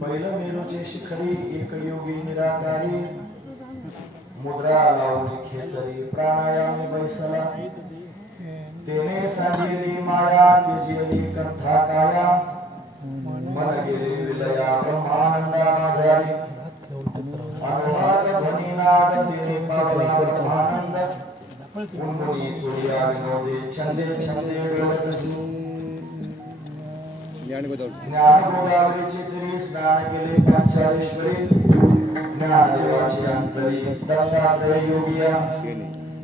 पहिलं मेरूचे शिखरी एक योगी निराकारी मुद्रा लावली खेचरी प्राणायामी बैसला तेने सांगितली माया तेजिली कंथा काया मन गेले विलया ब्रह्मानंदा झाली अनुवाद ध्वनिनाद तेने पावला ब्रह्मानंद उन्मुनी तुरिया विनोदे छंदे छंदे वेळतसू ज्ञानगोदावरीचे तरी स्नान केले पंचाळेश्वरी ज्ञानदेवाची अंतरी दत्तात्रय योगिया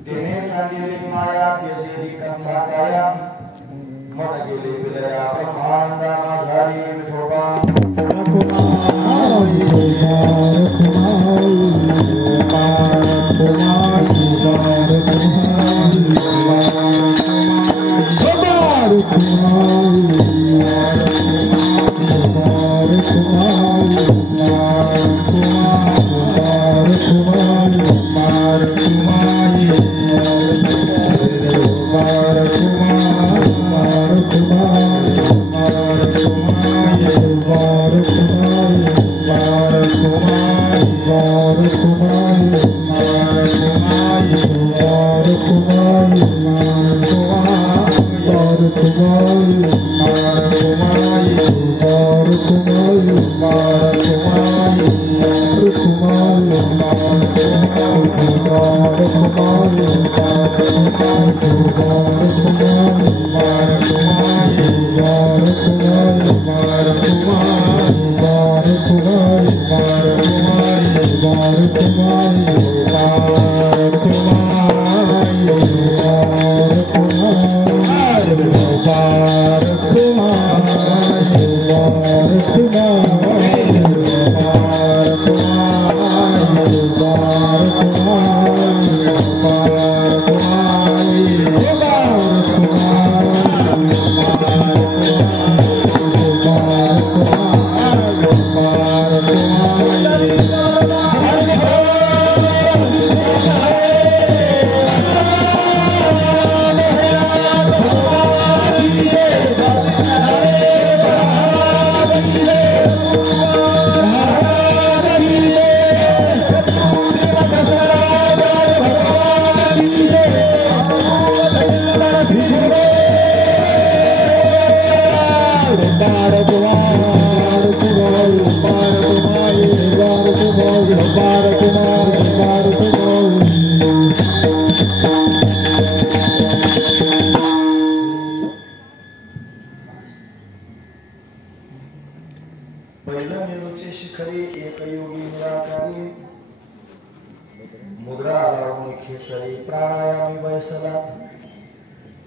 तेने सांगितली माया तेजेली कंथा काया मन गेले विलया ब्रह्मानंदा झाली विठोबा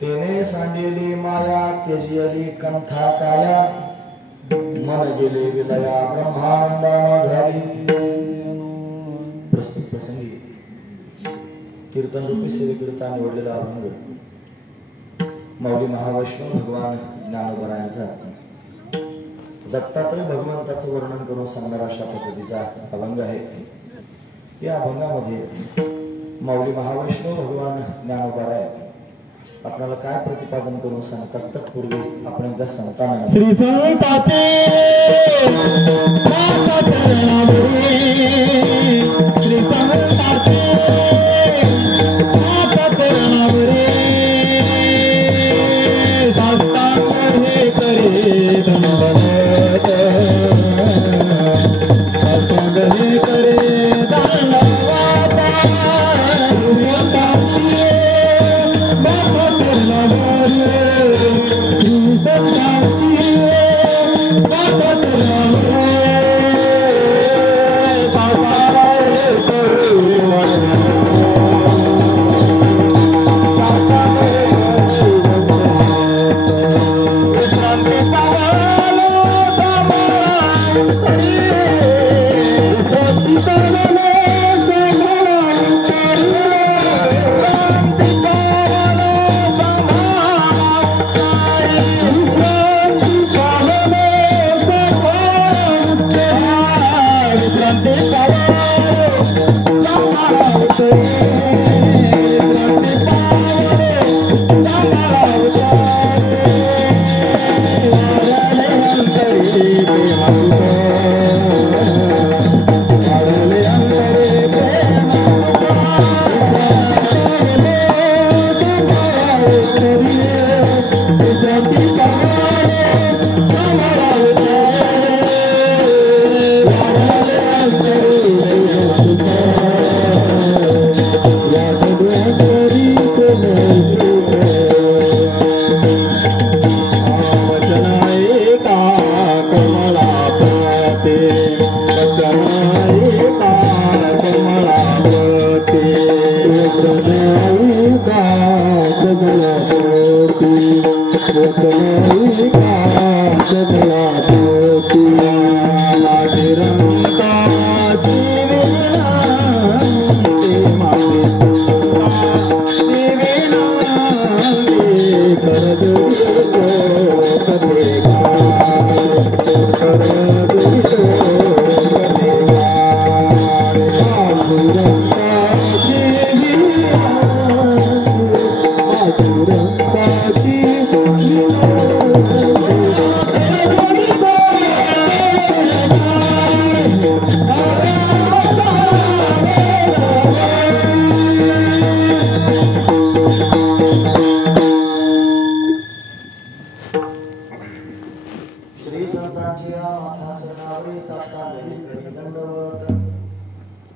तेने सांडिली माया तेजियली कंथा काया मन गेले विलया ब्रह्मानंदा झाली। प्रस्तुत प्रसंगी कीर्तन रूपी सेवेकरिता निवडलेला अभंग माऊली महावैष्णव भगवान ज्ञानोबरायांचा दत्तात्रय भगवंताचं वर्णन करून सांगणारा अशा पद्धतीचा अभंग आहे। या अभंगामध्ये माऊली महावैष्णव भगवान ज्ञानोबराय आपल्याला काय प्रतिपादन करून सांगतात तत्पूर्वी आपण एकदा सांगताना श्री संताते माता करणारे श्री संताते माता करणारे शास्ता हे करे दंडवत शास्ता हे करे दंडवत श्री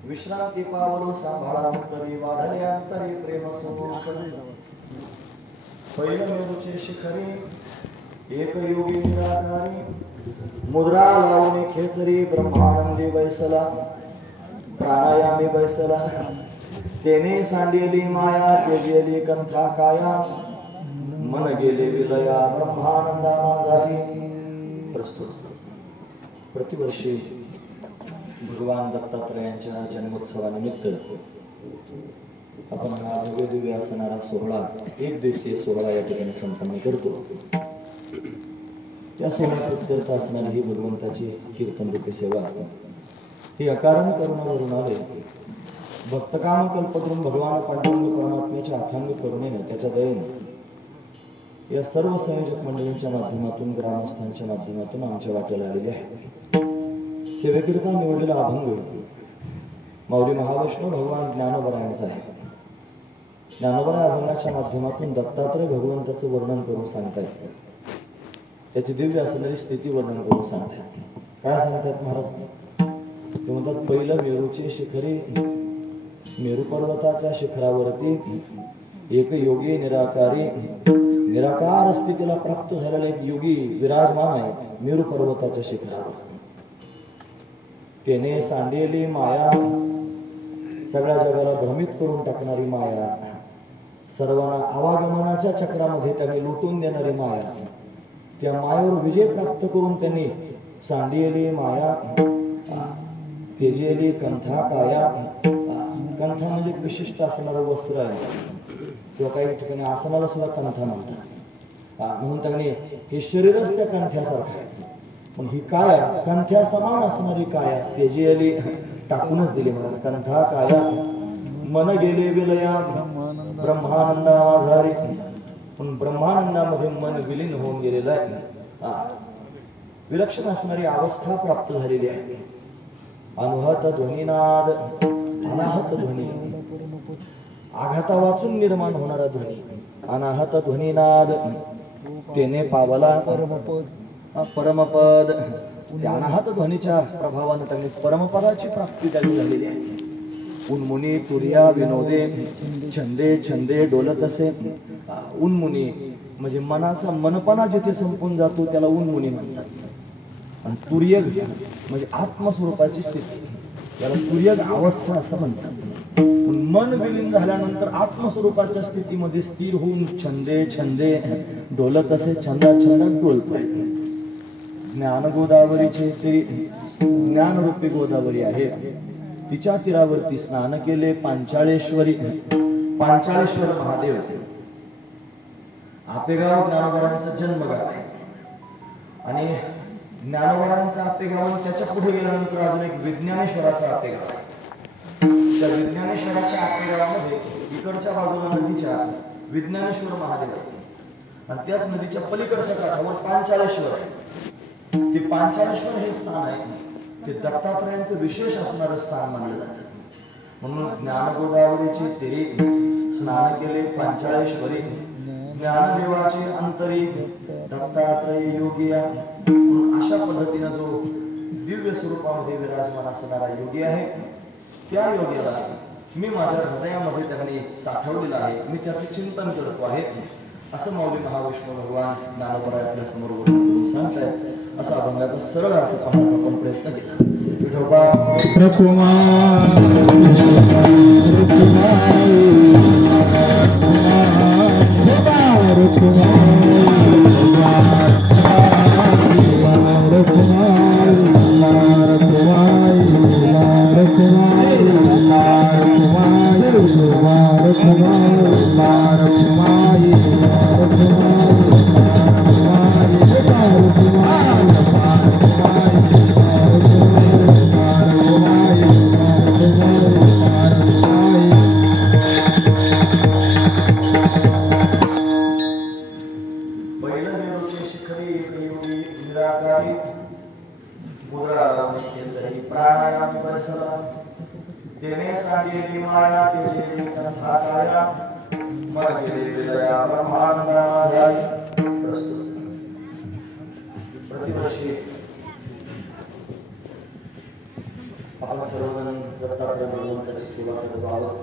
विश्रांती पावलो सांभाळा तरी वाढले अंतरी प्रेम स्वरूप पहिलं मेरूचे शिखरी एक योगी निराकारी मुद्रा लावणे खेचरी ब्रह्मानंदी बैसला प्राणायामी बैसला तेने सांडलेली माया तेजेली कंथा काया मन गेले विलया ब्रह्मानंदा झाली प्रस्तुत प्रतिवर्षी भगवान दत्तात्रयांच्या जन्मोत्सवानिमित्त आपण हा भव्य दिव्य असणारा सोहळा एक दिवसीय सोहळा या ठिकाणी संपन्न करतो. त्या सोहळ्यात उत्तरत असणारी ही भगवंताची कीर्तन रूपी सेवा ही अकारण करुणावरून आले भक्तकाम कल्पद्रुम भगवान पांडुरंग परमात्म्याच्या अथांग करुणेने त्याच्या दयेने या सर्व संयोजक मंडळींच्या माध्यमातून ग्रामस्थांच्या माध्यमातून आमच्या वाट्याला आलेले आहे. सेवेकरिता निवडलेला अभंग माऊली महावैष्णव भगवान ज्ञानोबरायांचा आहे. ज्ञानोबराय अभंगाच्या माध्यमातून दत्तात्रय भगवंताचं वर्णन करून सांगतायत. त्याची दिव्य असणारी स्थिती वर्णन करून सांगतायत. काय सांगतायत महाराज? ते म्हणतात पहिलं मेरूचे शिखरी मेरू पर्वताच्या शिखरावरती एक योगी निराकारी निराकार स्थितीला प्राप्त झालेला एक योगी विराजमान आहे मेरू पर्वताच्या शिखरावर. त्याने सांडलेली माया सगळ्या जगाला भ्रमित करून टाकणारी माया सर्वांना आवागमनाच्या चक्रामध्ये त्यांनी लुटून देणारी माया त्या मायेवर विजय प्राप्त करून त्यांनी सांडलेली माया तेजेली कंथा काया कंथा म्हणजे एक विशिष्ट असणारं वस्त्र आहे किंवा काही ठिकाणी आसनाला सुद्धा कंथा म्हणतात म्हणून त्यांनी हे शरीरच त्या कंथ्यासारखं आहे पण ही काया कंथ्या समान असणारी काया तेजेली टाकूनच दिली महाराज. कंथा काया मन गेले विलया ब्रह्मानंदा आधारी पण ब्रह्मानंदामध्ये मन विलीन होऊन गेलेलं आहे. विलक्षण असणारी अवस्था प्राप्त झालेली आहे. अनुहत ध्वनीनाद अनाहत ध्वनी आघाता वाचून निर्माण होणारा ध्वनी अनाहत ध्वनीनाद तेने पावला परमपद. त्या अनाहत ध्वनीच्या प्रभावाने त्यांनी परमपदाची प्राप्ती त्याची झालेली आहे. उन्मुनी तुर्या विनोदे छंदे छंदे डोलत असे. उन्मुनी म्हणजे मनाचा मनपणा जिथे संपून जातो त्याला उन्मुनी म्हणतात. आणि तुर्यग म्हणजे आत्मस्वरूपाची स्थिती त्याला तुर्यग अवस्था असं म्हणतात. मन विलीन झाल्यानंतर आत्मस्वरूपाच्या स्थितीमध्ये स्थिर होऊन छंदे छंदे डोलत असे छंदा छंदात डोलतोय. ज्ञान गोदावरीचे ती ज्ञानरूपी गोदावरी आहे. तिच्या तीरावरती स्नान केले पांचाळेश्वरी पांचाळेश्वर महादेव. आपेगाव ज्ञानोबरांचा जन्मगाव आहे आणि ज्ञानोबरांचा आपेगाव त्याच्या पुढे गेल्यानंतर अजून एक विज्ञानेश्वराचा आपेगाव आहे. त्या विज्ञानेश्वराच्या आखेगावामध्ये इकडच्या बाजूला नदीच्या विज्ञानेश्वर महादेव आहे आणि त्याच नदीच्या पलीकडच्या काठावर पांचाळेश्वर आहे. ते पांचाळेश्वर हे स्थान आहे ते दत्तात्रयांचं विशेष असणारं स्थान मानलं जातं. म्हणून ज्ञानगोदावरीचे तेरी स्नान केले पांचाळेश्वरी, ज्ञानदेवाचे अंतरी दत्तात्रय योगिया. म्हणून अशा पद्धतीनं जो दिव्य स्वरूपामध्ये विराजमान असणारा योगी आहे त्या योग्याला मी माझ्या हृदयामध्ये त्यांनी साठवलेला आहे, मी त्याचे चिंतन करतो आहे असं मौली महाविष्णू भगवान ज्ञानोबराय आपल्या समोर करून सांगतायत. असा अभंगाचा सरळ अर्थ पाहण्याचा आपण प्रयत्न केला. विठोबा प्रतिवर्षी आपण सर्वजण दत्तात्रय भगवंताची सेवा करत आहोत.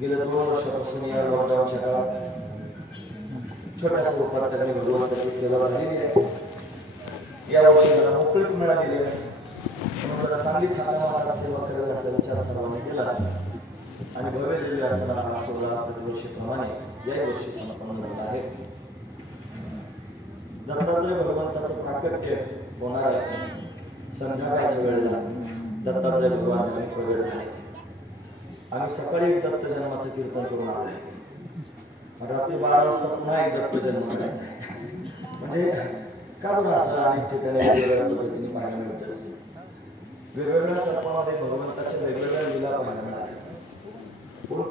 गेल्या 2 वर्षापासून या लॉकडाऊनच्या काळात छोट्या स्वरूपात त्यांनी भगवंताची सेवा झालेली आहे. या वर्षी जरा मोकळीक मिळालेली आहे म्हणून जरा चांगली थाटामाटात सेवा करायला असा विचार सर्वांनी केला आणि भव्य दिव्य असणारा हा सोहळा प्रतिवर्षीप्रमाणे या वर्षी संपन्न झाला आहे. दत्तात्रय भगवंताचं प्राकट्य होणार आहे. संध्याकाळच्या वेळेला दत्तात्रय भगवान प्रगट झाले. आम्ही सकाळी एक दत्त जन्माचं कीर्तन करून आलोय. रात्री 12 वाजता पुन्हा एक दत्त जन्म करायचा आहे. म्हणजे का बरं असं अनेक ठिकाणी वेगवेगळ्या पद्धतीने पाहायला मिळतं. वेगवेगळ्या कल्पामध्ये भगवंताच्या वेगवेगळ्या लीला पाहायला मिळाल्या.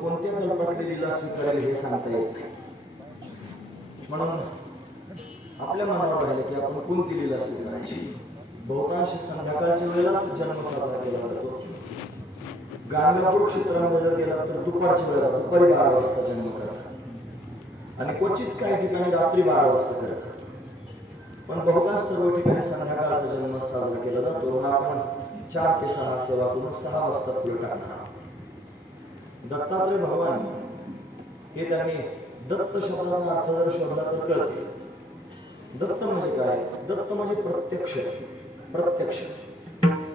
कोणत्या कल्पातली लीला स्वीकारेल हे सांगता येत नाही. म्हणून आपल्या मनावर राहिले की आपण कोणती लीला स्वीकारायची. बहुतांश संध्याकाळच्या वेळेलाच जन्म साजरा केला जातो. गाणगापूर क्षेत्रामध्ये जर गेला तर दुपारच्या वेळेला दुपारी 12 वाजता जन्म करतात आणि क्वचित काही ठिकाणी रात्री 12 वाजता करतात. पण बहुतांश सर्व ठिकाणी संध्याकाळचा जन्म साजरा केला जातो. म्हणून आपण 4 ते 6 सेवा करून 6 वाजता पुढे टाकणार आहोत. दत्तात्रय भगवान हे त्यांनी दत्त शब्दाचा अर्थ जर शोधला तर कळते. दत्त म्हणजे काय? दत्त म्हणजे प्रत्यक्ष. प्रत्यक्ष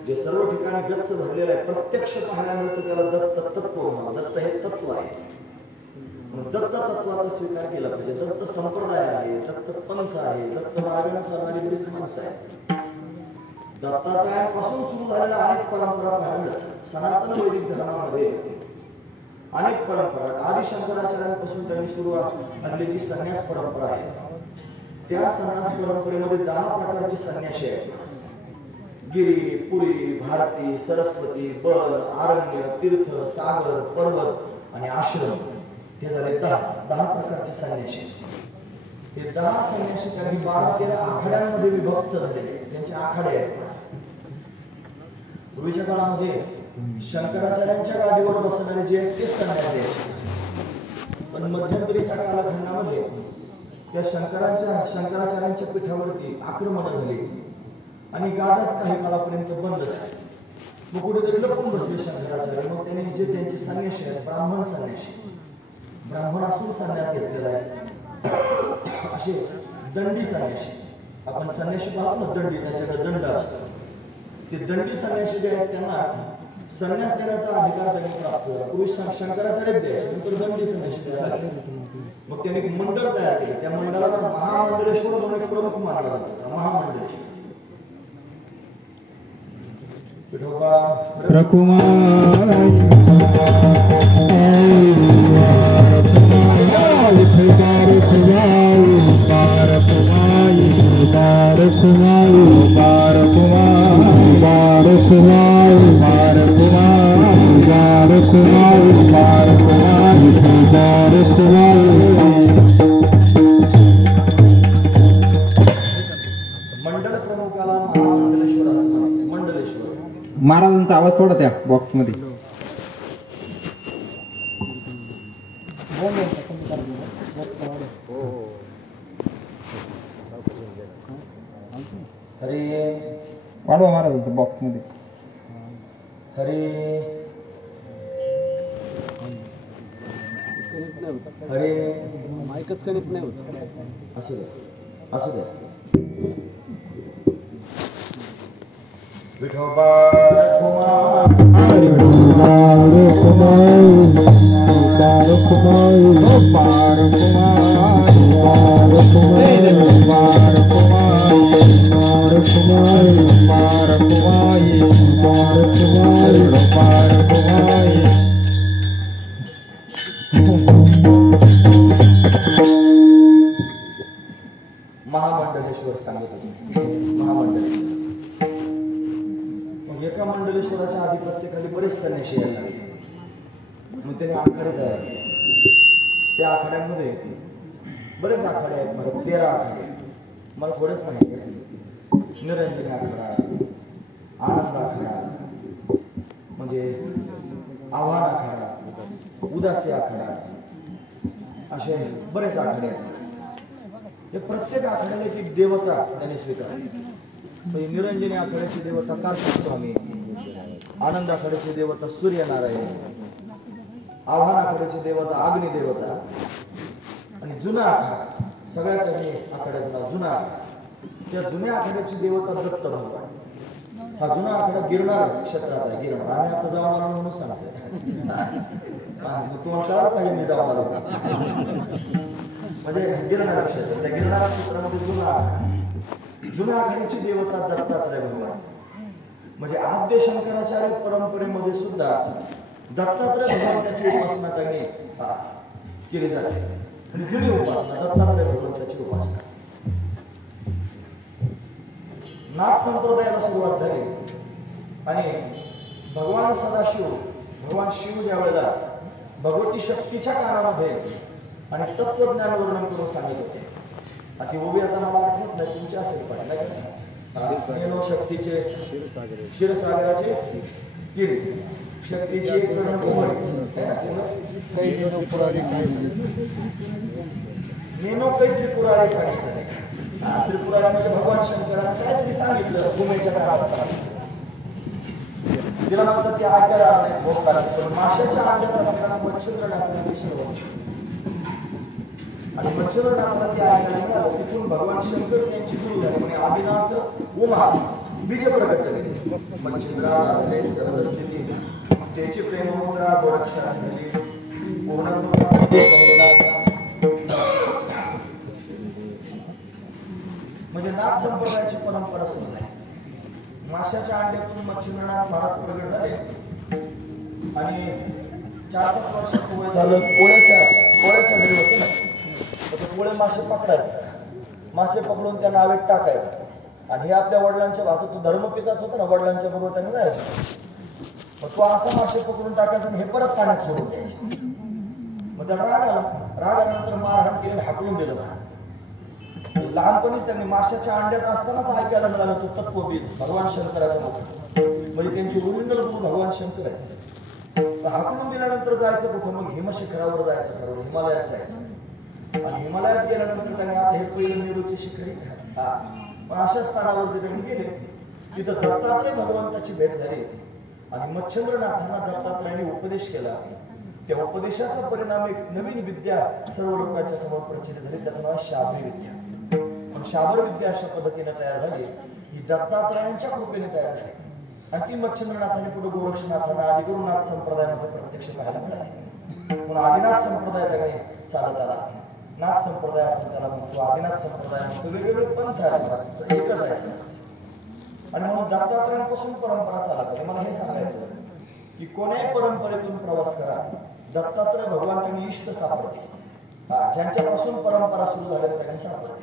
जे सर्व ठिकाणी गच्च भरलेलं आहे प्रत्यक्ष पाहायला मिळतं त्याला दत्त तत्व म्हणतात. दत्त हे तत्व आहे. दत्त तत्वाचा स्वीकार केला पाहिजे. दत्त संप्रदाय आहे, दत्त पंथ आहे, दत्त मार्गाने चालणारी बरीच माणसं आहेत. दत्तात्रयापासून सुरू झालेल्या अनेक परंपरा पाहायला मिळतात. सनातन वैदिक धर्मामध्ये अनेक परंपरा आदि शंकराचार्यांपासून त्यांनी सुरू आणलेली जी संन्यास परंपरा आहे त्या संन्यास परंपरेमध्ये 10 प्रकारचे संन्यासी आहेत. गिरी, पुरी, भारती, सरस्वती, बल, आरण्य, तीर्थ, सागर, पर्वत आणि आश्रम हे झाले 10 प्रकारचे संन्यासी. हे 10 संन्यासी त्यांनी 12-13 आखाड्यांमध्ये विभक्त झाले. त्यांचे आखाडे आहेत. पूर्वीच्या काळामध्ये शंकराचार्यांच्या गादीवर बसणारे जे आहेत तेच संन्यास द्यायचे. पण मध्यंतरीच्या कालखंडामध्ये त्या शंकराचार्यांच्या पीठावरती आक्रमण झाली आणि गादाच काही काळापर्यंत बंद झाली. मग कुठेतरी लपून बसले शंकराचार्य. मग त्यांनी जे त्यांचे संन्यासी आहेत ब्राह्मण संन्यासी, ब्राह्मण असून संन्यास घेतलेला आहे असे दंडी संन्यासी. आपण संन्यासी पाहतो ना दंडी, त्यांच्याकडे दंड असतो. ते दंडी संन्यासी जे आहेत त्यांना संन्यास देण्याचा अधिकार त्यांनी प्राप्त झाला. पूर्वी शंकराचार्य द्यायचे, नंतर दंडी संन्यासी द्यायला लागले. मग त्यांनी एक मंडळ तयार केले. त्या मंडळाला महामंडलेश्वर म्हणून एक प्रमुख मानला जातो. महामंडलेश्वर Kumar मंडल प्रमुखाला महामंडलेश्वर असं म्हणतात. मंडलेश्वर महाराजांचा आवाज सोडा त्या बॉक्स मध्ये. हरी वाढवा महाराजांचा बॉक्स मध्ये. हरी हरी माईकच कनेक्ट नाही होत. असू द्या असू द्या. विठोबा महामंडलेश्वर सांगत होते. महामंडलेश्वर मग एका मंडलेश्वराच्या आधिपत्याखाली बरेच संन्यासी यायला लागले. मग त्याने आखाडे तयार केले. त्या आखाड्यांमध्ये बरेच आखाडे आहेत. मला 13 आखाडे मला थोडेच माहिती आहे. निरंजनी आखाडा, आनंद आखाडा, म्हणजे आव्हान आखाडा, उदासी आखाडा, असे बरेच आखाडे आहेत. हे प्रत्येक आखाड्याला एक देवता त्याने स्वीकारली. म्हणजे निरंजनी आखाड्याची देवता कार्तिक स्वामी, आनंद आखाड्याची देवता सूर्यनारायण, आव्हान आखाड्याची देवता अग्निदेवता आणि जुना आखाडा सगळ्यात कमी आखाड्याचं नाव जुना आखाडा. त्या जुन्या आखाड्याची देवता दत्त भगवान. हा जुना आखाडा गिरणार क्षेत्रात आहे. गिरणार आम्ही आता जाऊन आलो म्हणून सांगतोय. तुम्हाला कळलं पाहिजे मी जाऊन आलो म्हणजे गिरणार क्षेत्र. त्या गिरणार क्षेत्रामध्ये जुना आखाड्याची देवता दत्तात्रय भगवान. म्हणजे आद्य शंकराचार्य परंपरेमध्ये सुद्धा दत्तात्रय भगवंताची उपासना केली जाते. आणि जुनी उपासना दत्तात्रय भगवंताची उपासना. नाथ संप्रदायाला सुरुवात झाली आणि भगवान सदाशिव, भगवान शिव ज्या वेळेला भगवती शक्तीच्या कानामध्ये आणि तत्वज्ञान वर्णन करून सांगित होते. ती ओवी आता मला आठवत नाही, तुमची असेल पण शक्तीचे क्षीरसागराचे गिरी, शक्तीची एक नेनो काही त्रिपुरारी सांगितलं. त्रिपुरारीमध्ये भगवान शंकराने काहीतरी सांगितलं भूमीच्या काळात सांगितलं. तिला म्हणतात की ऐकायला नाही भोग करायला. पण माशाच्या अंड्यात असताना मच्छिंद्रनाथाने शिरवलं आणि मच्छिंद्रनाथाला ते ऐकायला मिळालं. तिथून भगवान शंकर त्यांची गुरु झाले. म्हणजे आदिनाथ उमा बीज प्रकट केले. मच्छिंद्राने सर्वस्थिती त्याची प्रेममुद्रा गोरक्षात झाली. म्हणजे नाथ संप्रदायाची परंपरा सुरू झाली. माशाच्या अंड्यातून मच्छिंद्रनाथ महाराज प्रगट झाले आणि 4-5 वर्षाचं वय झालं. पोळ्याच्या घरी होते ना, तर पोळे मासे पकडायचे. मासे पकडून त्या नावेत टाकायचं आणि हे आपल्या वडिलांच्या आता तो धर्मपिताच होता ना, वडिलांच्या बरोबर त्यांनी जायचं. मग तो असा मासे पकडून टाकायचा आणि हे परत पाण्यात सोडून द्यायचे. मग त्याला राग आल्यानंतर मारहाण केली, हाकलून दिलं महाराज. लहानपणीच त्यांनी माशाच्या अंड्यात असतानाच ऐकायला मिळालं तो तत्वबीज भगवान शंकराचं मुख. म्हणजे त्यांची ओरिजिनल गुरु भगवान शंकर आहे. हाकलून दिल्यानंतर जायचं कुठं, मग हिमशिखरावर जायचं ठरवलं, हिमालयात जायचं. आणि हिमालयात गेल्यानंतर त्यांनी आता हे पहिलं मेरूची शिखरी पण अशा स्थानावरती त्यांनी गेले. तिथं दत्तात्रय भगवंताची भेट झाली आणि मच्छिंद्रनाथांना दत्तात्रयाने उपदेश केला. त्या उपदेशाचा परिणाम एक नवीन विद्या सर्व लोकांच्या समोर प्रचित झाली. त्याचं नाव शाबरी विद्या. पण शाबर विद्या अशा पद्धतीने तयार झाली ही दत्तात्रयांच्या कृपेने तयार झाली. आणि ती मच्छिंद्रनाथांनी पुढे गोरक्षनाथांना आधी करून नाथ संप्रदायामध्ये प्रत्यक्ष पाहायला मिळाली. पण आदिनाथ संप्रदाय त्या काही चालत आला. नाथ संप्रदाय आपण त्याला म्हणतो, आदिनाथ संप्रदाय म्हणतो. वेगवेगळे पंथ आहेत, एकच आहे सर. आणि म्हणून दत्तात्रयांपासून परंपरा चालत आली. मला हे सांगायचं की कोण्याही परंपरेतून प्रवास करा, दत्तात्रय भगवान त्यांनी इष्ट सापडते. ज्यांच्यापासून परंपरा सुरू झाल्या त्यांनी सापडते.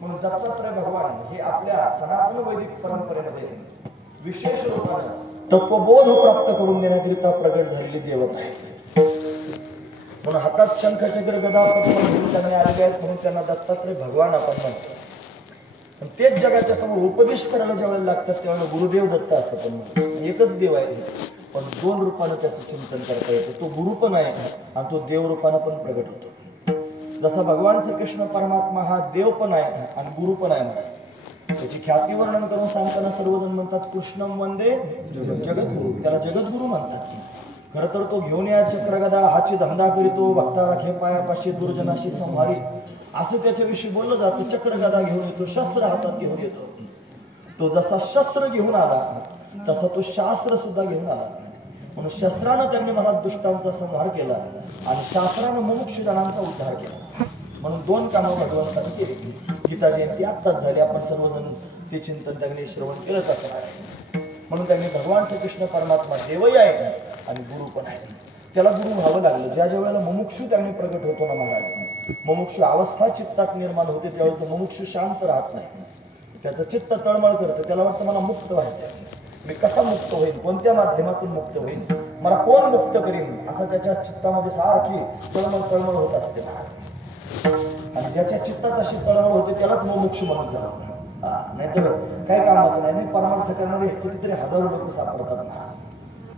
म्हणून दत्तात्रय भगवान हे आपल्या सनातन वैदिक परंपरेमध्ये विशेष रूपाने तत्वबोध प्राप्त करून देण्याकरिता प्रगट झालेली देवता आहे. म्हणून हातात शंख चक्र गदा पद्म घेऊन त्यांनी आलेले आहेत म्हणून त्यांना दत्तात्रय भगवान आपण म्हणतो. पण तेच जगाच्या समोर उपदेश करायला ज्यावेळेला लागतात त्यावेळेला गुरुदेव दत्त असं पण म्हणतो. एकच देव आहे पण दोन रूपानं त्याचं चिंतन करता येतं. तो गुरु पण आहे आणि तो देव रूपानं पण प्रगट होतो. जसा भगवान श्रीकृष्ण परमात्मा हा देव पण आहे आणि गुरु पण आहे महाराज. त्याची ख्याती वर्णन करून सांगताना सर्वजण म्हणतात कृष्णम वंदे जगद्गुरु. त्याला जगद्गुरु म्हणतात. खरं तर तो घेऊन या चक्रगदा हाची धंदा करीतो भक्ता राखे पायापाशी दुर्जनाशी संहारी असं त्याच्याविषयी बोललं जातं. चक्रगदा घेऊन येतो, शस्त्र हातात घेऊन येतो. तो जसा शस्त्र घेऊन आला तसा तो शास्त्र सुद्धा घेऊन आला. म्हणून शस्त्रानं त्यांनी मला दुष्टांचा संहार केला आणि शास्त्रानं मुमुक्षु जनांचा उद्धार केला. म्हणून दोन कामं भगवंतांनी केली. गीता जयंती आत्ताच झाली. आपण सर्वजण ते चिंतन त्यांनी श्रवण केलंच असणार आहे. म्हणून त्यांनी भगवान श्रीकृष्ण परमात्मा देवही आहे आणि गुरु पण आहे. त्याला गुरु व्हावं लागलं. ज्या ज्या वेळेला मुमुक्षु त्यांनी प्रगट होतो ना महाराज, मुमुक्षु अवस्था चित्तात निर्माण होते त्यावेळेला तो मुमुक्षु शांत राहत नाही. त्याचं चित्त तळमळ करतं. त्याला वाटतं मला मुक्त व्हायचं आहे. मी कसा मुक्त होईल, कोणत्या माध्यमातून मुक्त होईल, मला कोण मुक्त करीन, असा त्याच्या चित्तामध्ये सारखी तळमळ होत असते महाराज. आणि ज्याच्या चित्तात अशी तळमळ होते त्यालाच मुमुक्षु म्हणत जावं. नाहीतर काय कामाचं नाही. परमार्थ करणारे कितीतरी हजारो लोक सापडतात महाराज.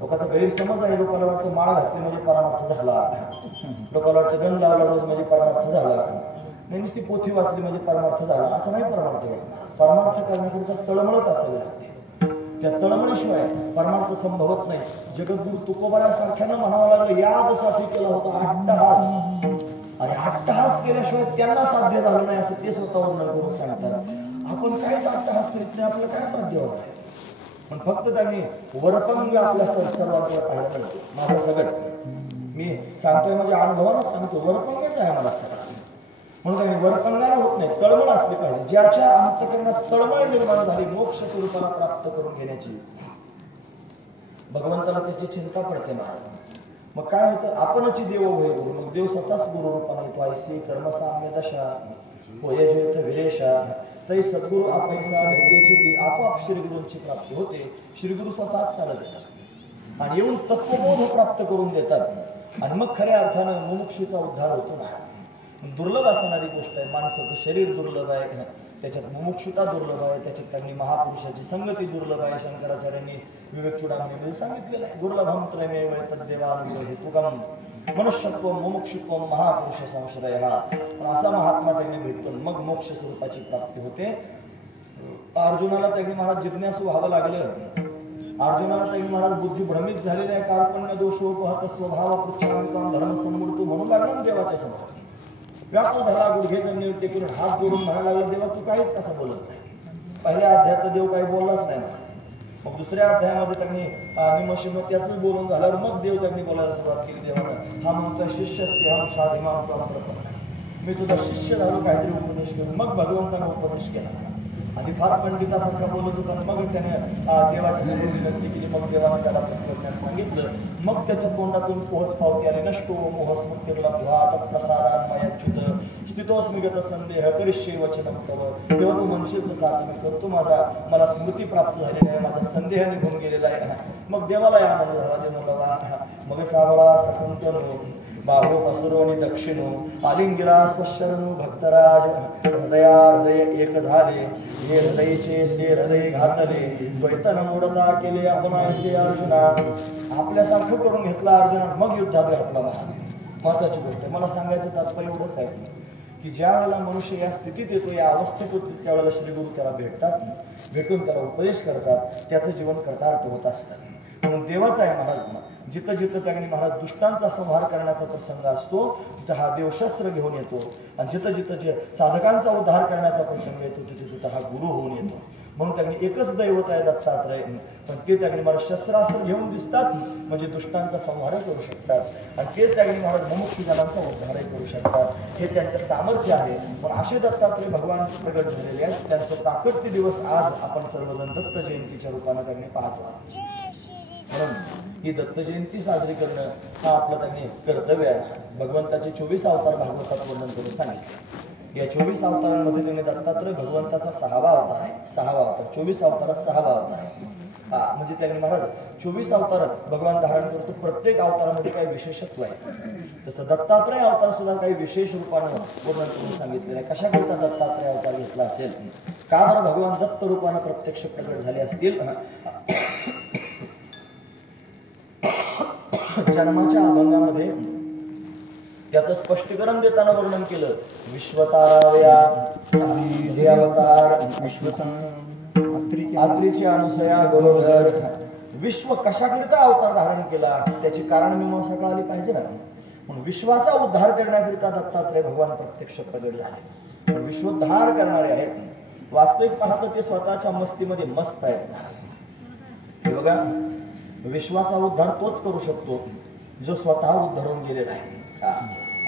लोकांचा गैरसमज आहे. लोकांना वाटतं माळ घातली म्हणजे परमार्थ झाला. लोकांना वाटतं गण लावला रोज म्हणजे परमार्थ झाला. नाही नुसती पोथी वाचली म्हणजे परमार्थ झाला असं नाही. परमार्थ परमार्थ करण्याकरिता तळमळच असावी लागते. त्या तळमळीशिवाय परमार्थ संभवत नाही. जगद्गुरु तुकोबाऱ्यासारख्यानं म्हणावं लागलं यादसाठी केला होता अट्टहास. आणि अट्टहास केल्याशिवाय त्यांना साध्य झालं नाही असं ते स्वतः वर्णन करून सांगतात. आपण काहीच अट्टहास करीत नाही, आपलं काय साध्य होत आहे. पण फक्त त्यांनी वरपंग आपल्या सर्वांकडे पाहिलं नाही. माझं सगळं मी सांगतोय माझ्या अनुभवानच सांगतो. वरपंगच आहे मला सगळं. म्हणून त्यांनी वरपंगाला होत नाही. तळमळ असली पाहिजे. ज्याच्या अंतःकरणात तळमळ निर्माण झाली मोक्ष स्वरूपाला प्राप्त करून घेण्याची, भगवंताला त्याची चिंता पडते महाराज. मग काय होतं, आपणची देव होय गुरु. मग देव स्वतःच गुरु रूपाने येतो. ऐसी कर्मसाम्य दशा होय जैत विरेशा तै सद्गुरु आपैसा भेटण्याची की आपोआप श्रीगुरूंची प्राप्ती होते. श्रीगुरु स्वतःच चालत येतात आणि येऊन तत्वबोध प्राप्त करून देतात. आणि मग खऱ्या अर्थानं मुमुक्षूचा उद्धार होतो महाराज. दुर्लभ असणारी गोष्ट आहे. माणसाचं शरीर दुर्लभ आहे, त्याच्यात मुमुक्षुता दुर्लभ आहे, त्याच्यात त्यांनी महापुरुषाची संगती दुर्लभ आहे. शंकराचार्यांनी विवेक चूडामणीमध्ये सांगितलेलं आहे. दुर्लभम त्रयमेव तद्देवानुग्रह हेतुकम मनुष्यत्व मुमुक्षुत्व महापुरुष संश्रय. हा पण असा महात्मा त्यांनी भेटतो मग मोक्ष स्वरूपाची प्राप्ती होते. अर्जुनाला त्यांनी महाराज जिज्ञासू व्हावं लागलं. अर्जुनाला त्यांनी महाराज बुद्धी भ्रमित झालेली आहे. कार्पण्य दोषोपहत स्वभाव पृच्छामिकाम धर्म समृद्ध म्हणून लागला ना देवाच्या समोर. व्यापूळ झाला, गुडघे जमिनीवर टेकून हात जोडून म्हणायला लागला देवा तू काहीच कसं बोलत नाही. पहिल्या अध्यायात देव काही बोललाच नाही. मग दुसऱ्या अध्यायामध्ये त्यांनी निमशिम त्याच बोलून झाल्यावर मग देव त्यांनी बोलायला सुरुवात केली. देवानं हा म्हणतोय शिष्य असते हा शाधिमा मी तुझा शिष्य झालो काहीतरी उपदेश करून. मग भगवंतानं उपदेश केला. आधी फार पंडितासारखा बोलत होता. मग त्याने देवाच्या समोर विनंती केली. मग देवाने त्याला तत्वज्ञान सांगितलं. मग त्याच्या तोंडातून पोहोच पावती आली. नष्टो मोह स्मृतिर्ला तत्प्रसादान्मयाच्युत स्थितोस्मी गत संदेह करिष्ये वचनं तव. तेव्हा तू म्हणशील तसं आता मी करतो. मला स्मृती प्राप्त झालेली आहे. माझा संदेह निघून गेलेला आहे. मग देवालाही आनंद झाला. देव म्हणला मग सावळा सकुंतनो बाहो पसरोनी दक्षिणो आलिंगिला स्वशरणू भक्तराज हृदया हृदय एक झाले. हे हृदयचे ते हृदय घातले द्वैतन मोडता केले आपण असे अर्जुना. आपल्यासारखं करून घेतला अर्जुना मग युद्धात घातला महाराज. महत्वाची गोष्ट आहे. मला सांगायचं तात्पर्य एवढंच आहे की ज्या वेळेला मनुष्य या स्थितीत येतो, या अवस्थेत होतो, त्यावेळेला श्रीगुरु त्याला भेटतात. भेटून त्याला उपदेश करतात. त्याचं जीवन कृतार्थ होत असतं. म्हणून देवाचा आहे महाराज. जिथं जिथं त्यांनी महाराज दुष्टांचा संहार करण्याचा प्रसंग असतो तिथं हा देव शस्त्र घेऊन येतो. आणि जिथं जिथं जे साधकांचा उद्धार करण्याचा प्रसंग येतो तिथे तिथं हा गुरु होऊन येतो. म्हणून त्यांनी एकच दैवत आहे दत्तात्रय. पण ते त्यांनी महाराज शस्त्रास्त्र घेऊन दिसतात म्हणजे दुष्टांचा संहारही करू शकतात. आणि तेच त्यांनी महाराज मुमुक्षु जनांचा उद्धारही करू शकतात. हे त्यांचं सामर्थ्य आहे. पण असे दत्तात्रय भगवान प्रगट झालेले आहेत. त्यांचं प्राकट्य दिवस आज आपण सर्वजण दत्त जयंतीच्या रूपाने त्यांनी पाहतो आहोत. म्हणून ही दत्त जयंती साजरी करणं हा आपलं त्यांनी कर्तव्य आहे. भगवंताचे 24 अवतार भागवतात वर्णन करून सांगितले. या 24 अवतारांमध्ये त्यांनी दत्तात्रय भगवंताचा 6वा अवतार आहे. 6वा अवतार 24 अवतारात 6वा अवतार आहे. म्हणजे त्यांनी महाराज 24 अवतारात भगवान धारण करतो. प्रत्येक अवतारामध्ये काही विशेषत्व आहे. तसं दत्तात्रय अवतार सुद्धा काही विशेष रूपानं वर्णन करून सांगितलेलं आहे. कशाकरिता दत्तात्रय अवतार घेतला असेल, का बरं भगवान दत्त रूपानं प्रत्यक्ष प्रकट झाले असतील. जन्माच्या अभंगामध्ये त्याचं स्पष्टीकरण देताना वर्णन केलं. विश्वतारावया हे अवतार आत्रीची अनुसया बरोबर. विश्व कशाकरिता अवतार धारण केला त्याची कारण मीमांसा कळाली पाहिजे ना. म्हणून विश्वाचा उद्धार करण्याकरिता दत्तात्रय भगवान प्रत्यक्ष प्रगट झाले. पण विश्वोद्धार करणारे आहेत. वास्तविक पाहता ते स्वतःच्या मस्तीमध्ये मस्त आहेत. हे बघा, विश्वाचा उद्धार तोच करू शकतो जो स्वतः उद्धारून गेलेला आहे.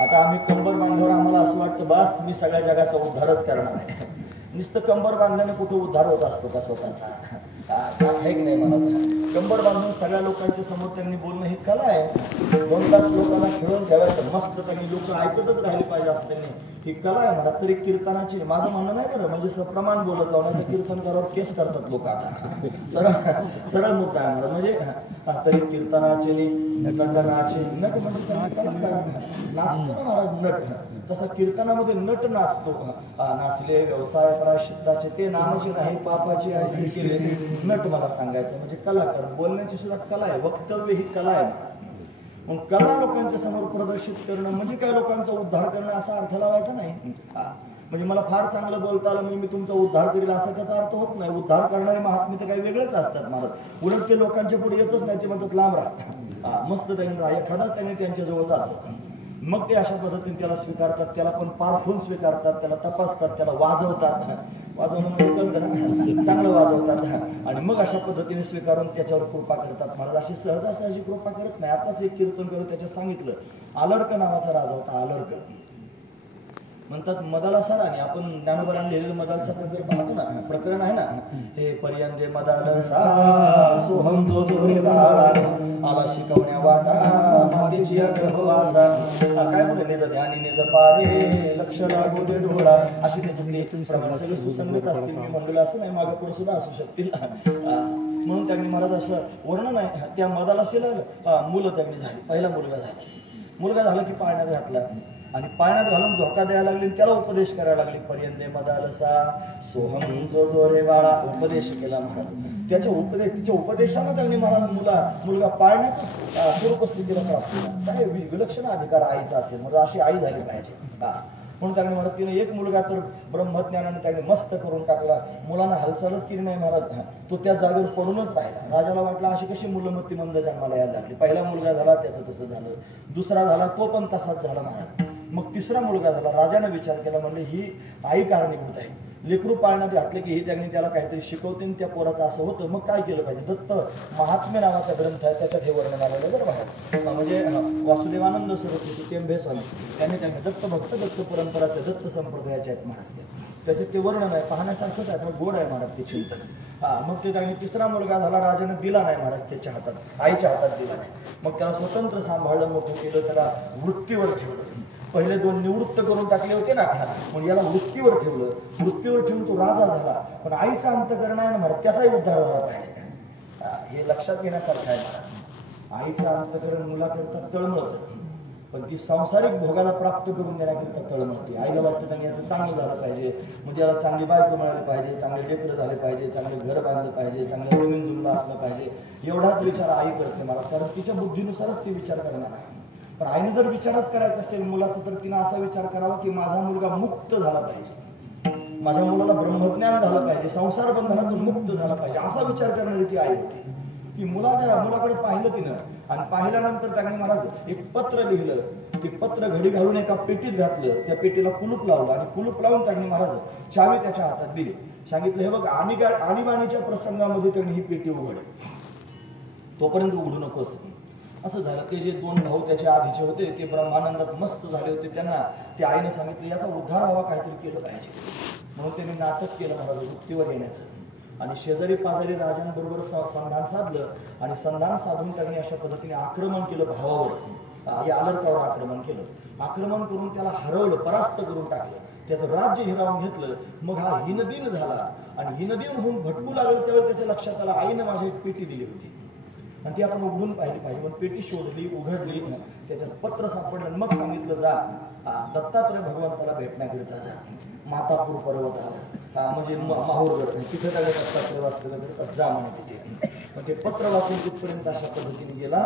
आता आम्ही कंबर बांधल्यावर आम्हाला असं वाटतं बस मी सगळ्या जगाचा उद्धारच करणार आहे. नुसतं कंबर बांधल्याने कुठे उद्धार होत असतो का स्वतःचा? आहे की नाही म्हणत. कंबर बांधून सगळ्या लोकांच्या समोर त्यांनी बोलणं ही कला आहे. 2 तास लोकांना खेळून ठेवायचं मस्त त्यांनी लोक ऐकतच राहिले पाहिजे असं त्यांनी ही कला आहे म्हणा. तरी कीर्तनाची माझं म्हणणं नाही बरं, म्हणजे सप्रमाण बोलत जाऊ नाही तर कीर्तनकारावर केस करतात लोक. आता सरळ मुद्दा आहे मला. म्हणजे तरी कीर्तनाचे नटनाचे नट म्हणजे नाचतो ना महाराज नट. तसा कीर्तनामध्ये नट नाचतो. नाचले व्यवसाय प्रायश्चित्ताचे ते नामाचे नाही पापाची ऐसी केले नट. मला सांगायचं म्हणजे कलाकार बोलण्याची सुद्धा कला आहे. वक्तव्य ही कला आहे. मग कला लोकांच्या समोर प्रदर्शित करणं म्हणजे काय लोकांचा उद्धार करणं असा अर्थ लावायचा नाही. म्हणजे मला फार चांगलं बोलता आलं म्हणजे मी तुमचा उद्धार करील असा त्याचा अर्थ होत नाही. उद्धार करणारे महात्मे तर काही वेगळेच असतात महाराज. उलट ते लोकांच्या पुढे येतच नाही. ते म्हणतात लांब राहा. मस्त त्यांनी राहा. एखादाच त्यांनी त्यांच्या जवळ जातो. मग ते अशा पद्धतीने त्याला स्वीकारतात. त्याला पण पारखून स्वीकारतात. त्याला तपासतात. त्याला वाजवतात. वाजवणं म्हणजे कळतं ना, चांगलं वाजवतात. आणि मग अशा पद्धतीने स्वीकारून त्याच्यावर कृपा करतात. महाराज अशी सहजासहजी कृपा करत नाही. आताच एक कीर्तन करून त्याच्यात सांगितलं. आलर्क नावाचा राजा होता. आलर्क म्हणतात मदाला सराने आपण ज्ञानोबाराने लिहिलेलं मदालसा प्रकरण पाहतो ना, प्रकरण आहे ना. हे पर्यंते मदालसा सोहम जो जो रे बाळा आला शिकवण्या वाटा मातेची गर्भवासा. काय म्हणते निज ध्यानी निज पारे लक्ष लागू दे डोळा. अशी त्याच्यातली प्रमाण सगळे सुसंगत असतील. मी म्हणलेलं असं नाही, मागे पुढे सुद्धा असू शकतील. म्हणून त्यांनी महाराज असं वर्णन आहे. त्या मदालसेला मुलं त्यांनी झाली. पहिला मुलगा झाला. मुलगा झाला की पाळण्यात घातला आणि पाळण्यात घालून झोका द्यायला लागली. त्याला उपदेश करायला लागली. पर्यंते मदालसा सोहम जो जो रे बाळा उपदेश केला महाराज. तिच्या उपदेशानं त्यांनी महाराज मुलगा पाळण्यातच स्वरूपस्थितीला प्राप्त केला. काय विलक्षण अधिकार आईचा असेल म्हणजे अशी आई झाली पाहिजे. म्हणून त्यांनी महाराज तिने एक मुलगा तर ब्रह्मज्ञानाने त्यांनी मस्त करून टाकला. मुलांना हालचालच केली नाही महाराज. तो त्या जागेवर पडूनच राहिला. राजाला वाटलं अशी कशी मुलं मग ती मंद जन्माला यायला लागली. पहिला मुलगा झाला त्याचं तसं झालं. दुसरा झाला तो पण तसाच झाला महाराज. मग तिसरा मुलगा झाला. राजाने विचार केला म्हणले ही आई कारणीभूत आहे. लेकरू पाळण्यात घातले की ही त्यांनी त्याला काहीतरी शिकवते. त्या पोराचं असं होतं. मग काय केलं पाहिजे. दत्त महात्म्य नावाचा ग्रंथ आहे त्याच्यात हे वर्णन आलेलं बरं बाहेर. म्हणजे वासुदेवानंद सरस्वती टेंभे स्वामी त्यांनी दत्त भक्त दत्त परंपराचे दत्त संप्रदायाचे आहेत महाराज. त्याच्यात ते वर्णन आहे. पाहण्यासारखंच आहे. गोड आहे महाराज ते चिंतन. मग ते त्यांनी तिसरा मुलगा झाला. राजाने दिला नाही महाराज त्याच्या हातात, आईच्या हातात दिला नाही. मग त्याला स्वतंत्र सांभाळलं, मोठं केलं, त्याला वृत्तीवर ठेवलं. पहिले 2 निवृत्त करून टाकले होते ना, मग याला वृत्तीवर ठेवलं. वृत्तीवर ठेवून तो राजा झाला. पण आईचा अंतकरण आहे ना महाराज त्याचाही उद्धार झाला पाहिजे. हे लक्षात घेण्यासारखं आहे महाराज. आईचं अंतकरण मुलाकरता तळमळतं पण ती सांसारिक भोगाला प्राप्त करून देण्याकरिता तळमळते. आईला वाटतं त्यांनी याचं चांगलं झालं पाहिजे. म्हणजे याला चांगली बायको मिळाली पाहिजे, चांगले लेकरं झाले पाहिजे, चांगले घर बांधलं पाहिजे, चांगलं जमीन जुमलं असलं पाहिजे. एवढाच विचार आई करते मला. कारण तिच्या बुद्धीनुसारच ती विचार करणार आहे. पण आईने जर विचारच करायचा असेल मुलाचा तर तिने असा विचार करावा की माझा मुलगा मुक्त झाला पाहिजे, माझ्या मुलाला ब्रह्मज्ञान झालं पाहिजे, संसार बंधनातून मुक्त झाला पाहिजे असा विचार करणारी ती आई होती. की मुलाकडे पाहिलं तिनं आणि पाहिल्यानंतर त्यांनी महाराज एक पत्र लिहिलं. ते पत्र घडी घालून एका पेटीत घातलं. त्या पेटीला कुलूप लावलं आणि कुलूप लावून त्यांनी महाराज चावी त्याच्या हातात दिली. सांगितलं हे बघ आणीबाणीच्या प्रसंगामध्ये त्यांनी ही पेटी उघड, तोपर्यंत उघडू नकोस. असं झालं. ते जे 2 भाऊ त्याच्या आधीचे होते ते ब्रह्मानंदात मस्त झाले होते. त्यांना त्या आईने सांगितलं याचा उद्धार व्हावा, काहीतरी केलं पाहिजे. म्हणून त्यांनी नाटक केलं महाराज वृत्तीवर येण्याचं. आणि शेजारी पाजारी राजांबरोबर संधान साधलं आणि संधान साधून त्यांनी अशा पद्धतीने आक्रमण केलं भावावर. या आलर्कावर आक्रमण केलं. आक्रमण करून त्याला हरवलं, परास्त करून टाकलं. त्याचं राज्य हिरावून घेतलं. मग हा हिनदीन झाला आणि हिनदीन होऊन भटकू लागलं. त्यावेळी त्याच्या लक्षात आलं आईनं माझ्या एक पेटी दिली होती आणि ती आपण उघडून पाहिली पाहिजे. पण पेटी शोधली, उघडली, त्याच्यात पत्र सापडलं. मग सांगितलं जा दत्तात्रय भगवंताला भेटण्याकरिता जा मातापूर पर्वतावर, म्हणजे माहूरगड तिथे त्याला दत्तात्रय वाचलं जा म्हणे तिथे. पण ते पत्र वाचून तिथपर्यंत अशा पद्धतीने गेला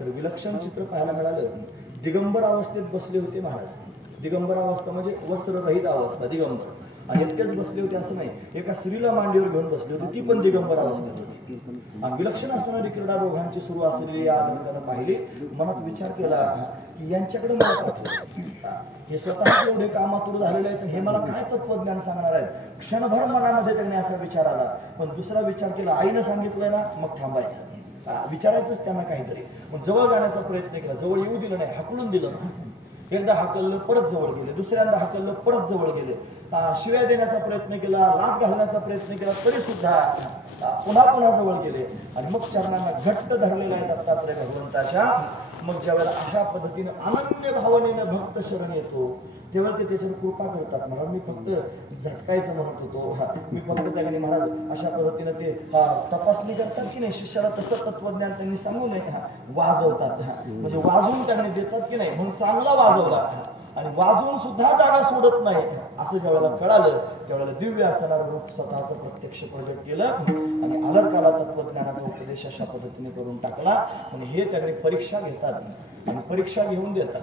तर विलक्षण चित्र पाहायला मिळालं. दिगंबर अवस्थेत बसले होते महाराज. दिगंबर अवस्था म्हणजे वस्त्ररहित अवस्था, दिगंबर. आणि एकटेच बसले होते असं नाही, एका स्त्रीला मांडीवर घेऊन बसले होते, ती पण दिगंबर अवस्थेत होती. आणि विलक्षण असणारी क्रीडा दोघांची सुरू असलेली या अभंगानं पाहिली. मनात विचार केला की यांच्याकडे मला पाठवलं, हे स्वतः एवढे कामातूर झालेले आहेत, हे मला काय तत्वज्ञान सांगणार आहेत. क्षणभर मनामध्ये त्यांनी असा विचार आला. पण दुसरा विचार केला, आईनं सांगितलंय ना, मग थांबायचं, विचारायचंच त्यांना काहीतरी. पण जवळ जाण्याचा प्रयत्न केला, जवळ येऊ दिलं नाही, हाकलून दिलं. एकदा हाकललं, परत जवळ गेले, दुसऱ्यांदा हाकललं, परत जवळ गेले, शिव्या देण्याचा प्रयत्न केला, लाथ घालण्याचा प्रयत्न केला, तरी सुद्धा पुन्हा पुन्हा जवळ गेले. आणि मग चरणांना घट्ट धरलेला आहे दत्तात्रय भगवंताच्या. मग ज्यावेळेला अशा पद्धतीने अनन्य भावनेनं भक्त शरण येतो त्यावेळेला ते त्याच्यावर कृपा करतात. महाराज मी फक्त झटकायचं म्हणत होतो, मी फक्त त्याने महाराज अशा पद्धतीने ते तपासणी करतात की नाही, शिष्याला तसं तत्वज्ञान त्यांनी सांगू नये, वाजवतात, म्हणजे वाजवून त्यांनी देतात की नाही, म्हणून चांगला वाजवला आणि वाजवून सुद्धा जागा सोडत नाही असं ज्यावेळेला कळालं त्यावेळेला दिव्य असणारं रूप स्वतःचं प्रत्यक्ष प्रगट केलं आणि अलर्काला तत्वज्ञानाचा उपदेश अशा पद्धतीने करून टाकला. आणि हे त्याकडे परीक्षा घेतात आणि परीक्षा घेऊन देतात.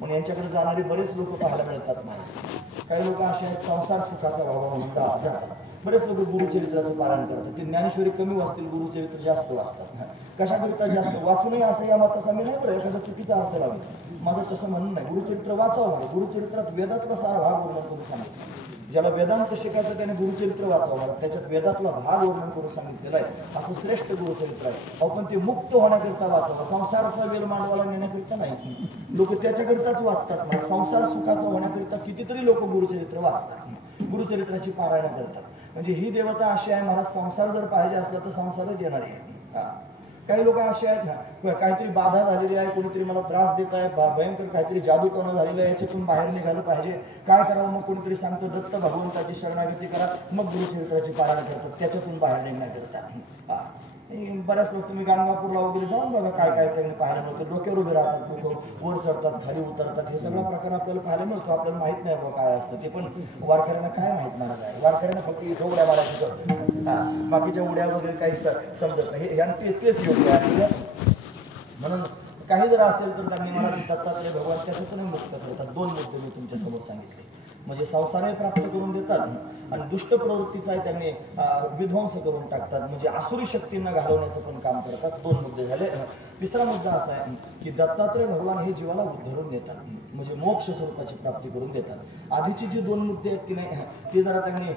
म्हणून यांच्याकडे जाणारे बरेच लोक पाहायला मिळतात नाही. काही लोक असे आहेत संसार सुखाचा भाव म्हणून जातात. बरेच लोक गुरुचरित्राचं पारायण करतात. ते ज्ञानेश्वरी कमी वाचतील, गुरुचरित्र जास्त वाचतात. कशाकरिता जास्त वाचू नये असं या मताचा मी नाही बरं एखादा चुकीचा अर्थ लावेल, माझं तसं म्हणणं नाही. गुरुचरित्र वाचावं, गुरुचरित्रात वेदातला सारा भाग वर्णन करून सांगितलं. ज्याला वेदांत शिकायचं त्याने गुरुचरित्र वाचावं, त्याच्यात वेदातला भाग वर्णन करून सांगितलेला आहे. असं श्रेष्ठ गुरुचरित्र आहे. आपण ते मुक्त होण्याकरिता वाचावं, संसाराचा वेल मांडवाला नेण्याकरिता नाही. लोक त्याच्याकरिताच वाचतात. संसार सुखाचा होण्याकरिता कितीतरी लोक गुरुचरित्र वाचतात, गुरुचरित्राची पारायण करतात. म्हणजे ही देवता अशी आहे महाराज, संसार जर पाहिजे असला तर संसारच येणारी आहे. काही लोक असे आहेत ना, काहीतरी बाधा झालेली आहे, कोणीतरी मला त्रास देत आहे, भयंकर काहीतरी जादूटोणं झालेलं आहे, याच्यातून बाहेर निघालं पाहिजे, काय करावं. मग कोणीतरी सांगतं दत्त भगवंताची शरणागती करा, मग गुरुचरित्राची पारायण करतात त्याच्यातून बाहेर निघण्याकरता. बऱ्याच लोक तुम्ही गाणगापूरला वगैरे जाऊन बघा काय काय त्यांनी पाहायला मिळतं. डोक्यावर उभे राहतात लोक, वर चढतात, खाली उतरतात, हे सगळा प्रकार आपल्याला पाहायला मिळतो. आपल्याला माहित नाही बाबा काय असतं ते, पण वारकऱ्यांना काय माहित महाराज आहे. वारकऱ्यांना फक्त इथं उड्या मारायची करतो, बाकीच्या उड्या वगैरे काही समजत नाही. तेच योग्य आहे. म्हणून काही जर असेल तर त्यांनी मला दत्तात्रय भगवान त्याच्यातून मुक्त करतात. दोन मुद्दे मी तुमच्या समोर सांगितले, म्हणजे संसारही प्राप्त करून देतात आणि दुष्ट प्रवृत्तीचा त्यांनी विध्वंस करून टाकतात, म्हणजे आसुरी शक्तींना घालवण्याचं पण काम करतात. दोन मुद्दे झाले. तिसरा मुद्दा असा आहे की दत्तात्रय भगवान हे जीवाला उद्धरून देतात, म्हणजे मोक्ष स्वरूपाची प्राप्ती करून देतात. आधीची जी दोन मुद्दे आहेत की नाही ते जरा त्यांनी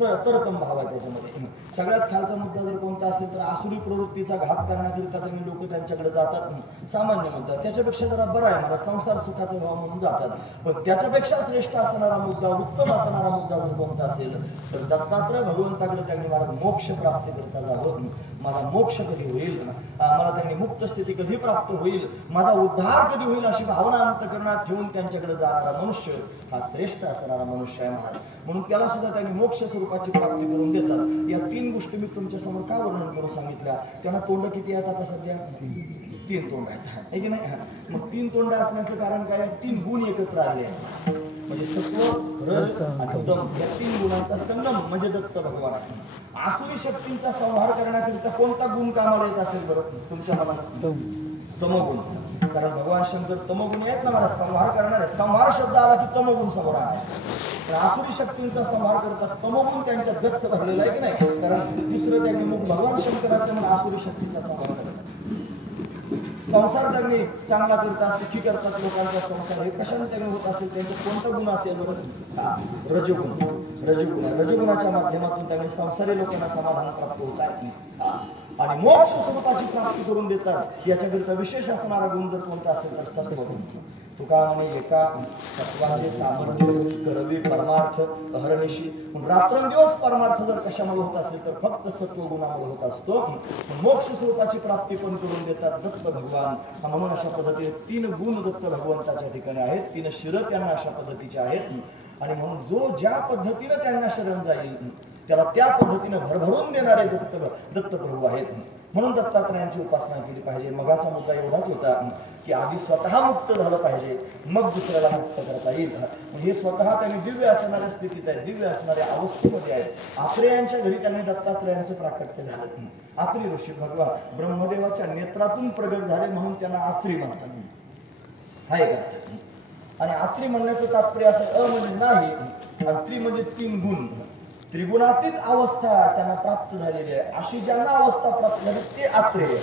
तरतम भाव आहे त्याच्यामध्ये. सगळ्यात खालचा मुद्दा जर कोणता असेल तर आसुरी प्रवृत्तीचा घात करण्याकरिता त्यांनी लोक त्यांच्याकडे जातात, सामान्य मुद्दा. त्याच्यापेक्षा जरा बरा आहे मला, संसार सुखाचा भाव म्हणून जातात. पण त्याच्यापेक्षा श्रेष्ठ असणारा मुद्दा, उत्तम असणारा मुद्दा जर कोणता असेल तर दत्तात्रय भगवंताकडे त्यांनी मला मोक्ष प्राप्ती करता जावं, मला मोक्ष कधी होईल, मला त्यांनी मुक्त स्थिती कधी प्राप्त होईल, माझा उद्धार कधी होईल अशी भावना अंतःकरणात ठेवून त्यांच्याकडे जाणारा मनुष्य हा श्रेष्ठ असणारा मनुष्य आहे महाराज. म्हणून त्याला सुद्धा त्यांनी मोक्ष स्वरूपाची प्राप्ती करून देतात. या तीन गोष्टी मी तुमच्या समोर का वर्णन करून सांगितल्या. त्यांना तोंड किती आहेत आता सध्या? 3 तोंड आहेत की नाही. मग 3 तोंड असण्याचं कारण काय? 3 गुण एकत्र आले आहेत, म्हणजे सत्व, रज आणि तम या 3 गुणांचा संगम म्हणजे दत्त भगवान. आसुरी शक्तींचा संहार करण्याकरिता कोणता गुण कामाला येत असेल बरं तुमच्या मनात? तमोगुण. कारण भगवान शंकर तमोगुण आहेत ना मला संहार करणार आहे. संहार शब्द आला की तमोगुण समोर आणायचा. आसुरी शक्तींचा संहार करतात, तमोगुण त्यांच्या गच्च भरलेला आहे की नाही. कारण तिसरं त्यांनी मग भगवान शंकराचं म्हणून आसुरी शक्तीचा संहार करतात. संसार त्यांनी चांगला करतात, सुखी करतात लोकांचा संसार. हे कशाने त्यांनी होत असेल, त्यांचा कोणता गुण असेल बरं? रजगुण. रजगुणाच्या माध्यमातून त्यांनी संसारी लोकांना समाधान प्राप्त होतात आणि मोक्ष स्वरूपाची प्राप्ती करून देतात. याच्याकरिता विशेष असणारा गुण जर कोणता असेल तर सत्वगुण. तुका म्हणे एका सत्वाचे सामर्थ्य करवी परमार्थ अहर्निशी. रात्रंदिवस परमार्थ जर कशामुळे होत असेल तर फक्त सत्वगुणामुळे होत असतो. मोक्ष स्वरूपाची प्राप्ती पण करून देतात दत्त भगवान. म्हणून अशा पद्धतीने 3 गुण दत्त भगवंताच्या ठिकाणी आहेत. 3 शिर त्यांना अशा पद्धतीचे आहेत. आणि म्हणून जो ज्या पद्धतीनं त्यांना शरण जाईल त्याला त्या पद्धतीनं भरभरून देणारे दत्तप्रभू आहेत. म्हणून दत्तात्रयांची उपासना केली पाहिजे. मगाचा मुद्दा एवढाच होता की आधी स्वतः मुक्त झालं पाहिजे, मग दुसऱ्याला मुक्त करता येईल. हे स्वतः त्यांनी दिव्य असणाऱ्या स्थितीत आहे, दिव्य असणाऱ्या अवस्थेमध्ये आहेत. आत्रेयांच्या घरी त्यांनी दत्तात्रयांचं प्राकट्य झालं. आत्री ऋषी भगवान ब्रह्मदेवाच्या नेत्रातून प्रगट झाले म्हणून त्यांना आत्री म्हणतात. हा एक अर्थ. आणि आत्री म्हणण्याचं तात्पर्य असं म्हणजे नाही, आणि त्री म्हणजे 3 गुण, त्रिगुणातीत अवस्था त्यांना प्राप्त झालेली आहे. अशी ज्यांना अवस्था प्राप्त झाली ते आत्रेय.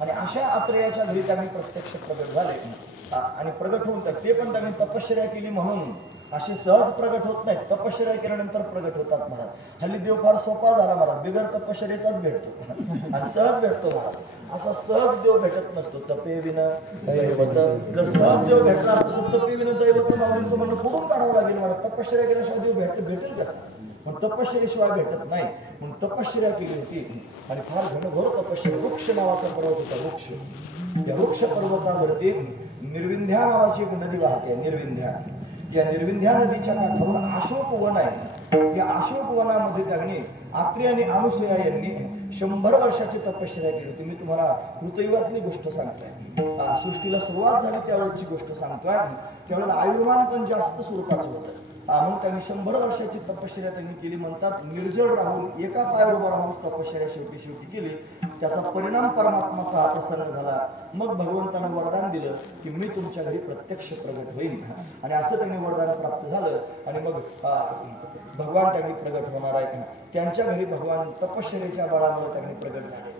आणि अशा आत्रेयाच्या घरी त्यांनी प्रत्यक्ष प्रगट झाले. आणि प्रगट होऊन ते पण त्यांनी तपश्चर्या केली म्हणून असे सहज प्रगट होत नाहीत. तपश्चर्या केल्यानंतर प्रगट होतात महाराज. हल्ली देव फार सोपा झाला महाराज, बिगर तपश्चर्याचाच भेटतो आणि सहज भेटतो महाराज. असा सहज देव भेटत नसतो. तपे विन दैवत. जर सहज देव भेटला असतो तपे विन दैवत माऊलींचं म्हणणं फोडून काढावं लागेल महाराज. तपश्चर्या केल्याशिवाय देव भेटेल कसा? पण तपश्चर्याशिवाय भेटत नाही म्हणून तपश्चर्या केली होती. आणि फार घनघोर तपश्चर्या. वृक्ष नावाचा पर्वत होता. वृक्ष. त्या वृक्ष पर्वतावरती निर्विंध्या नावाची एक नदी वाहते. निर्विंध्या. या निर्विंध्या नदीच्या काठावर अशोक वन आहे. या अशोक वनामध्ये त्यांनी आत्री आणि अनुसूया यांनी 100 वर्षाची तपश्चर्या केली होती. मी तुम्हाला कृतयुगातली गोष्ट सांगतोय. सृष्टीला सुरुवात झाली त्यावेळेची गोष्ट सांगतोय. त्यावेळेला आयुर्मान पण जास्त स्वरूपाचं होतं. म्हणून त्यांनी 100 वर्षाची तपश्चर्या त्यांनी केली. म्हणतात निर्जळ राहून एका पायावर उभा राहून तपश्चर्या शेवटी केली. त्याचा परिणाम परमात्मा का प्रसन्न झाला. मग भगवंतानं वरदान दिलं की मी तुमच्या घरी प्रत्यक्ष प्रगट होईल. आणि असं त्यांनी वरदान प्राप्त झालं. आणि मग भगवान त्यांनी प्रगट होणार आहे. त्यांच्या घरी भगवान तपश्चर्याच्या बळामुळे त्यांनी प्रगट झाले.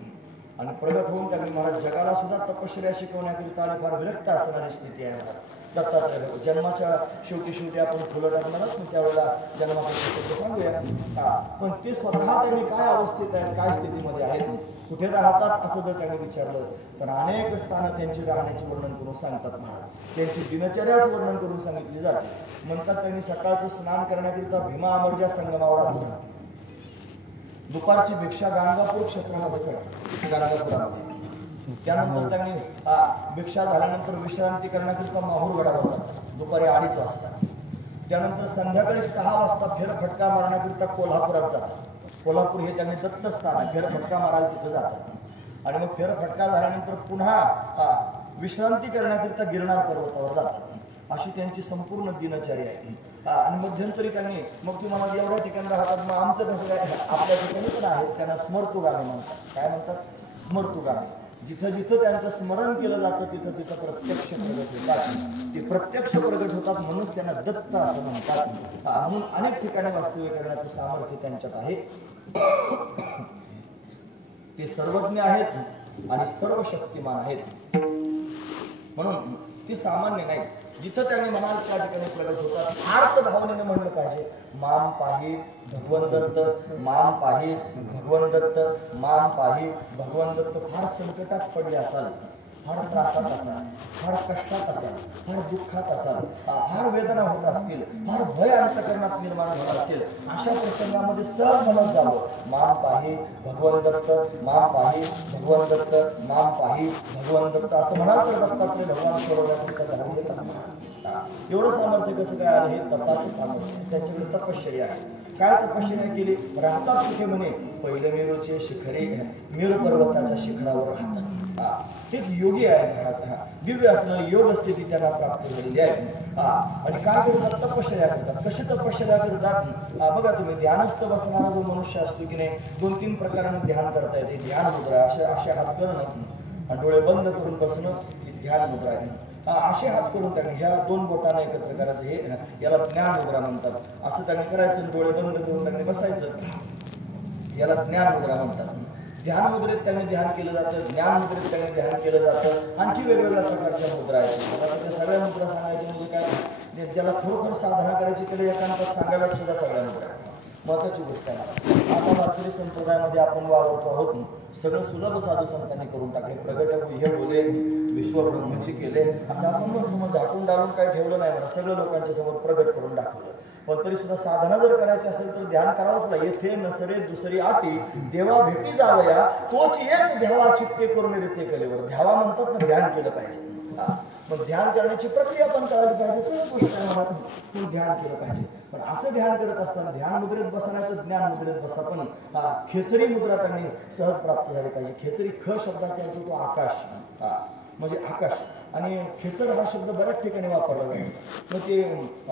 आणि प्रगट होऊन त्यांनी महाराज जगाला सुद्धा तपश्चर्या शिकवण्याकरिता आणि फार विरक्त असणारी स्थिती आहे. दत्तात्रय जन्माच्या शेवटी आपण फुलं टाकणार आहोत. त्यावेळेला जन्माचं सांगूया. पण ते स्वतः त्यांनी काय अवस्थेत आहेत, काय स्थितीमध्ये आहेत, कुठे राहतात असं जर त्यांनी विचारलं तर अनेक स्थानं त्यांची राहण्याचे वर्णन करून सांगतात महाराज. त्यांची दिनचर्याच वर्णन करून सांगितली जाते. म्हणतात त्यांनी सकाळचं स्नान करण्याकरिता भीमा अमरजा संगमावर असतात. दुपारची भिक्षा गाणगापूर क्षेत्रामध्ये करतात. गाणगापुरामध्ये. त्यानंतर त्यांनी भिक्षा झाल्यानंतर विश्रांती करण्याकरिता माहूरगडावर जातात दुपारी 2:30 वाजता. त्यानंतर संध्याकाळी 6 वाजता फेरफटका मारण्याकरिता कोल्हापुरात जातात. कोल्हापूर हे त्यांनी दत्तस्थान आहे. फेरफटका मारायला तिथं जातात. आणि मग फेरफटका झाल्यानंतर पुन्हा विश्रांती करण्याकरिता गिरनार पर्वतावर जातात. अशी त्यांची संपूर्ण दिनचर्या आहे. आणि मध्यंतरी त्यांनी मग तुम्हाला एवढ्या ठिकाणी राहतात. मग आमचं कसं काय? आपल्या ठिकाणी पण आहेत. त्यांना स्मर्तुगामी म्हणतात. काय म्हणतात? स्मर्तुगामी. जिथं जिथं त्यांचं स्मरण केलं जातं तिथं तिथं प्रत्यक्ष प्रगट होतात. ते प्रत्यक्ष प्रगट होतात म्हणून त्यांना दत्त असं म्हणतात. म्हणून अनेक ठिकाणी वास्तव्य करण्याचं सामर्थ्य त्यांच्यात आहे. ते सर्वज्ञ आहेत आणि सर्व शक्तिमान आहेत. म्हणून ते सामान्य नाहीत. जिथं त्यांनी म्हणाल त्या ठिकाणी प्रगट होतात. आर्त भावनेने म्हणलं पाहिजे माम पाही भगवन दत्त, माम पाही भगवन दत्त, माम पाही भगवन दत्त. फार संकटात पडले असाल, फार त्रासात असाल, फार कष्टात असाल, फार दुःखात असाल, फार वेदना होत असतील, फार भय अंतःकरणात निर्माण होत असेल, अशा प्रसंगामध्ये सहज म्हणत जावं माम पाही भगवन दत्त, माम पाही भगवन दत्त, माम पाही भगवन दत्त असं म्हणाल तर दत्तात्रय भगवान सोडवण्याकरिता धावून येतात. एवढं सामर्थ्य कसं काय आलं? हे तपाचं सामर्थ्य. त्यांच्याकडे तपश्चर्या आहे. काय तपश्चर्या केली? राहतात कुठे म्हणे? पहिलं मेरूचे शिखरे, मेरू पर्वताच्या शिखरावर राहतात. एक योगी आहे महाराज. दिव्य असणारी योग स्थिती त्यांना प्राप्त झालेली आहे. आणि काय करतात? तपश्चर्या करतात. कशी तपश्चर्या करतात? बघा तुम्ही ध्यानस्थ बसणारा जो मनुष्य असतो की नाही 2-3 प्रकाराने ध्यान करता येते. ध्यान मुद्रा असे हात करणं, डोळे बंद करून बसणं ही ध्यान मुद्रा आहे. असे हात करून त्यांनी ह्या 2 बोटांना एकत्र करायचं, हे याला ज्ञान मुद्रा म्हणतात. असं त्यांनी करायचं. डोळे बंद करून त्यांनी बसायचं, याला ज्ञान मुद्रा म्हणतात. ध्यान मुद्रेत त्यांनी ध्यान केलं जातं. ज्ञान मुद्रेत त्यांनी ध्यान केलं जातं. आणखी वेगवेगळ्या प्रकारच्या मुद्रा आहेत. आता त्या सगळ्या मुद्रा सांगायच्या म्हणजे काय? ज्याला खरोखर साधना करायची त्याला एकांतात सांगाव्यात सुद्धा सगळ्या मुद्रा. महत्वाची गोष्ट आहे. आता वारकरी संप्रदायामध्ये आपण वावरतो आहोत. सगळं सुलभ साधू संतांनी करून टाकले. प्रगट हे बोले, विश्वब्रह्मची केले असं आपण म्हणतो. मग झाकून डाळून काही ठेवलं नाही म्हणा. सगळं लोकांच्या समोर प्रगट करून दाखवलं. पण तरी सुद्धा साधना जर करायची असेल तर ध्यान करावंच लागेल. येथे नसरे दुसरी आटी देवा भेटी जावया तोच एक ध्यावा चित्ते करून रिते कलेवर. ध्यावा म्हणतात ना, ध्यान केलं पाहिजे. मग ध्यान करण्याची प्रक्रिया पण कळाली पाहिजे. सहज गोष्ट आहे मला तुम्ही ध्यान केलं पाहिजे. पण असं ध्यान करत असताना ध्यान मुद्रेत बसा नाही तर ज्ञान मुद्रेत बसा, पण खेचरी मुद्रा त्यांनी सहज प्राप्त झाली पाहिजे. खेचरी ख शब्दाचा अर्थ तो आकाश, म्हणजे आकाश. आणि खेचर हा शब्द बऱ्याच ठिकाणी वापरला जातो. मग ते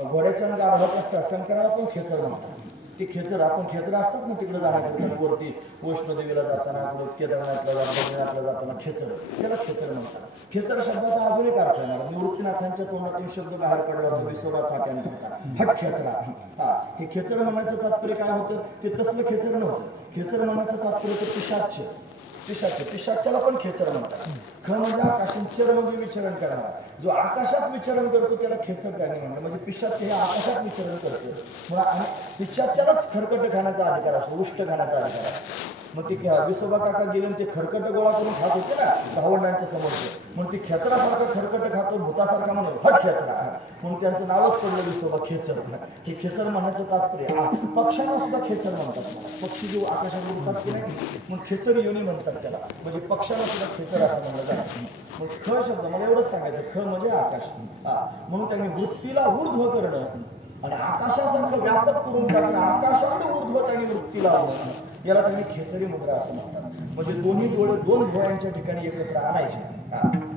घोड्याच्या आणि गाढवाच्या संकराला पण खेचर म्हणतात. ते खेचर आपण खेचर असतात ना तिकडे जाण्याकरता वरती वैष्णोदेवीला जाताना किंवा केदारनाथला बद्रीनाथला जाताना खेचर, त्याला खेचर म्हणतात. खेचर शब्दाचा अजून एक अर्थ येणार. निवृत्तीनाथांच्या तोंडातून शब्द बाहेर पडला होता विसोबा चाट्यान करताना, हट खेचरा. हे खेचर म्हणण्याचं तात्पर्य काय होतं? ते तसलं खेचर नव्हतं. खेचर म्हणण्याचं तात्पर्य होतं पिशाच्च. पिशाच्याला पण खेचर म्हणतात. ख म्हणजे आकाश, चर म्हणजे विचरण करणार. जो आकाशात विचरण करतो त्याला खेचर त्याने म्हणतात. म्हणजे पिशाच्च हे आकाशात विचरण करतो. पिशाच्यालाच खरकट खाण्याचा अधिकार असतो, उष्ट खाण्याचा अधिकार असतो. मग ते विसोबा काका गेले ते खरकट गोळा करून खात होते ना भावंडांच्या समोरचे, म्हणून ती खेचरासारखा खरकट खातो, भूतासारखा म्हणून हट खेचरा, म्हणून त्यांचं नावच पडलं विसोबा खेचर. हे खेचर म्हणण्याचं तात्पर्य. पक्ष्यांना सुद्धा खेचर म्हणतात. पक्षी जो आकाशात उडतात की नाही मग खेचर योनी म्हणतात त्याला, म्हणजे पक्ष्यांना सुद्धा खेचर असं म्हणलं जातं. मग ख शब्द मला एवढंच सांगायचं, ख म्हणजे आकाश. म्हणून त्यांनी वृत्तीला ऊर्ध्व करणं आणि आकाशासारखं व्यापक करून टाकणं, आकाशात ऊर्ध्व त्यांनी वृत्तीला लावणं, याला त्यांनी खेचरी मुद्रा असं म्हणतात. म्हणजे दोन्ही डोळे दोन डोळ्यांच्या ठिकाणी एकत्र आणायचे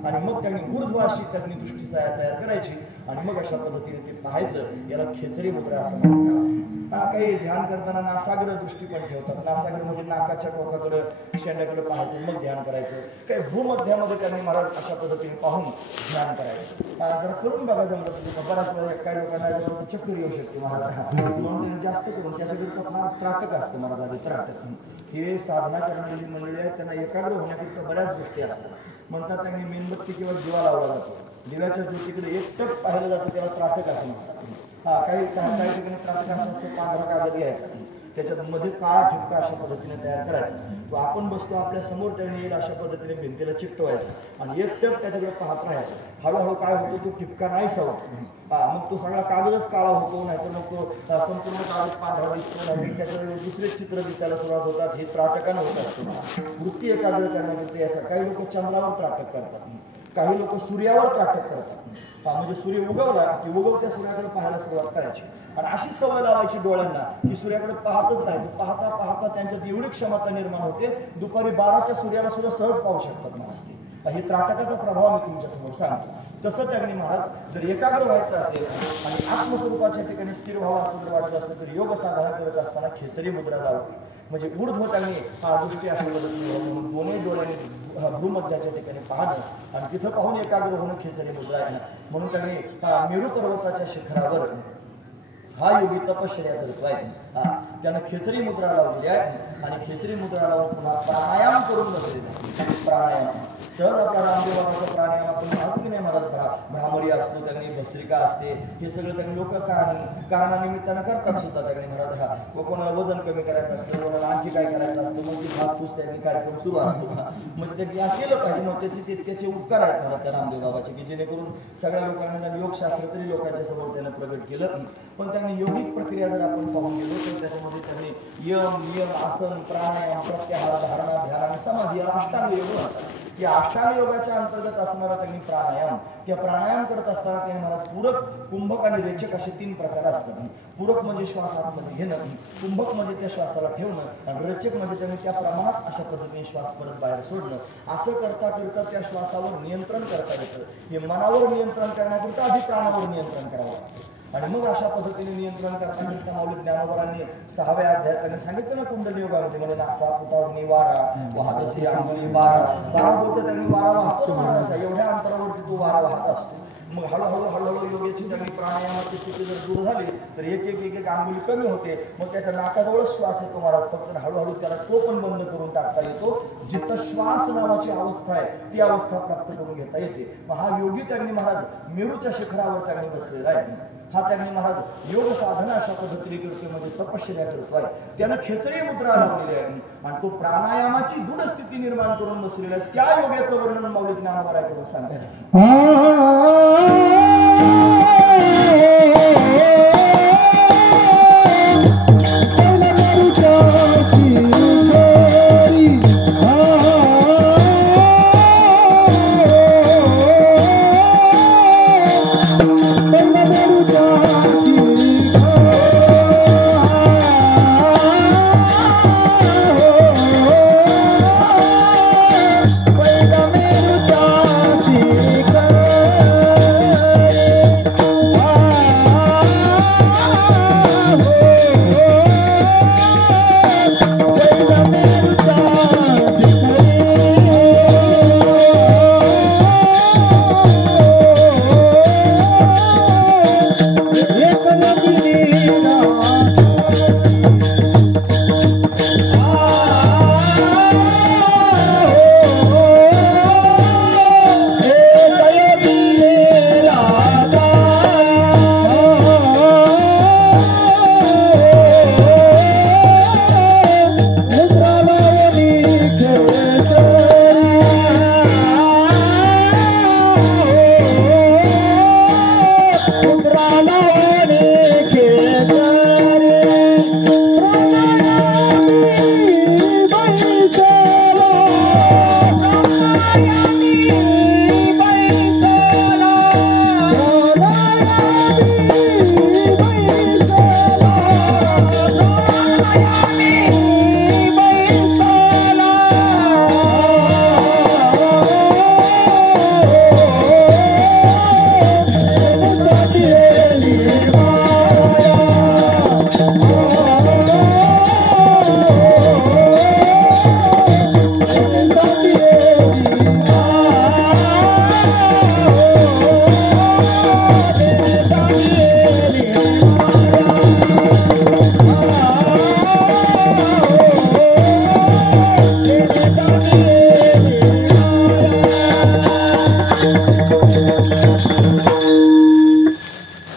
आणि मग त्यांनी ऊर्ध्व अशी त्यांनी दृष्टी तयार करायची आणि मग अशा पद्धतीने ते पाहायचं, याला खेचरी मुद्रा असं म्हणायचं. काही ध्यान करताना नासाग्र दृष्टी पण ठेवतात. नासाग्र म्हणजे नाकाच्या टोकाकडे शेंड्याकडे पाहायचं मग ध्यान करायचं. काही भूमध्यामध्ये त्यांनी महाराज अशा पद्धतीने पाहून ध्यान करायचं. जरा करून बघा जमलं तुम्ही. बऱ्याच वेळा काही लोकांना चक्कर येऊ शकते महाराज, म्हणून त्यांनी जास्त करून त्याच्याकरिता फार त्राटक असतं महाराज. त्राटक हे साधना करणारी मंडळी आहेत, त्यांना एकाग्र होण्याकरिता बऱ्याच गोष्टी असतात. म्हणतात त्यांनी मेणबत्ती किंवा दिवा लावला जातो, दिव्याच्या ज्योतीकडे एकटक पाहिलं जातं, त्याला त्राटक असं म्हणतात. काही ठिकाणी त्राटक असं असतं, पांढरा कागद घ्यायचा, त्याच्यात मध्ये काळा ठिपका अशा पद्धतीने तयार करायचा. तो आपण बसतो आपल्या समोर त्यांनी येईल अशा पद्धतीने भिंतीला चिकटवायचं आणि एकटक त्याच्याकडे पाहत राहायचं. हळूहळू काय होतो, तो ठिपका नाही सवत, मग तो सगळा कागदच काळा होतो, नाहीतर मग तो संपूर्ण कागद पांढरा दिसतो, नाही त्याच्यावर दुसरेच चित्र दिसायला सुरुवात होतात. हे त्राटकानं होत असतो. वृत्ती एकाग्र करण्याकरता असं काही लोक चंद्रावर त्राटक करतात, काही लोक सूर्यावर त्राटक करतात. म्हणजे सूर्य उगवला की उगवत्या सूर्याकडे पाहायला सुरुवात करायची आणि अशी सवय लावायची डोळ्यांना की सूर्याकडे पाहतच राहायचं. पाहता पाहता त्यांच्यात एवढी क्षमता निर्माण होते, दुपारी 12च्या सूर्याला सुद्धा सहज पाहू शकतात महाराज ते. हे त्राटकाचा प्रभाव मी तुमच्या समोर सांगतो. तसं त्यांनी महाराज जर एकाग्र व्हायचं असेल आणि आत्मस्वरूपाच्या ठिकाणी स्थिर व्हावं असं जर वाटत असेल तर योग साधना करत असताना खेचरी मुद्रा लावावी. म्हणजे ऊर्ध्व त्यांनी दृष्टी अशा पद्धतीने दोन्ही डोळ्याने भूमध्याच्या ठिकाणी पाहणं आणि तिथं पाहून एकाग्र होणं खेचरी मुद्रा आहे. म्हणून त्यांनी मेरू पर्वताच्या शिखरावर हा योगी तपश्चर्या करतो आहे. त्यानं खेचरी मुद्रा लावलेली आहे आणि खेचरी मुद्रा लावून पुन्हा प्राणायाम करून बसलेला. प्राणायाम सहज आपला रामदेवाचा प्राणायाम आपण पाहतो की नाही महाराज, भ्रामरी असतो, त्यांनी भस्त्रिका असते, हे सगळं त्यांनी लोक कारणानिमित्तानं करतात सुद्धा त्यांनी महाराज. व कोणाला वजन कमी करायचं असतं, कोणाला आणखी काय करायचं असतं, मग ती फासफूस त्यांनी कार्यक्रम सुरू असतो. म्हणजे त्यांनी केलं पाहिजे. मग त्याचे उपकार आहेत महाराज त्या रामदेव बाबाचे की जेणेकरून सगळ्या लोकांना त्यांनी योगशास्त्र तरी लोकांच्या समोर त्यानं प्रगट केलं. पण त्यांनी योगिक प्रक्रिया जर आपण पाहून गेलो तर त्याच्यामध्ये त्यांनी यम नियम आसन प्राणायाम प्रत्याहार धारणा ध्यान आणि समाधी याला अष्टांग योग म्हणतात. या अष्टांग योगाच्या अंतर्गत असणारा त्यांनी प्राणायाम, त्या प्राणायाम करत असताना त्यांनी मला पूरक, कुंभक आणि रेचक असे 3 प्रकार असतात. पूरक म्हणजे श्वास आतमध्ये घेणं, कुंभक म्हणजे त्या श्वासाला ठेवणं आणि रेचक म्हणजे त्यांनी त्या प्रमाणात अशा पद्धतीने श्वास परत बाहेर सोडणं. असं करता करता त्या श्वासावर नियंत्रण करता येतं. हे मनावर नियंत्रण करण्याकरिता आधी प्राणावर नियंत्रण करावं लागतं आणि मग अशा पद्धतीने नियंत्रण करण्याकरिता माऊली ज्ञानोबरांनी 6व्या अध्यायात त्यांनी सांगितलं ना कुंडली योगामध्ये म्हणजे नासा पुटावणी वारा वाहतशी अंगणी 12 बोट त्यांनी वारा वाहतो महाराज. एवढ्या अंतरावरती तो वारा वाहत असतो. मग हळूहळू योग्याची त्यांनी प्राणायामाची स्थिती जर दूर झाली तर एक अंगुली कमी होते. मग त्याच्या नाकाजवळच श्वास येतो महाराज. फक्त हळूहळू त्याला तो पण बंद करून टाकता येतो. जिथं श्वास नावाची अवस्था आहे ती अवस्था प्राप्त करून घेता येते. मग हा योगी त्यांनी महाराज मेरूच्या शिखरावर त्यांनी बसलेला आहे. हा त्यांनी महाराज योग साधना अशा पद्धतीने करतो म्हणजे तपश्चर्या करतोय. त्यानं खेचरी मुद्रा लावलेली आहे आणि तो प्राणायामाची दृढ स्थिती निर्माण करून बसलेला आहे. त्या योगाचं वर्णन माऊली ज्ञानोबराकडून सांगायचं.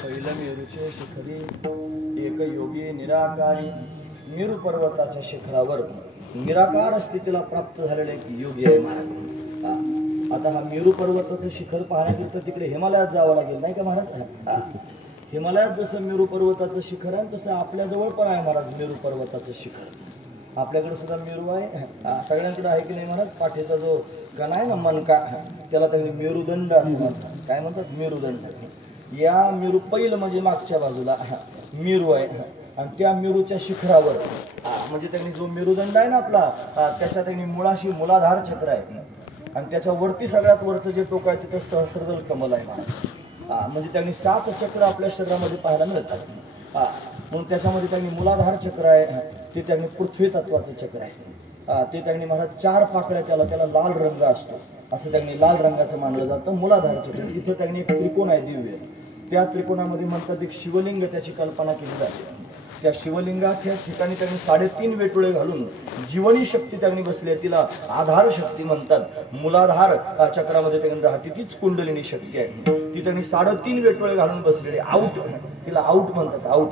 पहिलं मेरूचे शिखरी एक योगी निराकारी मेरू पर्वताच्या शिखरावर निराकार स्थितीला प्राप्त झालेले एक योगी आहे महाराज. आता हा मेरू पर्वताचं शिखर पाहण्याकरिता तिकडे हिमालयात जावं लागेल नाही का महाराज. हिमालयात जसं मेरू पर्वताचं शिखर आहे तसं आपल्या जवळ पण आहे महाराज मेरू पर्वताचं शिखर. आपल्याकडे सुद्धा मेरू आहे, सगळ्यांकडे आहे की नाही महाराज. पाठीचा जो गण आहे ना मनका त्याला त्यांनी मेरुदंड असं म्हणतात. काय म्हणतात मेरुदंड. या मेरू पहिलं म्हणजे मागच्या बाजूला मेरू आहे आणि त्या मेरूच्या शिखरावर म्हणजे त्यांनी जो मेरुदंड आहे ना आपला त्याच्या त्यांनी मुळाशी मूलाधार चक्र आहे आणि त्याच्या वरती सगळ्यात वरचं जे टोक आहे तिथं सहस्रदल कमल आहे महाराज. म्हणजे त्यांनी 7 चक्र आपल्या शरीरामध्ये पाहायला मिळतात. म्हणून त्याच्यामध्ये त्यांनी मूलाधार चक्र आहे ते त्यांनी पृथ्वी तत्वाचं चक्र आहे. ते त्यांनी महाराज 4 पाकळ्या त्याला लाल रंग असतो असं त्यांनी लाल रंगाचं मानलं जातं मूलाधार चक्र. इथं त्यांनी एक त्रिकोण आहे दिव्य. त्या त्रिकोणामध्ये म्हणतात एक शिवलिंग त्याची कल्पना केली जाते. त्या शिवलिंगाच्या ठिकाणी त्यांनी 3.5 वेटोळे घालून जीवनी शक्ती त्यांनी बसली आहे. तिला आधार शक्ती म्हणतात. मूलाधार चक्रामध्ये त्यांनी राहते तीच कुंडलिनी शक्ती आहे. ती त्यांनी 3.5 वेटोळे घालून बसलेली आऊट. तिला आऊट म्हणतात. आऊट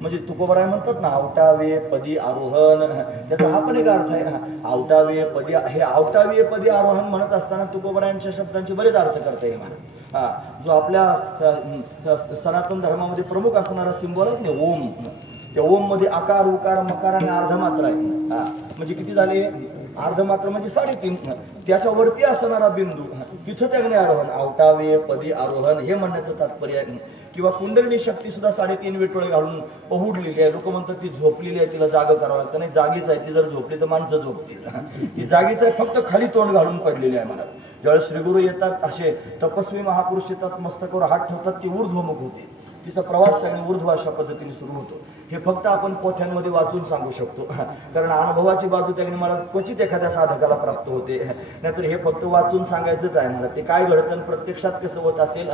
म्हणजे तुकोबराय म्हणतात ना आवटावे पदी आरोहण. त्याचा हा पण एक अर्थ आहे. आवटावे पदी हे आवटावे पदी आरोहण म्हणत असताना तुकोबरायांच्या शब्दांचे बरेच अर्थ करता येईल मला. जो आपल्या सनातन धर्मामध्ये प्रमुख असणारा सिंबॉल आहे ना ओम. त्या ओम मध्ये आकार उकार मकार आणि अर्धमात्र आहे. म्हणजे किती झाले अर्धमात्र म्हणजे 3.5. त्याच्यावरती असणारा बिंदू तिथं त्याने आरोहण आवटावे पदी आरोहण हे म्हणण्याचं तात्पर्य आहे. किंवा कुंडलिनी शक्ती सुद्धा 3.5 वेटोळे घालून पहुडलेली आहे. लोक म्हणतात ती झोपलेली आहे तिला जाग करावं लागतं. नाही जागीच आहे. ती जर झोपली तर माणसं झोपतील. ती जागीच आहे फक्त खाली तोंड घालून पडलेली आहे मला. ज्यावेळेस श्रीगुरु येतात असे तपस्वी महापुरुष येतात मस्तकावर हात ठेवतात ती ऊर्ध्वमुख होते. तिचा प्रवास त्याने ऊर्ध्व अशा पद्धतीने सुरू होतो. हे फक्त आपण पोथ्यांमध्ये वाचून सांगू शकतो कारण अनुभवाची बाजू त्याने मला क्वचित एखाद्या साधकाला प्राप्त होते. नाहीतर हे फक्त वाचून सांगायचंच आहे मला. ते काय घडतं प्रत्यक्षात कसं होत असेल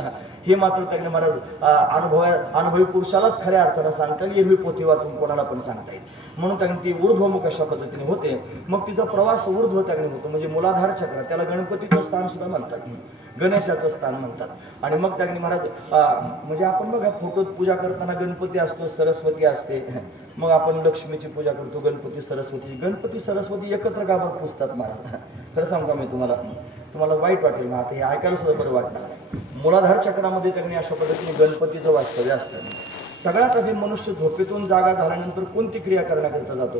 हे मात्र त्याने मला अनुभवी पुरुषालाच खऱ्या अर्थानं सांगता येईल. एरवी पोथी वाचून कोणाला पण सांगता येईल. म्हणून त्याने ती ऊर्ध्वमुख अशा पद्धतीने होते. मग तिचा प्रवास ऊर्ध्व त्याने होतो म्हणजे मूलाधार चक्र. त्याला गणपतीचं स्थान सुद्धा म्हणतात, गणेशाचं स्थान म्हणतात. आणि मग त्याने महाराज म्हणजे आपण बघा फोटोत पूजा करताना गणपती असतो, सरस्वती असते. मग आपण लक्ष्मीची पूजा करतो, गणपती सरस्वती. गणपती सरस्वती एकत्र का बरं पुजतात महाराज? खरं सांगू का मी तुम्हाला वाईट वाटेल ना आता हे ऐकायला सुद्धा बरं वाटणार. मूलाधार चक्रामध्ये त्यांनी अशा पद्धतीने गणपतीचं वास्तव्य असतं. सगळ्यात आधी मनुष्य झोपेतून जागा झाल्यानंतर कोणती क्रिया करण्याकरिता जातो?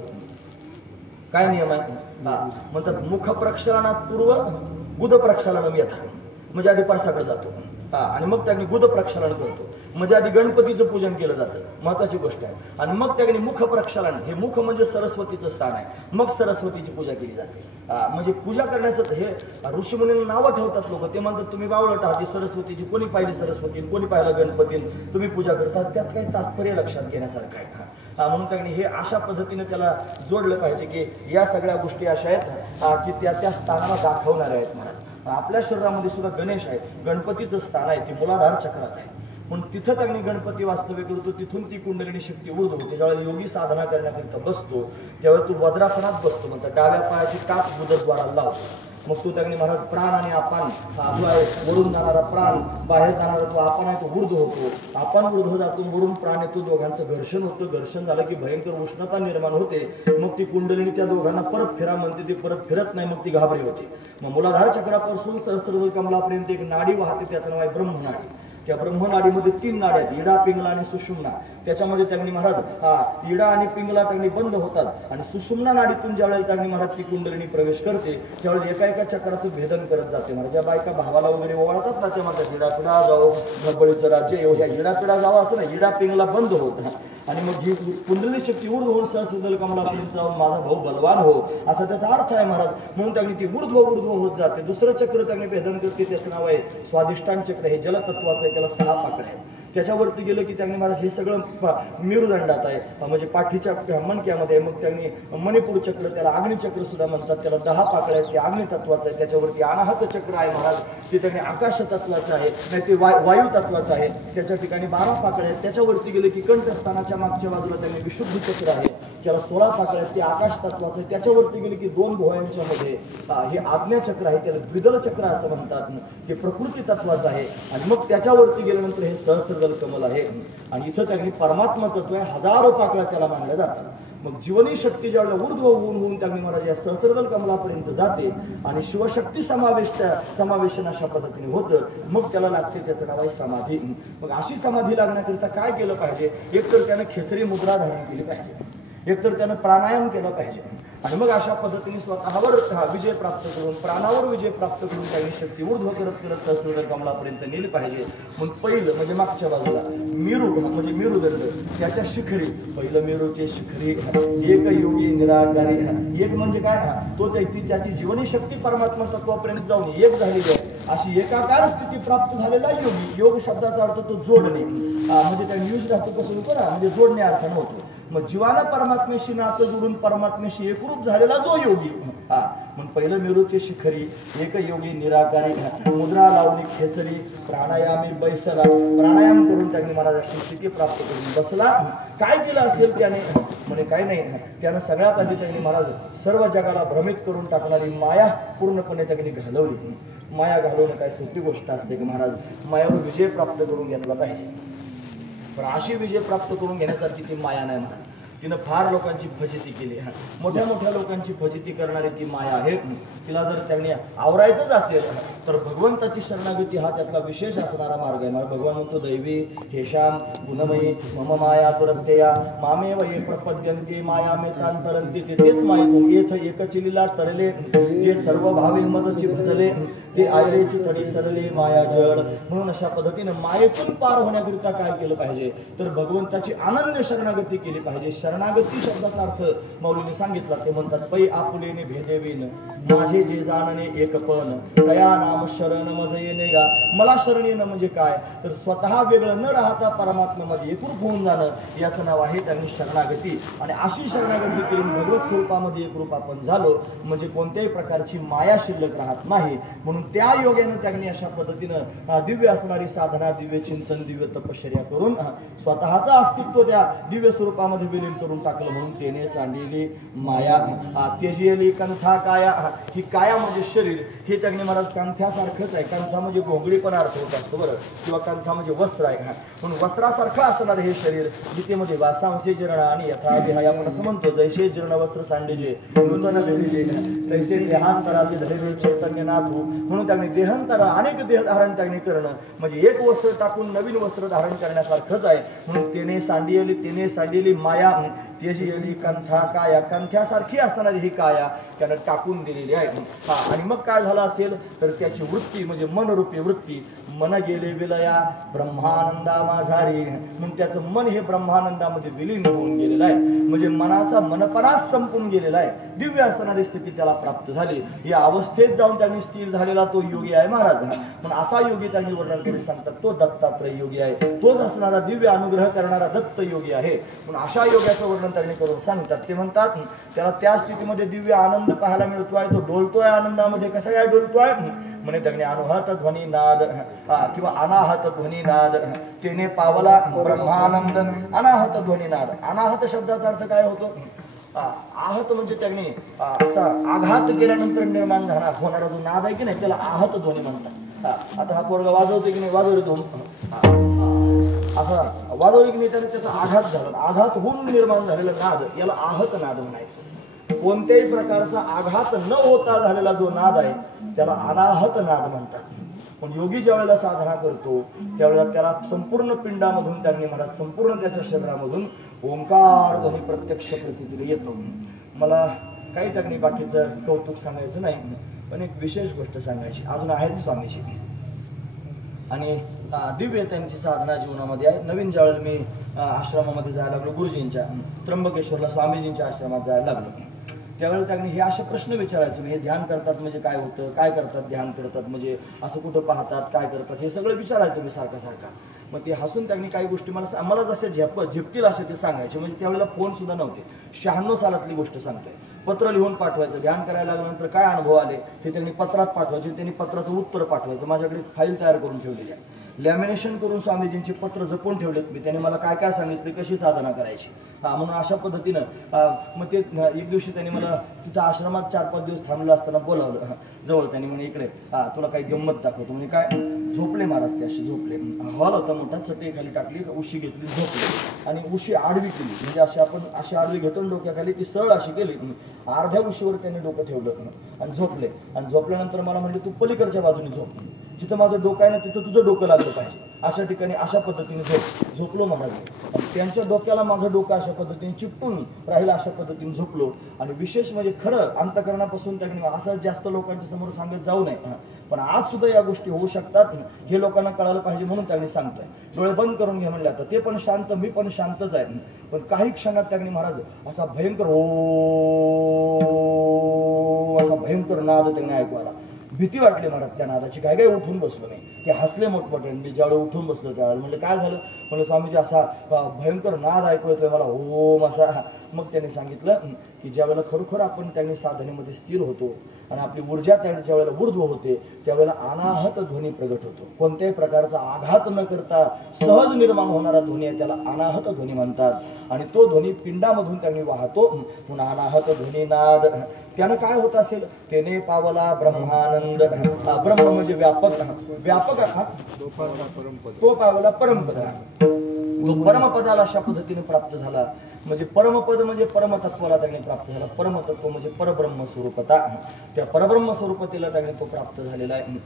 काय नियम आहे? म्हणतात मुख प्रक्षालनात पूर्व गुद प्रक्षालनम यथा. म्हणजे आधी परसाकडे जातो आणि मग त्यांनी गुद प्रक्षालन करतो. म्हणजे आधी गणपतीचं पूजन केलं जातं, महत्वाची गोष्ट आहे. आणि मग त्यांनी मुख प्रक्षालन, हे मुख म्हणजे सरस्वतीचं स्थान आहे, मग सरस्वतीची पूजा केली जाते. म्हणजे पूजा करण्याचं हे ऋषीमुनींना नावं ठेवतात लोक. ते म्हणतात तुम्ही बावळट आहात, सरस्वतीची कोणी पाहिली सरस्वती कोणी पाहिलं गणपती तुम्ही पूजा करतात. त्यात काही तात्पर्य लक्षात घेण्यासारखं आहे. म्हणून त्यांनी हे अशा पद्धतीने त्याला जोडलं पाहिजे की या सगळ्या गोष्टी अशा आहेत की त्या स्थानाला दाखवणाऱ्या आहेत. महाराज आपल्या शरीरामध्ये सुद्धा गणेश आहे, गणपतीचं स्थान आहे, ते मूलाधार चक्रात आहे. म्हणून तिथं त्यांनी गणपती वास्तव्य करतो. तिथून ती कुंडलिनी शक्ती ऊर्ध्व होते. ज्यावेळेला योगी साधना करण्याकरिता बसतो त्यावेळेला तू वज्रासनात बसतो. म्हणतात डाव्या पायाची टाच गुदद्वाराला लावतो. मग तू त्यांनी महाराज प्राण आणि आपण जो आहे वरून जाणारा प्राण बाहेर जाणारा तो आपण आहे तो ऊर्ध्व होतो. आपण ऊर्ध्व जातो वरून प्राण येतो. दोघांचं घर्षण होतं. घर्षण झालं की भयंकर उष्णता निर्माण होते. मग ती कुंडलिनी त्या दोघांना परत फिरा म्हणते. ती परत फिरत नाही. मग ती घाबरी होते. मग मूलाधार चक्रापासून सहस्त्रदल कमलापर्यंत एक नाडी वाहते. त्याचं नाव आहे ब्रह्मनाडी. त्या ब्रह्मनाडीमध्ये 3 नाड्या आहेत, इडा पिंगला आणि सुषुम्ना. त्याच्यामध्ये त्यांनी महाराज इडा आणि पिंगला त्यांनी बंद होतात आणि सुषुम्ना नाडीतून ज्यावेळेला त्यांनी महाराज ती कुंडलिनी प्रवेश करते त्यावेळेला एका एका चक्राचं भेदन करत जाते. महाराज ज्या बायका भावाला वगैरे ओवाळतात ना ते म्हणतात इडा पिडा जाओ भगबळीचं राज्य येऊ. या इडा पिडा जावं असं ना, इडा पिंगला बंद होत आणि मग ही कुंडलिनी शक्ती ऊर्ध्व होऊन सहस्त्रदल कमलापर्यंत जाऊन माझा भाऊ बलवान हो असा त्याचा अर्थ आहे महाराज. म्हणून त्यांनी ती ऊर्ध्व होत जाते. दुसरं चक्र त्यांनी भेदन करते. त्याचं नाव आहे स्वाधिष्ठान चक्र. हे जलतत्वाचं आहे. त्याला 6 पाकळ्या आहेत. त्याच्यावरती गेलं की त्यांनी महाराज हे सगळं मेरुदंडात आहे, म्हणजे पाठीच्या मणक्यामध्ये. मग त्यांनी मणिपूर चक्र, त्याला अग्निचक्र सुद्धा म्हणतात, त्याला 10 पाकळ्या आहेत, ते अग्नि तत्वाचं आहे. त्याच्यावरती अनाहत चक्र आहे महाराज, ते त्यांनी आकाश तत्वाचं आहे, नाही ते वायू तत्वाचं आहे. त्याच्या ठिकाणी 12 पाकळ्या आहेत. त्याच्यावरती गेले की कंठस्थानाच्या मागच्या बाजूला त्यांनी विशुद्ध चक्र आहे, त्याला 16 पाकळ्या आहेत, ते आकाश तत्वाचं आहे. त्याच्यावरती गेले की 2 भुवयांच्या मध्ये हे आज्ञाचक्र आहे, त्याला द्विदल चक्र असं म्हणतात, ते प्रकृती तत्वाचं आहे. आणि मग त्याच्यावरती गेल्यानंतर हे सहस्त्रदल कमल आहे. आणि इथं त्यांनी परमात्मा तत्व आहे, हजारो पाकळ्या त्याला मानल्या जातात. मग जीवनी शक्ती ज्यावेळेला ऊर्ध्व होऊन त्यांनी महाराज या सहस्त्रदल कमलापर्यंत जाते आणि शिवशक्ती समावेशन अशा पद्धतीने होतं. मग त्याला लागते, त्याचं नाव आहे समाधी. मग अशी समाधी लागण्याकरिता काय केलं पाहिजे? एकतर त्यानं खेचरी मुद्रा धारण केली पाहिजे, एकतर त्यानं प्राणायाम केला पाहिजे. आणि मग अशा पद्धतीने स्वतःवर विजय प्राप्त करून, प्राणावर विजय प्राप्त करून त्यांनी शक्ती ऊर्ध्व करत सहस्त्रदल कमलापर्यंत नेली पाहिजे. मग पहिलं म्हणजे मागच्या बाजूला मेरू म्हणजे मेरुदंड, त्याच्या शिखरी, पहिलं मेरूचे शिखरी एक योगी निराकारी. एक म्हणजे काय? तो त्याची जीवनी शक्ती परमात्मा तत्वापर्यंत जाऊन एक झालेली आहे, अशी एकाकार स्थिती प्राप्त झालेला योगी. योग शब्दाचा अर्थ तो जोडणे, म्हणजे त्या न्यूज राहतो कसं होतं ना, म्हणजे जोडणे अर्थानं होतो. मग जीवाला परमात्म्याशी नातं जोडून परमात्म्याशी एकरूप झालेला जो योगी. मग पहिलं मेरूचे शिखरी एक योगी निराकारी, मुद्रा लावणी खेचरी, प्राणायामी बैसला, प्राणायाम करून त्यांनी मला अशी स्थिती प्राप्त करून बसला. काय केलं असेल त्याने? म्हणजे काय नाही, त्यानं सगळ्यात आधी त्यांनी महाराज सर्व जगाला भ्रमित करून टाकणारी माया पूर्णपणे त्यांनी घालवली. माया घालवणं काय सोपी गोष्ट असते की महाराज? मायावर विजय प्राप्त करून घेतला पाहिजे, पण अशी विजय प्राप्त करून घेण्यासारखी ती माया नाही महाराज. तिनं फार लोकांची फजिती केली, मोठ्या मोठ्या लोकांची फजिती करणारी ती माया आहे. तिला जर त्यांनी आवरायचंच असेल तर भगवंताची शरणागती हा त्यातला विशेष असणारा मार्ग आहे. भगवान म्हणतो दैवी हेशाम गुणमयी मम माया दुरत्यया मामेव ये प्रपद्यंते माया मे तांतरंती. तेच माहितून येथ एकचिलीला तरले जे सर्व भावे मजची भजले ते आयरेची तडी सरले माया जड. म्हणून अशा पद्धतीने मायेतून पार होण्याकरिता काय केलं पाहिजे? तर भगवंताची अनन्य शरणागती केली पाहिजे. शरणागती शब्दाचा अर्थ माऊलीने सांगितला, ते म्हणतात पै आपुलेने भेदेवीन माझे जे जाणणे एकपण तया नाम शरण मज येणे गा. मला शरण येणं म्हणजे काय? तर स्वतः वेगळं न राहता परमात्म्यामध्ये एकरूप होऊन जाणं, याचं नाव आहे त्यांनी शरणागती. आणि अशी शरणागती केली भगवत स्वरूपामध्ये एकरूप आपण झालो म्हणजे कोणत्याही प्रकारची माया शिल्लक राहत नाही. म्हणून त्या योग्यानं त्यांनी अशा पद्धतीनं दिव्य असणारी साधना, दिव्य चिंतन, दिव्य तपश्चर्या करून स्वतःचं अस्तित्व त्या दिव्य स्वरूपामध्ये विलीन करून टाकलं. म्हणून तेने सांडिली माया तेजियली कंथा काया. ही काया म्हणजे शरीर, हे त्यांनी मला कंथ्यासारखंच आहे. कंथा म्हणजे घोंगडी पण अर्थ होत असतो बरं, किंवा कंथा म्हणजे वस्त्र आहे. म्हणून वस्त्रासारखं असणार हे शरीर. गीतेमध्ये वासांशे जीर्ण आणि याचा विहाय आपण असं म्हणतो, जैसे जीर्ण वस्त्र सांडेजे नूतन भेटीजे तैसे देहांतराचे धरेवे चैतन्य नाथू. म्हणून त्यांनी देहांतर अनेक देह धारण त्यांनी करणं म्हणजे एक वस्त्र टाकून नवीन वस्त्र धारण करण्यासारखंच आहे. म्हणून तेने सांडिली माया तेजियली कंथा काया. कंथ्यासारखी असणारी ही काया त्यानं टाकून दिलेली आहे. आणि मग काय झालं असेल तर त्याची वृत्ती म्हणजे मनरूपी वृत्ती, मन गेले विलया ब्रह्मानंदा माझारी. म्हणून त्याचं मन हे ब्रह्मानंदामध्ये विलीन होऊन गेलेलं आहे. म्हणजे मनाचा मनपरास संपून गेलेला आहे. दिव्य असणारी स्थिती त्याला प्राप्त झाली. या अवस्थेत जाऊन त्यांनी स्थिर झालेला तो योगी आहे महाराज. पण असा योगी त्यांनी वर्णन करून सांगतात तो दत्तात्रय योगी आहे. तोच असणारा दिव्य अनुग्रह करणारा दत्त योगी आहे. पण अशा योग्याचं वर्णन त्यांनी करून सांगतात. ते म्हणतात त्याला त्या स्थितीमध्ये दिव्य आनंद पाहायला मिळतोय, तो डोलतोय आनंदामध्ये. कसं काय डोलतोय? म्हणे त्यांनी अनुहत ध्वनी नाद किंवा अनाहत ध्वनी नाद तेने पावला ब्रह्मानंद. अनाहत ध्वनी नाद, अनाहत शब्दाचा अर्थ काय होतो? आहत म्हणजे त्यांनी असा आघात केल्यानंतर निर्माण झाला होणारा जो नाद आहे की नाही त्याला आहत ध्वनी म्हणतात. आता हा पोरगा वाजवतो की नाही, वाजवतो दोन असा वाजवली की नाही त्याने त्याचा आघात झाला, आघात होऊन निर्माण झालेला नाद याला आहत नाद म्हणायचं. कोणत्याही प्रकारचा आघात न होता झालेला जो नाद आहे त्याला अनाहत नाद म्हणतात. पण योगी ज्या वेळेला साधना करतो त्यावेळेला त्याला संपूर्ण पिंडामधून त्यांनी मला संपूर्ण त्याच्या शरीरामधून ओंकार ध्वनी प्रत्यक्ष प्रतीला येतो. मला काही त्यांनी बाकीचं कौतुक सांगायचं नाही, पण एक विशेष गोष्ट सांगायची अजून आहेत स्वामीची. आणि दिव्य त्यांची साधना जीवनामध्ये आहे. नवीन ज्यावेळेला मी आश्रमामध्ये जायला लागलो गुरुजींच्या, त्र्यंबकेश्वरला स्वामीजींच्या आश्रमात जायला लागलो त्यावेळेला त्यांनी हे असे प्रश्न विचारायचे, हे ध्यान करतात म्हणजे काय होतं, काय करतात ध्यान करतात म्हणजे, असं कुठं पाहतात, काय करतात, हे सगळं विचारायचं मी सारखा. मग ते हसून त्यांनी काही गोष्टी मला जसे झेपतील असे ते सांगायचे. म्हणजे त्यावेळेला फोन सुद्धा नव्हते. 96 सालातली गोष्ट सांगतोय. पत्र लिहून पाठवायचं, ध्यान करायला लागल्यानंतर काय अनुभव आले हे त्यांनी पत्रात पाठवायचे, त्यांनी पत्राचं उत्तर पाठवायचं. माझ्याकडे फाईल तयार करून ठेवलेली आहे, लॅमिनेशन करून स्वामीजींची पत्र जपून ठेवलेत मी. त्यांनी मला काय काय सांगितले, कशी साधना करायची, म्हणून अशा पद्धतीनं मग ते एक दिवशी त्यांनी मला तिथं आश्रमात 4-5 दिवस थांबलं असताना बोलावलं जवळ. त्यांनी म्हणे इकडे तुला काही गंमत दाखवतो. म्हणजे काय, झोपले महाराज ते, असे झोपले. हॉल होता मोठा, चटई खाली टाकली, उशी घेतली, झोपले आणि उशी आडवी केली. म्हणजे अशी आपण अशी आडवी घेतो डोक्याखाली, ती सरळ अशी केली. अर्ध्या उशीवर त्यांनी डोकं ठेवलं आणि झोपले. आणि झोपल्यानंतर मला म्हणले तू पलीकडच्या बाजूने झोप, जिथं माझं डोकं आहे ना तिथं तुझं डोकं लागलं पाहिजे, अशा ठिकाणी अशा पद्धतीने झोपलो महाराज. त्यांच्या डोक्याला माझं डोकं अशा पद्धतीने चिपटून राहिलं, अशा पद्धतीने झोपलो. आणि विशेष म्हणजे खरं अंतकरणापासून त्यांनी असं जास्त लोकांच्या समोर सांगत जाऊ नये, पण आज सुद्धा या गोष्टी होऊ शकतात हे लोकांना कळायला पाहिजे, म्हणून त्यांनी सांगतोय. डोळे बंद करून घे म्हणले. आता ते पण शांत, मी पण शांतच आहे. पण काही क्षणात त्यांनी महाराज असा भयंकर असा भयंकर नाद त्यांनी ऐकू आला. भीती वाटली महाराज त्या नादाची. काय उठून बसलो नाही. ते हसले मोठमोठे. मी ज्यावेळेला उठून बसलो त्यावेळेला म्हणलं काय झालं, म्हणलं स्वामीजी असा भयंकर नाद ऐकू येतोय मला, ओम असा. मग त्यांनी सांगितलं की ज्यावेळेला खरोखर आपण त्यांनी साधनेमध्ये स्थिर होतो आणि आपली ऊर्जा ज्या वेळेला ऊर्ध्व होते त्यावेळेला अनाहत ध्वनी प्रगट होतो. कोणत्याही प्रकारचा आघात न करता सहज निर्माण होणारा ध्वनी आहे, त्याला अनाहत ध्वनी म्हणतात. आणि तो ध्वनी पिंडामधून त्यांनी वाहतो म्हणून अनाहत ध्वनी नाद. त्यानं काय होत असेल, त्याने पावला ब्रह्मानंद. ब्रह्म म्हणजे व्यापक, व्यापक तो पावला परमपद. तो परमपदाला अशा पद्धतीने प्राप्त झाला. म्हणजे परमपद म्हणजे परमतत्वाला त्यांनी प्राप्त झाला. परमतत्व म्हणजे परब्रह्म स्वरूपता. त्या परब्रह्म स्वरूपतेला त्यांनी तो प्राप्त झालेला आहे.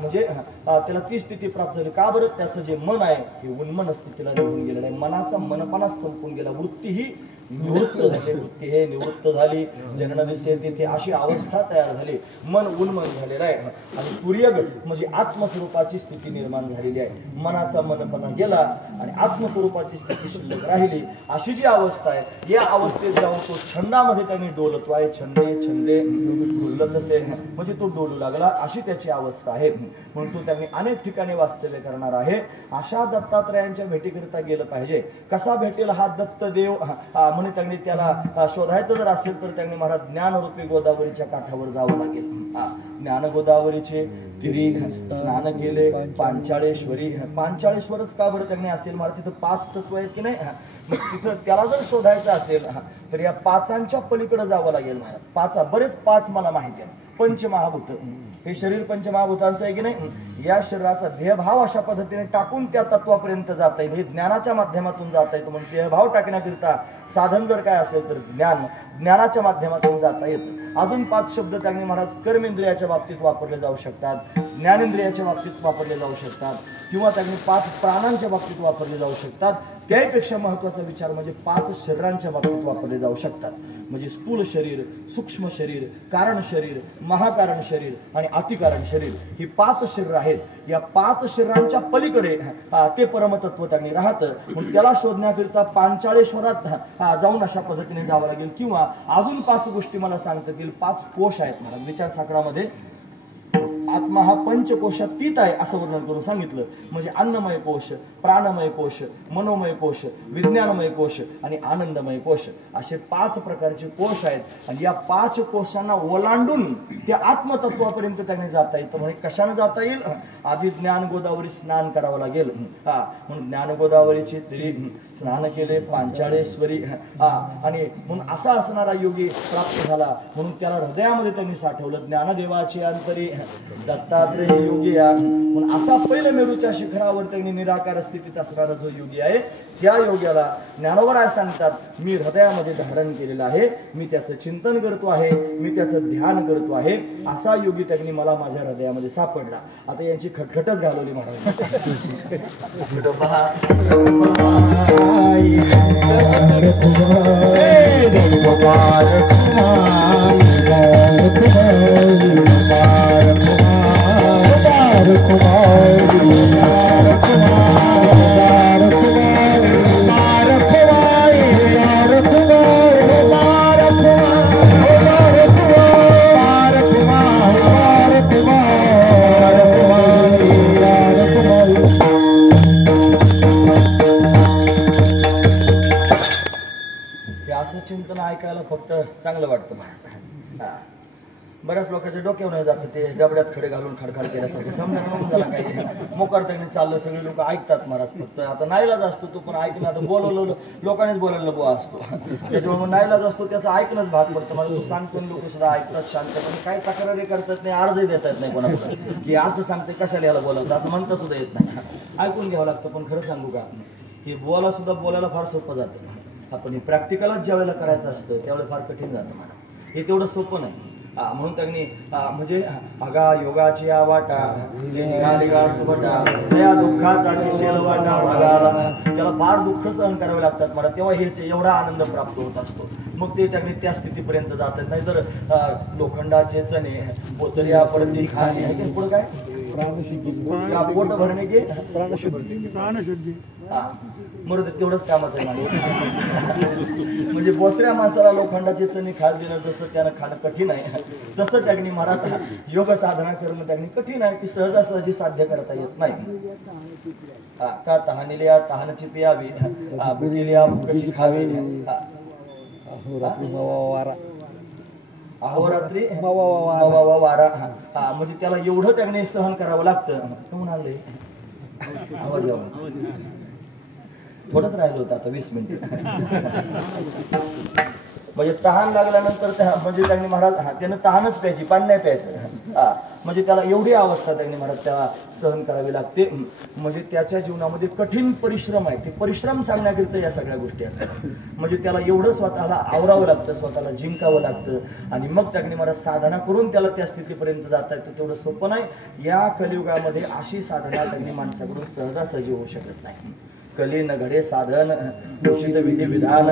म्हणजे त्याला ती स्थिती प्राप्त झाली. का बरं, त्याचं जे मन आहे हे उन्मन स्थितीला निघून गेलेलं आहे. मनाचा मनपणाच संपून गेला. वृत्ती ही निवृत्त झाली. वृत्ती हे निवृत्त झाली. जनन दिसे तिथे अशी अवस्था तयार झाली. मन उन्मन झालेलं आहे. आणि तुर्यग म्हणजे आत्मस्वरूपाची स्थिती निर्माण झालेली आहे. मनाचा मनपणा गेला आणि आत्मस्वरूपाची स्थिती शिल्लक राहिली. अशी जी अवस्था आहे, या अवस्थेत जाऊन तो छंदामध्ये त्यांनी डोलतो आहे. छंदे डोलत असे म्हणजे तो डोलू लागला, अशी त्याची अवस्था आहे. म्हणून तो त्यांनी अनेक ठिकाणी वास्तव्य करणार आहे. अशा दत्तात्रयांच्या भेटीकरिता गेलं पाहिजे. कसा भेटेल हा दत्त देव, म्हणे त्यांनी त्याला शोधायचं जर असेल तर त्यांनी महाराज ज्ञानरूपी गोदावरीच्या काठावर जावं लागेल. ज्ञान गोदावरीचे तिरी स्नान केले. पांचाळेश्वरच का बरं त्यांनी असेल महाराज, तिथं 5 तत्व आहेत की नाही. तिथं त्याला जर शोधायचं असेल तर या 5च्या पलीकडे जावं लागेल महाराज. बरेच 5 मला माहिती आहे. पंचमहाभूत, हे शरीर पंचमहाभूतांचं आहे की नाही. या शरीराचा देहभाव अशा पद्धतीने टाकून त्या तत्वापर्यंत जाता येईल. हे ज्ञानाच्या माध्यमातून जाता येतं. म्हणजे देहभाव टाकण्याकरिता साधन जर काय असेल तर ज्ञानाच्या माध्यमातून जाता येतं. अजून 5 शब्द त्यांनी महाराज कर्मेंद्रियाच्या बाबतीत वापरले जाऊ शकतात, ज्ञानेंद्रियाच्या बाबतीत वापरले जाऊ शकतात, किंवा त्यांनी 5 प्राणांच्या बाबतीत वापरले जाऊ शकतात. त्यापेक्षा महत्वाचा विचार म्हणजे 5 शरीरांच्या बाबतीत वापरले जाऊ शकतात. म्हणजे स्थूल शरीर, सूक्ष्म शरीर, कारण शरीर, महाकारण शरीर आणि अतिकारण शरीर, ही 5 शरीर आहेत. या 5 शरीरांच्या पलीकडे ते परमतत्व त्यांनी राहतं. म्हणून त्याला शोधण्याकरिता पांचाळेश्वरात जाऊन अशा पद्धतीने जावं लागेल. किंवा अजून 5 गोष्टी मला सांगता येतील. 5 कोश आहेत महाराज विचार साखरामध्ये. आत्मा हा पंचकोशातीत आहे असं वर्णन करून सांगितलं. म्हणजे अन्नमय कोश, प्राणमय कोश, मनोमय कोश, विज्ञानमय कोश आणि आनंदमय कोश, असे 5 प्रकारचे कोश आहेत. आणि या 5 कोशांना ओलांडून त्या आत्मतत्वापर्यंत त्यांनी जाता येतं. म्हणजे कशाने जाता येईल, आधी ज्ञान गोदावरी स्नान करावं लागेल. म्हणून ज्ञान गोदावरीचे तरी स्नान केले. पांचाळेश्वरी आणि म्हणून असा असणारा योगी प्राप्त झाला. म्हणून त्याला हृदयामध्ये त्यांनी साठवलं. ज्ञानदेवाची अंतरी दत्तात्रेय योगी आहे. म्हणून असा पहिल्या मेरूच्या शिखरावर त्यांनी निराकार स्थितीत असणारा जो योगी आहे, त्या योग्याला ज्ञानोबराय सांगतात, मी हृदयामध्ये धारण केलेलं आहे, मी त्याचं चिंतन करतो आहे, मी त्याचं ध्यान करतो आहे. असा योगी त्यांनी मला माझ्या हृदयामध्ये सापडला. आता यांची खटखटच घालवली महाराज. कुमार ऐकायला फक्त चांगलं वाटतं मला. हा. बऱ्याच लोकांच्या डोक्यावर नाही जातं ते डबड्यात खडे घालून खडखाड केल्यासारखं समजा म्हणून झाला काही मोकारताने चाललं सगळे लोक ऐकतात महाराज. फक्त आता नाईलाज असतो तो पण ऐकणं आता बोलवलं लोकांनीच बोलायला बुवा असतो त्याच्यामुळे नाईलाज असतो त्याचं ऐकणंच भाग पडतं. मला तू सांगतो लोक सुद्धा ऐकतात शांतपणे काही तक्रारी करतात नाही अर्जही देतात नाही कोणाला की असं सांगते कशाला याला बोलावतं असं म्हणता सुद्धा येत नाही. ऐकून घ्यावं लागतं. पण खरं सांगू का हे बोलायला फार सोपं जातं. आपण हे प्रॅक्टिकलच ज्या वेळेला करायचं असतं त्यावेळेला फार कठीण जातं मला. हे तेवढं सोपं नाही. म्हणून त्यांनी म्हणजे अगा योगाची या वाटा निघालिगा सुबटा त्या दुःखाचा शेल वाटा भागाला त्याला फार दुःख सहन करावे लागतात मला. तेव्हा हे एवढा आनंद प्राप्त होत असतो. मग ते त्यांनी त्या स्थितीपर्यंत जातात. नाही तर लोखंडाचे चणे पोचल्या पडती खाली पुढे काय पोट भरणे की प्राणशुद्धी मरू तेवढंच कामाचं आहे. म्हणजे बोचऱ्या माणसाला लोखंडाचे चणे खायला दिलं जसं त्यानं खाणं कठीण आहे तसं त्यांनी महाराज योग साधना करणं त्यांनी कठीण आहे की सहजासहजी साध्य करता येत नाही. का तहानिल्या तहानची पियावी भुकेल्या भुकेची खावी अहोरात्री वारा म्हणजे त्याला एवढं त्याने सहन करावं लागतं. म्हणाले आवाज थोडंच राहिलं होतं आता 20 मिनिटं. म्हणजे तहान लागल्यानंतर म्हणजे त्यांनी महाराज त्यानं तहानच प्यायची पाणी नाही प्यायचं. म्हणजे त्याला एवढी अवस्था त्यांनी महाराज त्याला सहन करावी लागते. म्हणजे त्याच्या जीवनामध्ये कठीण परिश्रम आहे. ते परिश्रम सांगण्याकरिता या सगळ्या गोष्टी आहेत. म्हणजे त्याला एवढं स्वतःला आवरावं लागतं स्वतःला जिंकावं लागतं आणि मग त्यांनी महाराज साधना करून त्याला त्या स्थितीपर्यंत जाता येतं. तेवढं सोपं नाही. या कलियुगामध्ये अशी साधना त्यांनी माणसाकडून सहजासहजी होऊ शकत नाही. कली न घडे साधन दूषित विधी विधान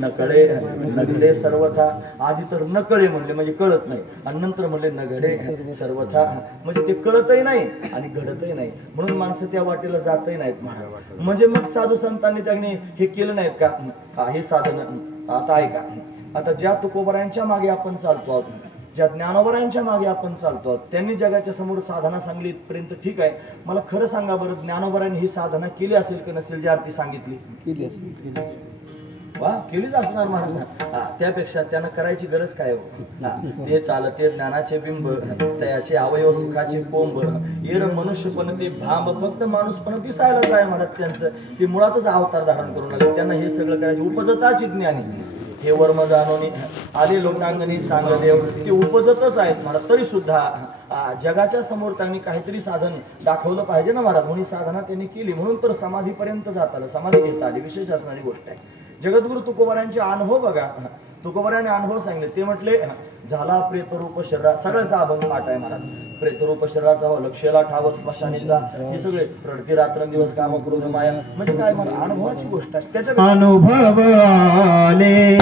न घडे सर्वथा. आधी तर न कळे म्हणले म्हणजे कळत नाही आणि नंतर म्हणले न घडे सर्वथा म्हणजे ते कळतही नाही आणि घडतही नाही. म्हणून माणसं त्या वाटेला जातही नाहीत महाराज. म्हणजे मग साधू संतांनी त्यांनी हे केलं नाहीत का हे साधन. आता ऐका आता ज्या तुकोबरायांच्या मागे आपण चालतो आहोत ज्या ज्ञानोबरायांच्या मागे आपण चालतो त्यांनी जगाच्या समोर साधना सांगली इथपर्यंत ठीक आहे. मला खरं सांगा बरं ज्ञानोबरायांनी ही साधना केली असेल की नसेल जी आरती सांगितली केली असेल वा केलीच असणार म्हणा. त्यापेक्षा त्यांना करायची गरज काय हो. ते चालते ज्ञानाचे बिंब त्याचे अवयव सुखाचे कोंब येर मनुष्य पण ते भांब फक्त माणूस पण दिसायला काय म्हणत त्यांचं ते मुळातच अवतार धारण करून आले. त्यांना हे सगळं करायचे उपजताची ज्ञानी हे वर्म जाणून आले लोकांगणी चांगलं देव ते उपजतच आहेत महाराज. तरी सुद्धा जगाच्या समोर त्यांनी काहीतरी साधन दाखवलं पाहिजे ना महाराज. म्हणून साधना त्यांनी केली म्हणून तर समाधीपर्यंत जात आलं समाधी घेता आली. विशेष असणारी गोष्ट आहे. जगद्गुरु तुकोबारायांचे अनुभव बघा. तुकोबारायांनी अनुभव सांगितले. ते म्हटले झाला प्रेतरूप शरीरा सगळ्यांचा अभंग पाठ आहे महाराज. प्रेतरूप शरीराचा लक्षला ठाव स्मशानीचा हे सगळे रडती रात्रंदिवस काम क्रोध माया म्हणजे काय मला अनुभवाची गोष्ट आहे. त्याच्या अनुभव आले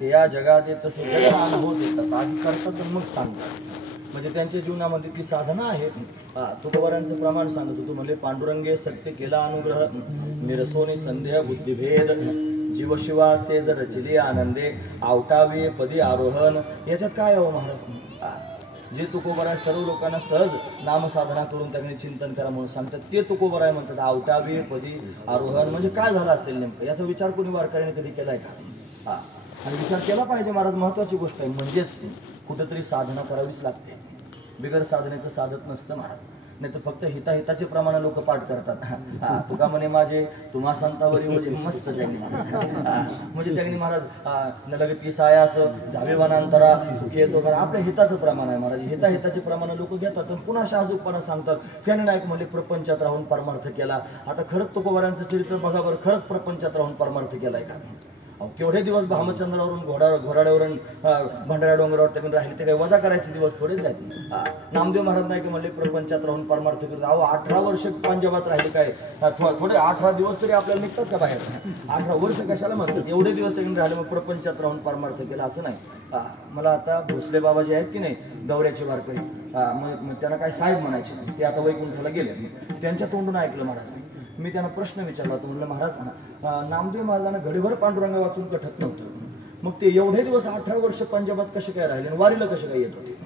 ते या जगात येत तसे जगाला अनुभव देतात आधी करतात मग सांगतात. म्हणजे त्यांच्या जीवनामध्ये ती साधना आहे. तुकोबारांचं प्रमाण सांगत होतो, म्हणले पांडुरंगे सत्य केला अनुग्रह, निरसोनी संदेह बुद्धिभेद, जीव शिवा सेज रचिले आनंदे, आवटावे पदी आरोहण. याच्यात काय हो महाराज, जे तुकोबराय सर्व लोकांना सहज नामसाधना करून त्यांनी चिंतन करा म्हणून सांगतात, ते तुकोबराय म्हणतात. आवटावे पदी आरोहण म्हणजे काय झालं असेल नेमकं, याचा विचार कोणी वारकऱ्याने कधी केलाय का? आणि विचार केला पाहिजे महाराज, महत्वाची गोष्ट आहे. म्हणजेच कुठेतरी साधना करावीच लागते, बिगर साधनेचं साधत नसतं महाराज. नाही तर फक्त हिताहिताचे प्रमाण लोक पाठ करतात. तुका म्हणे माझे तुम्हा संतावरी म्हणजे मस्त त्यांनी म्हणजे त्यांनी महाराज नलगती सायास झावे वनांतरा सुखी येतो करा. आपल्या हिताचं प्रमाण आहे महाराज, हिताहिताचे प्रमाण लोक घेतात पुन्हा शाजूकपणा सांगतात. त्याने नायक म्हणले प्रपंचात राहून परमार्थ केला. आता खरंच तुकोबारांचं चरित्र बघा बरं, खरंच प्रपंचात राहून परमार्थ केलाय का? केवढे दिवस भामचंद्रावरून घोराड्यावरून भंडारा डोंगरावर त्यांनी राहिले, ते काही वजा करायचे दिवस थोडेच आहेत. नामदेव महाराज नाही की म्हणले प्रपंचात राहून परमार्थ करत. अहो 18 वर्ष पंजाबात राहिले काय, थोडे 18 दिवस तरी आपल्याला निघतात का बाहेर? 18 वर्ष कशाला म्हणतात? एवढे दिवस त्यांनी राहिले मग प्रपंचात राहून परमार्थ केला असं नाही. मला आता भोसले बाबा जे आहेत की नाही गौऱ्याचे वारकरी, मग त्यांना काय साहेब म्हणायचे नाही, ते आता वैकुंठाला गेले. त्यांच्या तोंडून ऐकलं महाराज. मी त्यांना प्रश्न विचारला होता, म्हणलं महाराज नामदेव महाराजांना घडीभर पांडुरंग वाचून कठत नव्हतं, मग ते एवढे दिवस 18 वर्ष पंजाबात कसे काय राहिले आणि वारीला कसे काय येत होते?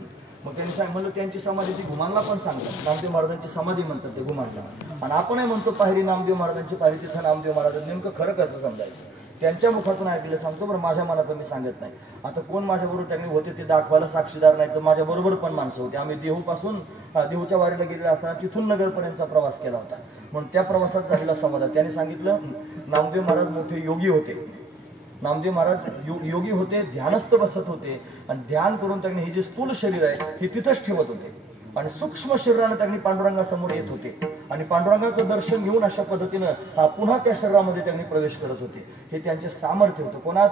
मग त्यांनी सांग म्हणलं त्यांची समाधी ती घुमानला पण सांगलं, नामदेव महाराजांची समाधी म्हणतात ते घुमानला. आणि आपणही म्हणतो पायरी नामदेव महाराजांची पायरी, तिथं नामदेव महाराज. नेमकं खरं कसं समजायचं? त्यांच्या मुखातून ऐकलं सांगतो बरं, माझ्या मनाचं मी सांगत नाही. आता कोण माझ्याबरोबर त्यांनी होते ते दाखवायला साक्षीदार नाही, तर माझ्या बरोबर पण माणसं होते. आम्ही देहूच्या वारीला गेलेले असताना तिथून नगरपर्यंतचा प्रवास केला होता. म्हणून त्या प्रवासात झालेला संवाद त्यांनी सांगितलं, नामदेव महाराज मोठे योगी होते. नामदेव महाराज योगी होते, ध्यानस्थ बसत होते आणि ध्यान करून त्यांनी हे जे स्थूल शरीर आहे हे तिथंच ठेवत होते आणि सूक्ष्म शरीराने त्यांनी पांडुरंगासमोर येत होते आणि पांडुरंगाचं दर्शन घेऊन अशा पद्धतीनं पुन्हा त्या शरीरामध्ये त्यांनी प्रवेश करत होते. हे त्यांचे सामर्थ्य होतं. कोणात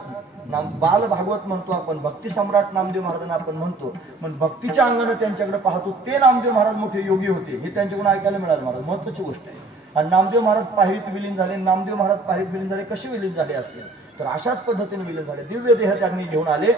बाल भागवत म्हणतो आपण, भक्ती सम्राट नामदेव महाराजांना आपण म्हणतो, पण भक्तीच्या अंगाने त्यांच्याकडे पाहतो ते नामदेव महाराज मोठे योगी होते, हे त्यांच्याकडून ऐकायला मिळालं महाराज. महत्वाची गोष्ट आहे. आणि नामदेव महाराज पायरीत विलीन झाले. नामदेव महाराज पायरीत विलीन झाले, कसे विलीन झाले असतील तर अशाच पद्धतीने विलीन झाले. दिव्य देह त्यांनी घेऊन आले,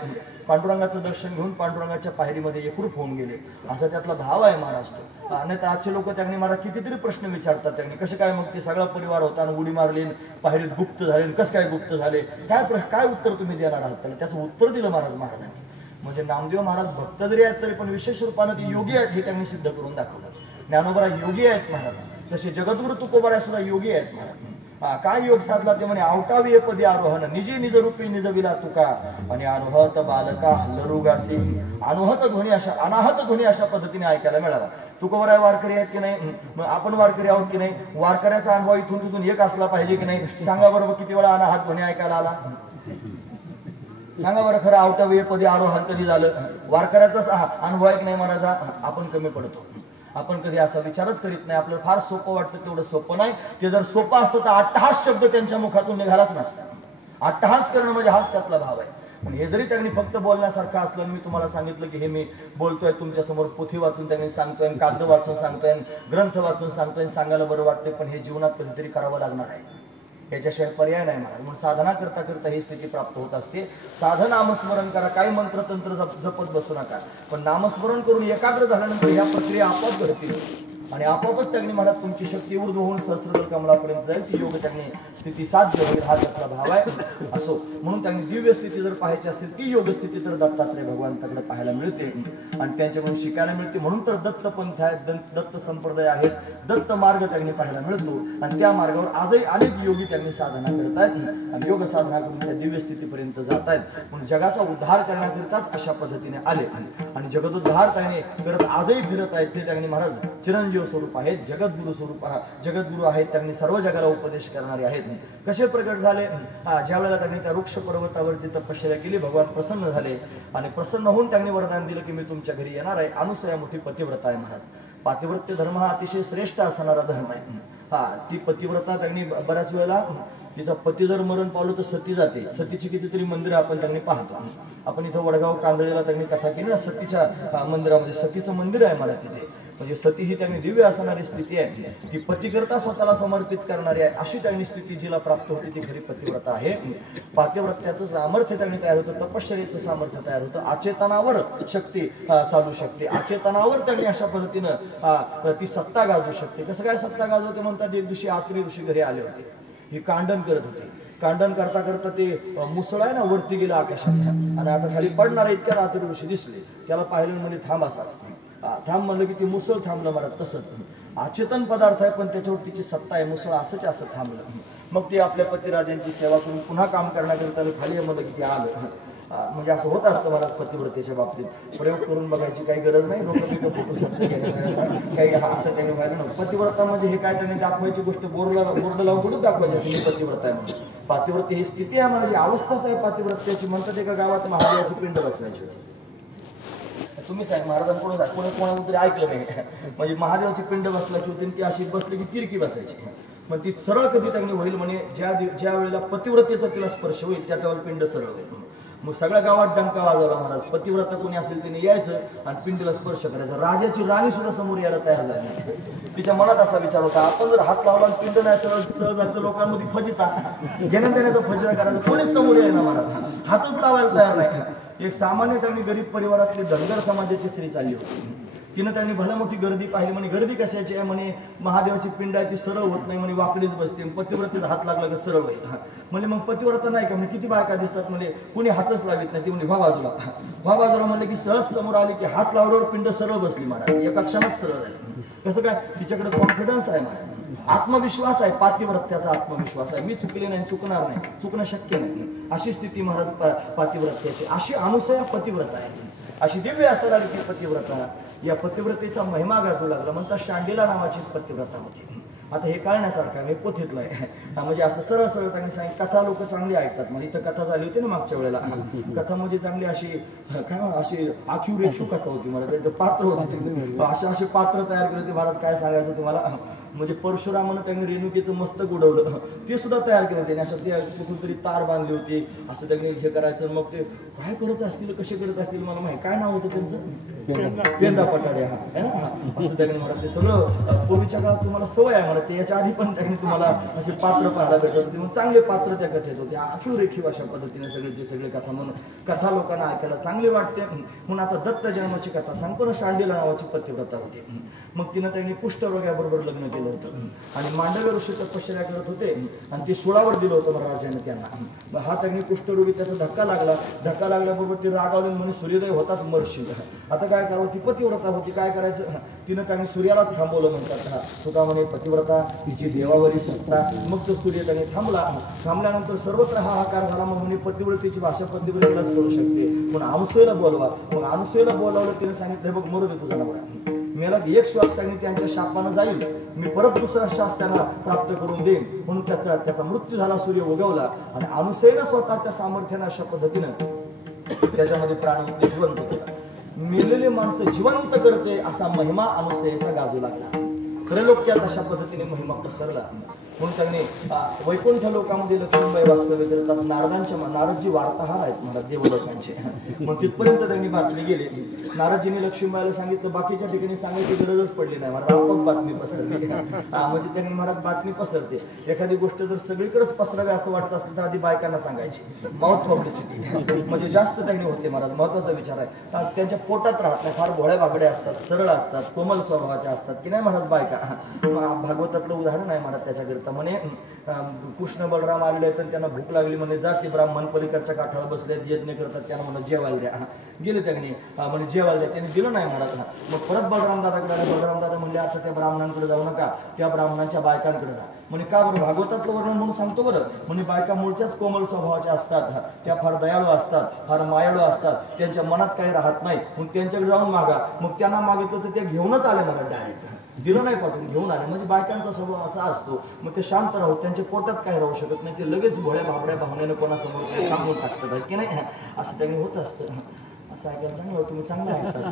पांडुरंगाचं दर्शन घेऊन पांडुरंगाच्या पायरीमध्ये एकरूप होऊन गेले, असा त्यातला भाव आहे महाराज तो. आणि तर आजचे लोक त्यांनी मला कितीतरी प्रश्न विचारतात, त्यांनी कसं काय मग ते सगळा परिवार होता आणि उडी मारली, पायरीत गुप्त झाले, कसं काय गुप्त झाले, काय उत्तर तुम्ही देणार आहात त्याला? त्याचं उत्तर दिलं महाराजांनी. म्हणजे नामदेव महाराज भक्त जरी आहेत तरी पण विशेष रूपानं ते योगी आहेत हे त्यांनी सिद्ध करून दाखवलं. ज्ञानोबा योगी आहेत महाराज, तसे जगद्गुरु तुकोबा सुद्धा योगी आहेत महाराज. काय योग साधला ते म्हणे, आवटावी पदी आरोहण, निजी निज रूपी निजविला तुका आणि अनुभवत बालका लरुगासी. अनाहत ध्वनी अशा पद्धतीने ऐकायला मिळाला. तुकोबराय वारकरी आहेत की नाही, आपण वारकरी आहोत की नाही, वारकऱ्याचा अनुभव इथून तिथून एक असला पाहिजे की नाही? सांगा बरोबर, किती वेळा अनाहत ध्वनी ऐकायला आला? सांगा बरं खरं, आवटावी पदी आरोहण कधी झालं? वारकऱ्याचा अनुभव आहे की नाही महाराजा? आपण कमी पडतो. आपण कधी असा विचारच करीत नाही. आपल्याला फार सोपं वाटतं, तेवढं सोपं नाही. ते जर सोपं असतं तर अट्टहास शब्द त्यांच्या मुखातून निघालाच नसता. अट्टहास करणं म्हणजे हाच त्यातला भाव आहे. पण हे जरी त्यांनी फक्त बोलण्यासारखं असलं, मी तुम्हाला सांगितलं की हे मी बोलतोय तुमच्या समोर, पोथी वाचून त्यांनी सांगतोय, कागद वाचून सांगतोय, ग्रंथ वाचून सांगतोय, सांगायला बरं वाटतंय, पण हे जीवनात कधीतरी करावं लागणार आहे. याच्याशिवाय पर्याय नाही मला. म्हणून साधना करता करता ही स्थिती प्राप्त होत असते. साधन नामस्मरण करा, काही मंत्र तंत्र जपत बसू नका, पण नामस्मरण करून एकाग्र झाल्यानंतर ह्या प्रक्रिया आपोआप घडतील आणि आपोआपच त्यांनी मला तुमची शक्ती ऊर्ध्व होऊन सहस्त्रदल कमलापर्यंत जाईल. ती योग त्यांनी स्थिती साध्य होईल, हा त्यातला भाव आहे. असो म्हणून त्यांनी दिव्य स्थिती जर पाहायची असेल, ती योग स्थिती तर दत्तात्रय भगवंताकडे पाहायला मिळते आणि त्यांच्याकडून शिकायला मिळते. म्हणून तर दत्त पंथ आहेत, दत्त संप्रदाय आहेत, दत्त मार्ग त्यांनी पाहायला मिळतो आणि त्या मार्गावर आजही अनेक योगी त्यांनी साधना करतायत आणि योग साधना करून त्या दिव्य स्थितीपर्यंत जात आहेत. म्हणून जगाचा उद्धार करण्याकरिताच अशा पद्धतीने आले आणि जगदुद्धार त्यांनी करत आजही फिरत आहेत. ते त्यांनी महाराज चिरंजीव स्वरूप आहेत, जगद्गुरु स्वरूप, जगद्गुरु आहेत. त्यांनी सर्व जगाला उपदेश करणारे आहेत. कसे प्रकट झाले? ज्या वेळेला त्यांनी त्या वृक्ष पर्वतावरती तपश्चर्या केली, भगवान प्रसन्न झाले आणि प्रसन्न होऊन त्यांनी वरदान दिलं की मी तुमच्या घरी येणार आहे. अनुसया मोठी पतिव्रता आहे महाराज. पातिव्रत्य धर्म हा अतिशय श्रेष्ठ असणारा धर्म आहे. ती पतिव्रता त्यांनी बऱ्याच वेळेला, तिचा पती जर मरण पावलं तर सती जाते. सतीची कितीतरी मंदिरं आपण त्यांनी पाहतो. आपण इथं वडगाव कांदळीला त्यांनी कथा केली ना, सतीच्या मंदिरामध्ये. सतीचं मंदिर आहे मला तिथे. म्हणजे सती ही त्यांनी दिव्य असणारी स्थिती आहे, ती पतिकरता स्वतःला समर्पित करणारी आहे, अशी त्यांनी स्थिती जिला प्राप्त होती ती खरी पतिव्रता आहे. पातिव्रत्याचं सामर्थ्य त्यांनी तयार होतं, तपश्चर्याचं सामर्थ्य तयार होतं, अचेतनावर शक्ती चालू शकते, अचेतनावर त्यांनी अशा पद्धतीनं ती सत्ता गाजू शकते. कसं काय सत्ता गाजवते म्हणतात, एक दिवशी आत्री ऋषी घरी आले होते, हे कांडन करत होते. कांडन करता करता ते मुसळ आहे ना वरती गेलं आकाशात आणि आता खाली पडणारे इतक्यात आत्री ऋषी दिसले. त्याला पाहिलं म्हणजे थांब असाच, थांब म्हणलं की ते मुसळ थांबलं मला. तसंच अचेतन पदार्थ आहे पण त्याच्यावर तिची सत्ता आहे, मुसळ असंच असं थांबलं. मग ते आपल्या पतिराजांची सेवा करून पुन्हा काम करण्याकरिता खाली म्हणलं की ते आलं. म्हणजे असं होत असतं मला पतिव्रतेच्या बाबतीत. प्रयोग करून बघायची काही गरज नाही, लोक फोटो शब्द काही असं त्यांनी व्हायला नव्हतं. पतिव्रता म्हणजे हे काय त्यांनी दाखवायची गोष्ट बोर्ड लावून कुठं दाखवायची तुम्ही पतिव्रता आहे म्हणून. पातिव्रते ही स्थिती आहे म्हणजे अवस्थाच आहे पातिव्रत्याची. म्हणतात एका गावात महादेवाची पिंड बसवायची होती. तुम्ही सांग महाराजांकडून कोणातरी ऐकलं नाही. म्हणजे महादेवाची पिंड बसवायची होती, ती अशी बसली की तिरकी बसायची. मग ती सरळ कधी त्यांनी होईल म्हणे ज्या वेळेला पतिव्रतेचा तिला स्पर्श होईल त्या वेळेला पिंड सरळ होईल. मग सगळ्या गावात डंका वाजवला महाराज. पतिव्रता कोणी असेल त्याने यायचं आणि पिंडीला स्पर्श करायचा. राजाची राणी सुद्धा समोर यायला तयार झाली. तिच्या मनात असा विचार होता, आपण जर हात लावला आणि पिंड नाही सरळ झालं तर लोकांमध्ये फजिता घेण्यात देण्याचा फजिता करायचा, कोणीच समोर यायला महाराज, हातच लावायला तयार नाही. एक सामान्य त्यांनी गरीब परिवारातली धनगर समाजाची स्त्री चालली होती. तिनं त्यांनी भला मोठी गर्दी पाहिली. म्हणे गर्दी कशाची आहे म्हणे, महादेवाची पिंड आहे ती सरळ होत नाही म्हणे, वाकडीच बसते. पतिव्रतेचा हात लागला की सरळ होईल. म्हणजे मग पतिव्रता नाही का म्हणजे, किती बायका दिसतात म्हणजे कुणी हातच लावित नाही. ती म्हणजे व्हा बाजूला म्हणले की सहज समोर आली की हात लावल्यावर पिंड सरळ बसली महाराज, एका क्षणात सरळ झाली. कसं काय, तिच्याकडे कॉन्फिडन्स आहे महाराज, आत्मविश्वास आहे, पातिव्रत्याचा आत्मविश्वास आहे. मी चुकले नाही, चुकणार नाही, चुकणं शक्य नाही, अशी स्थिती महाराज पातिव्रत्याची. अशी अनुसया पतिव्रता आहे, अशी दिव्य असणारी ती पतिव्रता. या पतिव्रतेचा महिमा गाजू लागला. म्हणतात शांडिला नावाची पतिव्रता होती. आता हे कळण्यासारखं आहे, पोथीतलं आहे. म्हणजे असं सरळ सरळ त्यांनी सांगितलं. कथा लोक चांगली ऐकतात. म्हणजे इथं कथा झाली होती ना मागच्या वेळेला, कथा म्हणजे चांगली अशी काय अशी आखीव रेखीव कथा होती. मला पात्र होते, असे पात्र तयार केले होते महाराज. काय सांगायचं तुम्हाला, म्हणजे परशुरामानं त्यांनी रेणुकेचं मस्तक उडवलं ते सुद्धा तयार केलं त्यांनी. असं ते कुठून तरी तार बांधली होती, असं त्यांनी हे करायचं. मग ते काय करत असतील, कसे करत असतील मला माहिती. काय नाव होतं त्यांचं, पेंदा पटाडे हा आहे ना. असं त्यांनी म्हणत ते सगळं पूर्वीच्या काळात तुम्हाला सवय आहे म्हणत. ते याच्या आधी पण त्यांनी तुम्हाला असे पात्र पाहायला भेटत होते. मग चांगले पात्र त्या कथेत होते, आखीव रेखीव अशा पद्धतीने सगळीची सगळी कथा. म्हणून कथा लोकांना ऐकायला चांगली वाटते. म्हणून आता दत्त जन्माची कथा सांगतो ना. शांडिला नावाची पतिव्रता होती. मग तिनं त्यांनी कुष्ठरोग्याबरोबर लग्न केलं होतं आणि मांडव्य ऋषी तपश्चर्या करत होते आणि ते सुळावर दिलं होतं महाराजांनी त्यांना. हा त्यांनी कुष्ठरोगी, त्याचा धक्का लागल्याबरोबर ते रागावले म्हणे सूर्योदय होताच मरशी. आता काय करावं, ती पतिव्रता होती, काय करायचं. तिनं त्यांनी सूर्याला थांबवलं. म्हणतात तुका म्हणे पतिव्रता तिची देवावरी सत्ता. मग तो सूर्य त्यांनी थांबल्यानंतर सर्वत्र हाहाकार झाला. मग म्हणे पतिव्रतेची भाषा पतिव्रतेलाच करू शकते, पण अनुसूयेला बोलवा. मग अनुसूयेला बोलावलं. तिने सांगितलं बघ मरू दे तुझा नवरा, मेला एक श्वास त्यांनी त्यांच्या शापानं जाईल, मी परत दुसरा श्वास त्यांना प्राप्त करून देईन. म्हणून त्याचा मृत्यू झाला, सूर्य उगवला आणि अनुसूयेनं स्वतःच्या सामर्थ्यानं अशा पद्धतीनं त्याच्यामध्ये प्राण जिवंत केला. मेलेले माणसं जिवंत करते असा महिमा अनुसूयेचा गाजू लागला. खरे लोक्यात अशा पद्धतीने महिमा पसरला. म्हणून त्यांनी वैकुंठ लोकांमध्ये लक्ष्मीबाई वास्तव्य करतात. नारदजी वार्ताहर आहेत महाराज देवलोकांचे. मग तिथपर्यंत त्यांनी बातमी गेली. नारदजींनी लक्ष्मीबाईला सांगितलं, बाकीच्या ठिकाणी सांगायची गरजच पडली नाही महाराज, आपोआप बातमी पसरली. म्हणजे त्यांनी महाराज बातमी पसरते. एखादी गोष्ट जर सगळीकडेच पसरावी असं वाटत असलं तर आधी बायकांना सांगायची, माउथ पब्लिसिटी म्हणजे जास्त त्यांनी होते महाराज. महत्वाचा विचार आहे. त्यांच्या पोटात राहत नाही, फार भोळ्या बागड्या असतात, सरळ असतात, कोमल स्वभावाच्या असतात की नाही महाराज बायका. भागवतातलं उदाहरण आहे महाराज त्याच्याकरिता. म्हणे कृष्ण बलराम आलेले तर त्यांना भूक लागली. म्हणे जा ते ब्राह्मण पलीकडच्या काठावर बसले यज्ञ करतात, त्यांना म्हणा जेवायला द्या. गेले त्यांनी म्हणजे जेवायला द्या, त्यांनी दिलं नाही महाराज. मग परत बलराम दादाकडे आले. बलराम दादा म्हणले आता त्या ब्राह्मणांकडे जाऊ नका, त्या ब्राह्मणांच्या बायकांकडे जा. म्हणजे का बरं, भागवतातलं वर्णन म्हणून सांगतो बरं. म्हणजे बायका मूळच्याच कोमल स्वभावाच्या असतात, त्या फार दयाळू असतात, फार मायाळू असतात, त्यांच्या मनात काही राहत नाही. मग त्यांच्याकडे जाऊन मागा. मग त्यांना मागितलं तर ते घेऊनच आले मला, डायरेक्ट दिलं नाही पाठवून घेऊन आले. म्हणजे बायकांचा स्वभाव असा असतो. मग ते शांत राहू, त्यांच्या पोटात काही राहू शकत नाही, ते लगेच भोळ्या भाबड्या भावनेनं कोणासमोर सांगून टाकतात की नाही, असं त्यांनी होत असतं. असं ऐकायला चांगलं, तुम्ही चांगलं ऐकतात.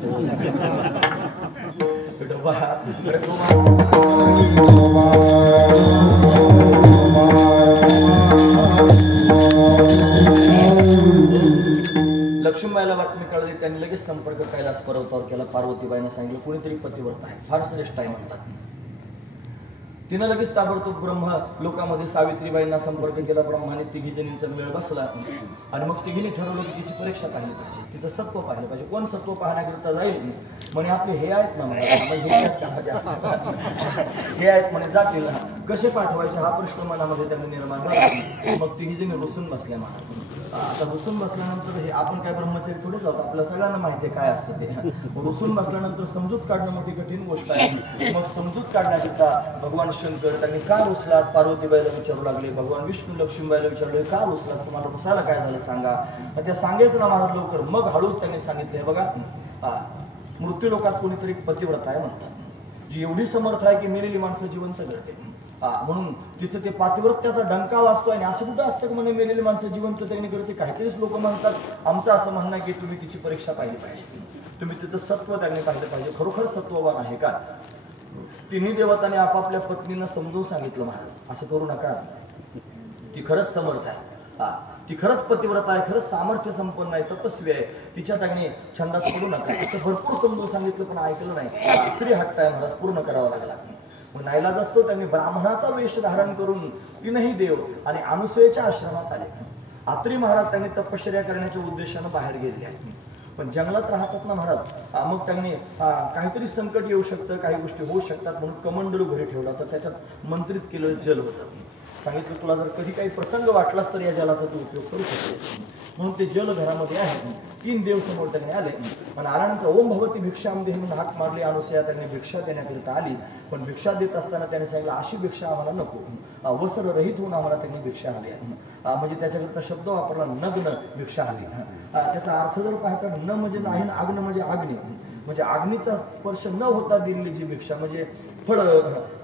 लक्ष्मीबाईला बातमी कळली, त्यांनी लगेच संपर्क कैलास पर्वतावर केला. पार्वतीबाईंना सांगितलं कोणीतरी पतिव्रत आहे, फार श्रेष्ठ आहे म्हणतात. तिनं लगेच ताबडतोब ब्रह्म लोकांमध्ये सावित्रीबाईंना संपर्क केला. ब्रह्माने तिघी जणींचा मेळ बसला आणि मग तिघीने ठरवलं की तिची परीक्षा पाहिली पाहिजे, तिचं सत्व पाहिलं पाहिजे. कोण सत्व पाहण्याकरिता जाईल म्हणे, आपले हे आहेत ना म्हणे, हे आहेत म्हणे, जातील. कसे पाठवायचे हा प्रश्न मनामध्ये त्यांनी निर्माण झाला. मग तिघी जणी रुसून बसल्या म्हणा. आता रुसून बसल्यानंतर हे आपण काय ब्रह्मचारी थोडेच आहोत, आपल्याला सगळ्यांना माहिती आहे काय असतं ते. रुसून बसल्यानंतर समजूत काढणं मोठी कठीण गोष्ट आहे. मग समजूत काढण्याकरिता भगवान शंकर त्यांनी का रुसलात पार्वतीबाईला विचारू लागले. भगवान विष्णू लक्ष्मीबाईला विचारले का रुसलात, तुम्हाला रुसायला काय झालं सांगा. त्या सांगायचं ना महाराज लवकर. मग हळूच त्यांनी सांगितले, बघा मृत्यू लोकात कोणीतरी पतिव्रत आहे म्हणतात, जी एवढी समर्थ आहे की मेलेली माणसं जिवंत करते. म्हणून तिचं ते पातिव्रत्याचा डंका वाजतोय. आणि असं कुठं असतं की म्हणे मेलेली माणसं जिवंत त्यांनी करते. काहीतरीच लोक म्हणतात, आमचं असं म्हणणं आहे की तुम्ही तिची परीक्षा पाहिली पाहिजे, तुम्ही तिचं सत्व त्यांनी पाहिलं पाहिजे, खरोखर सत्ववान आहे का. तिन्ही देवतांनी आपापल्या पत्नींना समजून सांगितलं, महाराज असं करू नका, ती खरंच समर्थ आहे, ती खरंच पतिव्रत आहे, खरंच सामर्थ्य संपन्न आहे, तपस्वी आहे, तिच्या त्यांनी छंदात पडू नका, असं भरपूर समजून सांगितलं. पण ऐकलं नाही. स्त्री हट्ट आहे महाराज, पूर्ण करावा लागला. मग नाईलाज असतो त्यांनी ब्राह्मणाचा वेश धारण करून तीनही देव आणि अनुसूयेच्या आश्रमात आले. आत्री महाराज त्यांनी तपश्चर्या करण्याच्या उद्देशानं बाहेर गेलेले आहेत. पण जंगलात राहतात ना महाराज, मग त्यांनी काहीतरी संकट येऊ शकतं, काही गोष्टी होऊ शकतात म्हणून कमंडलू घरी ठेवला. तर त्याच्यात मंत्रित केलेलं जल होतं. सांगितलं तुला जर कधी काही प्रसंग वाटलास तर या जलाचा तू उपयोग करू शकतेस. म्हणून ते जल घरामध्ये आहे. तीन देव समोर त्यांनी आले आणि आल्यानंतर ओम भगवती भिक्षाम दे म्हणून हाक मारली. अनुसया त्यांनी भिक्षा देण्याकरिता आली. पण भिक्षा देत असताना त्यांनी सांगितलं अशी भिक्षा आम्हाला नको, वस्त्र रहित होऊन आम्हाला त्यांनी भिक्षा हवी. म्हणजे त्याच्याकरिता शब्द वापरला, नग्न भिक्षा हवी. त्याचा अर्थ जर पाहायचा, न म्हणजे नाही, आग्न म्हणजे आग्नी, म्हणजे अग्नीचा स्पर्श न होता दिलेली जी भिक्षा, म्हणजे फळ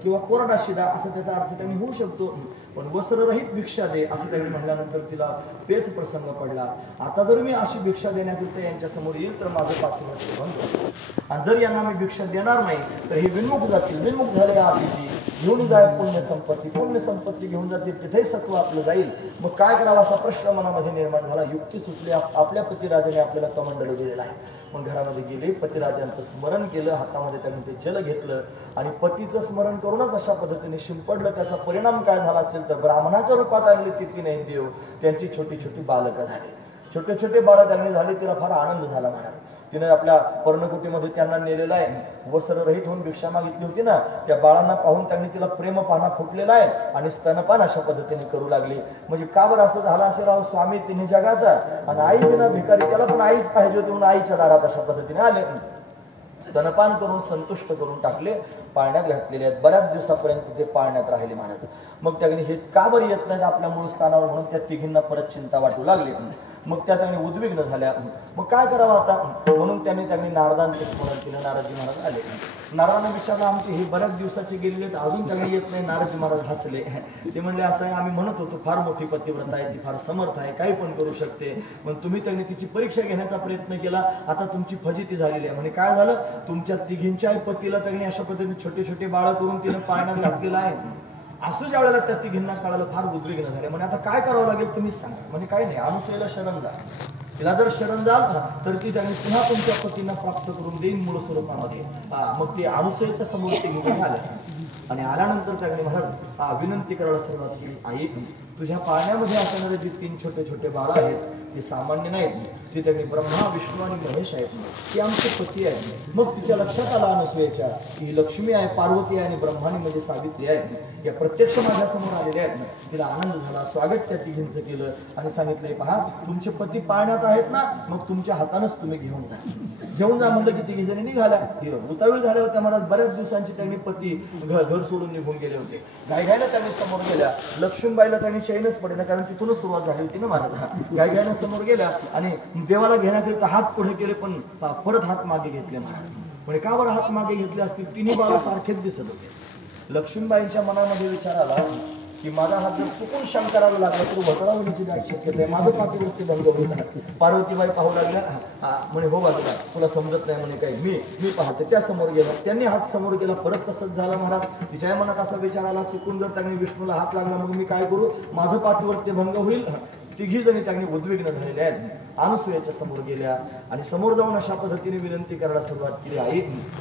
किंवा कोरडा शिदा असं त्याचा अर्थ त्यांनी होऊ शकतो. पण वस्त्ररहित भिक्षा दे असं त्यांनी म्हणल्यानंतर तिला तेच प्रसंग पडला. आता जर मी अशी भिक्षा देण्याकरिता यांच्या समोर येईल तर माझं पातिव्रत्य भंग होईल. आणि जर यांना मी भिक्षा देणार नाही तर हे विन्मुख जातील. विन्मुख झाले आदिती घेऊन जाय पुण्य संपत्ती घेऊन जातील, तिथेही सत्व आपलं जाईल. मग काय करावं असा प्रश्न मनामध्ये निर्माण झाला. युक्ती सुचली. आपल्या पतिराजाने आपल्याला कमंडल दिलेला आहे. मग घरामध्ये गेले, पतिराजांचं स्मरण केलं, हातामध्ये त्यांनी ते जल घेतलं आणि पतीचं स्मरण करूनच अशा पद्धतीने शिंपडलं. त्याचा परिणाम काय झाला असेल तर ब्राह्मणाच्या रूपात आलेले ते तीनही देव त्यांची छोटी छोटी बालकं झाली. छोटे छोटे बाळं त्यांनी झाले. तिला फार आनंद झाला महाराज. तिने आपल्या पर्णकुटीमध्ये त्यांना नेलेलं आहे. वस्त्र रहित होऊन भिक्षा मागितली होती ना, त्या बाळांना पाहून त्यांनी तिला प्रेमपाना फुटलेला आहे आणि स्तनपान अशा पद्धतीने करू लागली. म्हणजे का बरं असं झालं असेल, राव स्वामी तिने जगाचा आणि आई बिना भिकारी, त्याला पण आईच पाहिजे होती म्हणून आईच्या दारात अशा पद्धतीने आले. स्तनपान करून संतुष्ट करून टाकले, पाळण्यात घातलेले आहेत. बऱ्याच दिवसापर्यंत ते पाळण्यात राहिले महाराज. मग त्याने हे का बरं येत नाहीत आपल्या मूळ स्थानावर म्हणून त्या तिघींना परत चिंता वाटू लागली. मग त्या त्यांनी उद्विग्न झाल्या. मग काय करावं आता म्हणून त्यांनी नारदांचे स्मरण केलं. नारदजी महाराज आले. नारदांना विचारलं आमचे हे बऱ्याच दिवसाचे गेलेले अजून त्यांनी येत नाही. नारदजी महाराज हसले. ते म्हणले असं आहे, आम्ही म्हणत होतो फार मोठी पतिव्रत आहे, ती फार समर्थ आहे, काही पण करू शकते. पण तुम्ही त्यांनी तिची परीक्षा घेण्याचा प्रयत्न केला, आता तुमची फजिती झालेली आहे. म्हणजे काय झालं, तुमच्या तिघींच्या पतीला त्यांनी अशा पद्धतीने छोटे छोटे बाळ करून तिनं पाळण्यात घातलेलं आहे. असं ज्या वेळेला त्या तिघींना कळालं फार उद्विग्न झाले. म्हणजे आता काय करावं लागेल तुम्हीच सांगा. म्हणजे काही नाही, अनुसूयेला शरण जा. तिला जर शरण जाल तर ती त्यांनी पुन्हा तुमच्या पतींना प्राप्त करून देईन मूळ स्वरूपामध्ये. मग ती अनुसूयेच्या समोर ते घेऊन आले आणि आल्यानंतर त्यांनी महाराज विनंती करायला सुरुवात केली. आई, तुझ्या पाळण्यामध्ये असणारे जे तीन छोटे छोटे बाळ आहेत ते सामान्य नाहीत, ते त्यांनी ब्रह्मा विष्णू आणि महेश आहेत, ते आमचे पती आहेत. मग तिच्या लक्षात आला अनुसूयेच्या की ही लक्ष्मी आहे, पार्वती आहे आणि ब्रह्मानी म्हणजे सावित्री आहे. या प्रत्यक्ष माझ्या समोर आलेले आहेत. तिला आनंद झाला. स्वागत त्या तिघींचं केलं आणि सांगितलंय पहा तुमचे पती पाळण्यात आहेत ना, मग तुमच्या हातानच तुम्ही घेऊन जा म्हणलं की तिघी जणी निघाल्या. उतावीळ झाल्या होत्या महाराज. बऱ्याच दिवसांची त्यांनी पती घर सोडून निघून गेले होते. घाईघाईनं त्यांनी समोर गेल्या. लक्ष्मीबाईला त्यांनी चैनच पडेना, कारण तिथूनच सुरुवात झाली होती ना महाराज. घाईघाईनं समोर गेल्या आणि देवाला घेण्याकरिता हात पुढे केले, पण परत हात मागे घेतले महाराज. म्हणजे का बरं हात मागे घेतले असतील, तिन्ही बाळा सारखेच दिसत होते. लक्ष्मीबाईंच्या मनामध्ये विचार आला की माझा हात जर चुकून शंकराला लागला तर घोटाळा होण्याची दाट शक्यता आहे, माझं पातिव्रत्य भंग होईल. पार्वतीबाई पाहू लागल्या. म्हणे हो बाजूला, तुला समजत नाही म्हणे काही, मी पाहते. त्या समोर गेला. त्यांनी हात समोर गेला, परत तसंच झालं महाराज. तिच्या मनात असा विचार आला चुकून जर त्यांनी विष्णूला हात लागला मग मी काय करू, माझं पातिव्रत्य भंग होईल. तिघी जणी त्यांनी उद्विग्न झालेल्या आहेत. अनुसूयाच्या समोर गेल्या आणि समोर जाऊन अशा पद्धतीने विनंती करायला सुरुवात केली, आई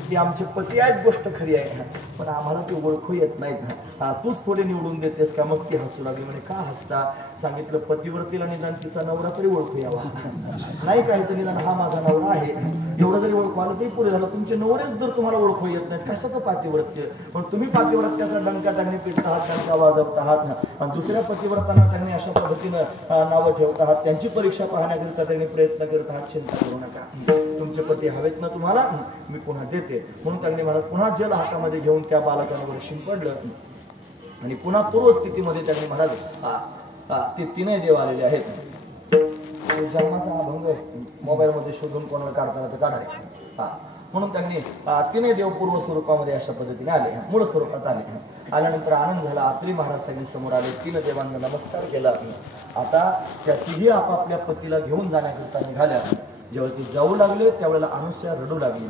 की आमचे पती आहेत, गोष्ट खरी आहे, पण आम्हाला ते ओळखू येत नाहीत, तूच थोडे निवडून देतेस का? मग ती हसू लागली. म्हणे का हसता? सांगितलं पतिव्रतीला निदान तिचा नवरा तरी ओळखू यावा. नाही काय तर निदान हा माझा नवरा आहे एवढं जरी ओळखू आलं तरी पुरे झालं. तुमचे नवरेच जर तुम्हाला ओळखू येत नाहीत कशाचं पातिव्रत्य? पण तुम्ही पातिव्रत्याचा डंका त्यांनी पिटत आहात, डंका वाजवत आहात आणि दुसऱ्या पतिव्रतांना त्यांनी अशा पद्धतीनं नावं ठेवत आहात, त्यांची परीक्षा पाहण्याकरिता त्यांनी प्रयत्न करत आहात. चिंता करू नका, तुमचे पती हवेत ना तुम्हाला, मी पुन्हा देते. म्हणून त्यांनी मला पुन्हा जल हातामध्ये घेऊन त्या बालकांवर शिंपडलं आणि पुन्हा पूर्वस्थितीमध्ये त्यांनी महाराज ते तीनही देव आलेले आहेत. जन्माचा अभंग मोबाईल मध्ये शोधून कोणाला काढताना ते काढाय. म्हणून त्यांनी तीनही देव पूर्व स्वरूपामध्ये अशा पद्धतीने आले, मूळ स्वरूपात आले. आल्यानंतर आनंद झाला. आत्री महाराज त्यांनी समोर आले, तीन देवांना नमस्कार केला. आता त्या तिघी आपापल्या पतीला घेऊन जाण्याकरिता निघाल्या. जेव्हा ती जाऊ लागले त्यावेळेला अनुसूया रडू लागली.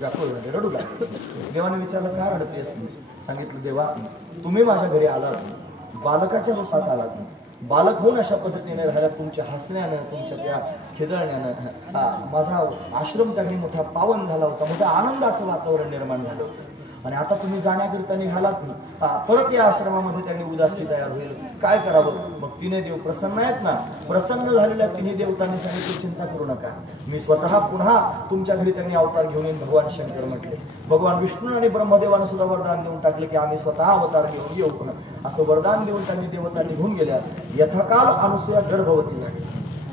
व्याकुळ झाले, रडू लागले. देवाने विचारलं का रडतेस? सांगितलं देवा तुम्ही माझ्या घरी आलात, बालकाच्या रूपात आलात, बालक होऊन अशा पद्धतीने राहिला. तुमच्या हसण्यानं, तुमच्या त्या खिदळण्यानं माझा आश्रम त्यांनी मोठा पावन झाला होता, मोठ्या आनंदाचं वातावरण निर्माण झालं होतं. आणि आता तुम्ही जाण्याकरिता निघालात, परत या आश्रमामध्ये त्यांनी उदासी तयार होईल, काय करावं? मग तिने देव प्रसन्न आहेत ना. प्रसन्न झालेल्या तिन्ही देवतांनी सांगितले चिंता करू नका, मी स्वतः पुन्हा तुमच्या घरी त्यांनी अवतार घेऊन येईन. भगवान शंकर म्हटले, भगवान विष्णू आणि ब्रह्मदेवानं सुद्धा वरदान देऊन टाकले की आम्ही स्वतः अवतार घेऊन येऊ. असं वरदान देऊन त्यांनी देवता निघून गेल्या. यथाकाल अनुसूया गर्भवती झाली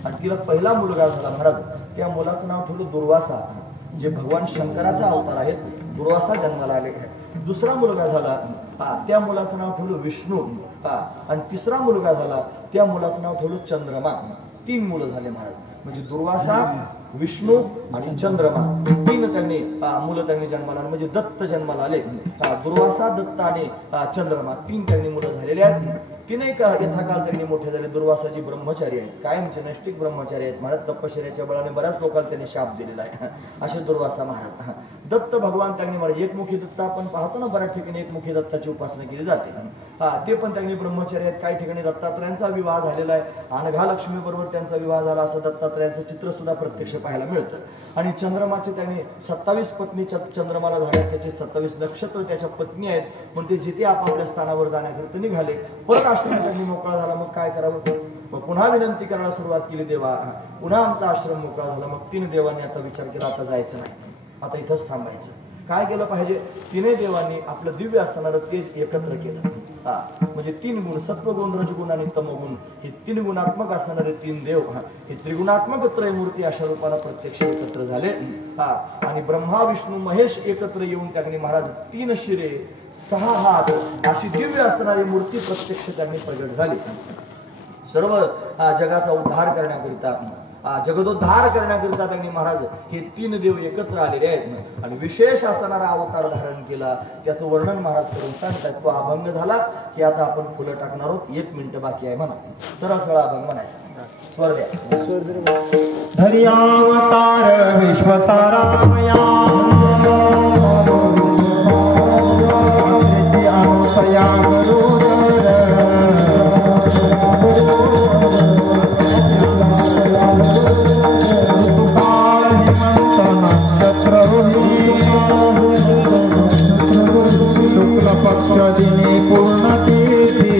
आणि तिला पहिला मुलगा झाला. महाराज त्या मुलाचं नाव ठेवलं दुर्वासा, जे भगवान शंकराचा अवतार आहेत. दुर्वासा जन्माला आले. दुसरा मुलगा झाला, त्या मुलाचं नाव ठेवलं विष्णू. आणि तिसरा मुलगा झाला, त्या मुलाचं नाव ठेवलं चंद्रमा. तीन मुलं झाले महाराज. म्हणजे दुर्वासा, विष्णू आणि चंद्रमा तीन त्यांनी मुलं त्यांनी जन्माला, म्हणजे दत्त जन्माला आले. दुर्वासा, दत्त आणि चंद्रमा तीन त्यांनी मुलं झालेले आहेत. तीनही यथाकाल त्यांनी मोठे झाले. दुर्वासाची ब्रह्मचारी आहेत, कायमचे नैष्टिक ब्रह्मचारी आहेत महाराज. तपश्चर्याच्या बळाने बऱ्याच लोकांना त्यांनी शाप दिलेला आहे. असे दुर्वासा महाराज. दत्त भगवान त्यांनी महाराज एकमुखी दत्त आपण पाहतो ना, बऱ्याच ठिकाणी एकमुखी दत्ताची उपासना केली जाते. ते पण त्यांनी ब्रह्मचारी आहेत. काही ठिकाणी दत्तात्रयांचा विवाह झालेला आहे, अनघा लक्ष्मी बरोबर त्यांचा विवाह झाला असं दत्तात्रयांचं चित्र सुद्धा प्रत्यक्ष पाहायला मिळतं. आणि चंद्रमाचे त्यांनी 27 पत्नी चंद्रमाला झाल्या, त्याचे 27 नक्षत्र त्याच्या पत्नी आहेत. पण ते जिथे आपापल्या स्थानावर जाण्याकरिता निघाले. परत आश्रम त्यांनी मोकळा झाला. मग काय करावं? मग पुन्हा विनंती करायला सुरुवात केली, देवा पुन्हा आमचा आश्रम मोकळा झाला. मग तीन देवांनी आता विचार केला, आता जायचं नाही, आता इथंच थांबायचं. काय केलं पाहिजे? तीनही देवांनी आपलं दिव्य असणारं तेज एकत्र केलं. म्हणजे तीन गुण, सत्वगुण, रजगुण आणि तमगुण, हे तीन गुणात्मक असणारे तीन देव हे त्रिगुणात्मक त्रयमूर्ती अशा रूपाला प्रत्यक्ष एकत्र झाले. आणि ब्रह्मा, विष्णू, महेश एकत्र येऊन त्यांनी महाराज 3 शिरे 6 हात अशी दिव्य असणारी मूर्ती प्रत्यक्ष त्यांनी प्रगट झाली. सर्व जगाचा उद्धार करण्याकरिता, जगदोद्धार करण्याकरिता त्यांनी महाराज हे तीन देव एकत्र आलेले आहेत. आणि विशेष असणारा अवतार धारण केला, त्याचं वर्णन महाराज करून सांगतात. तो अभंग झाला की आता आपण फुलं टाकणार आहोत. 1 मिनिट बाकी आहे म्हणा. सरळ सरळ अभंग म्हणायचा. स्वर द्या. धर्यावतार विश्वतारामया अनुसया शुक्ल पक्ष दिनी पूर्ण तिथी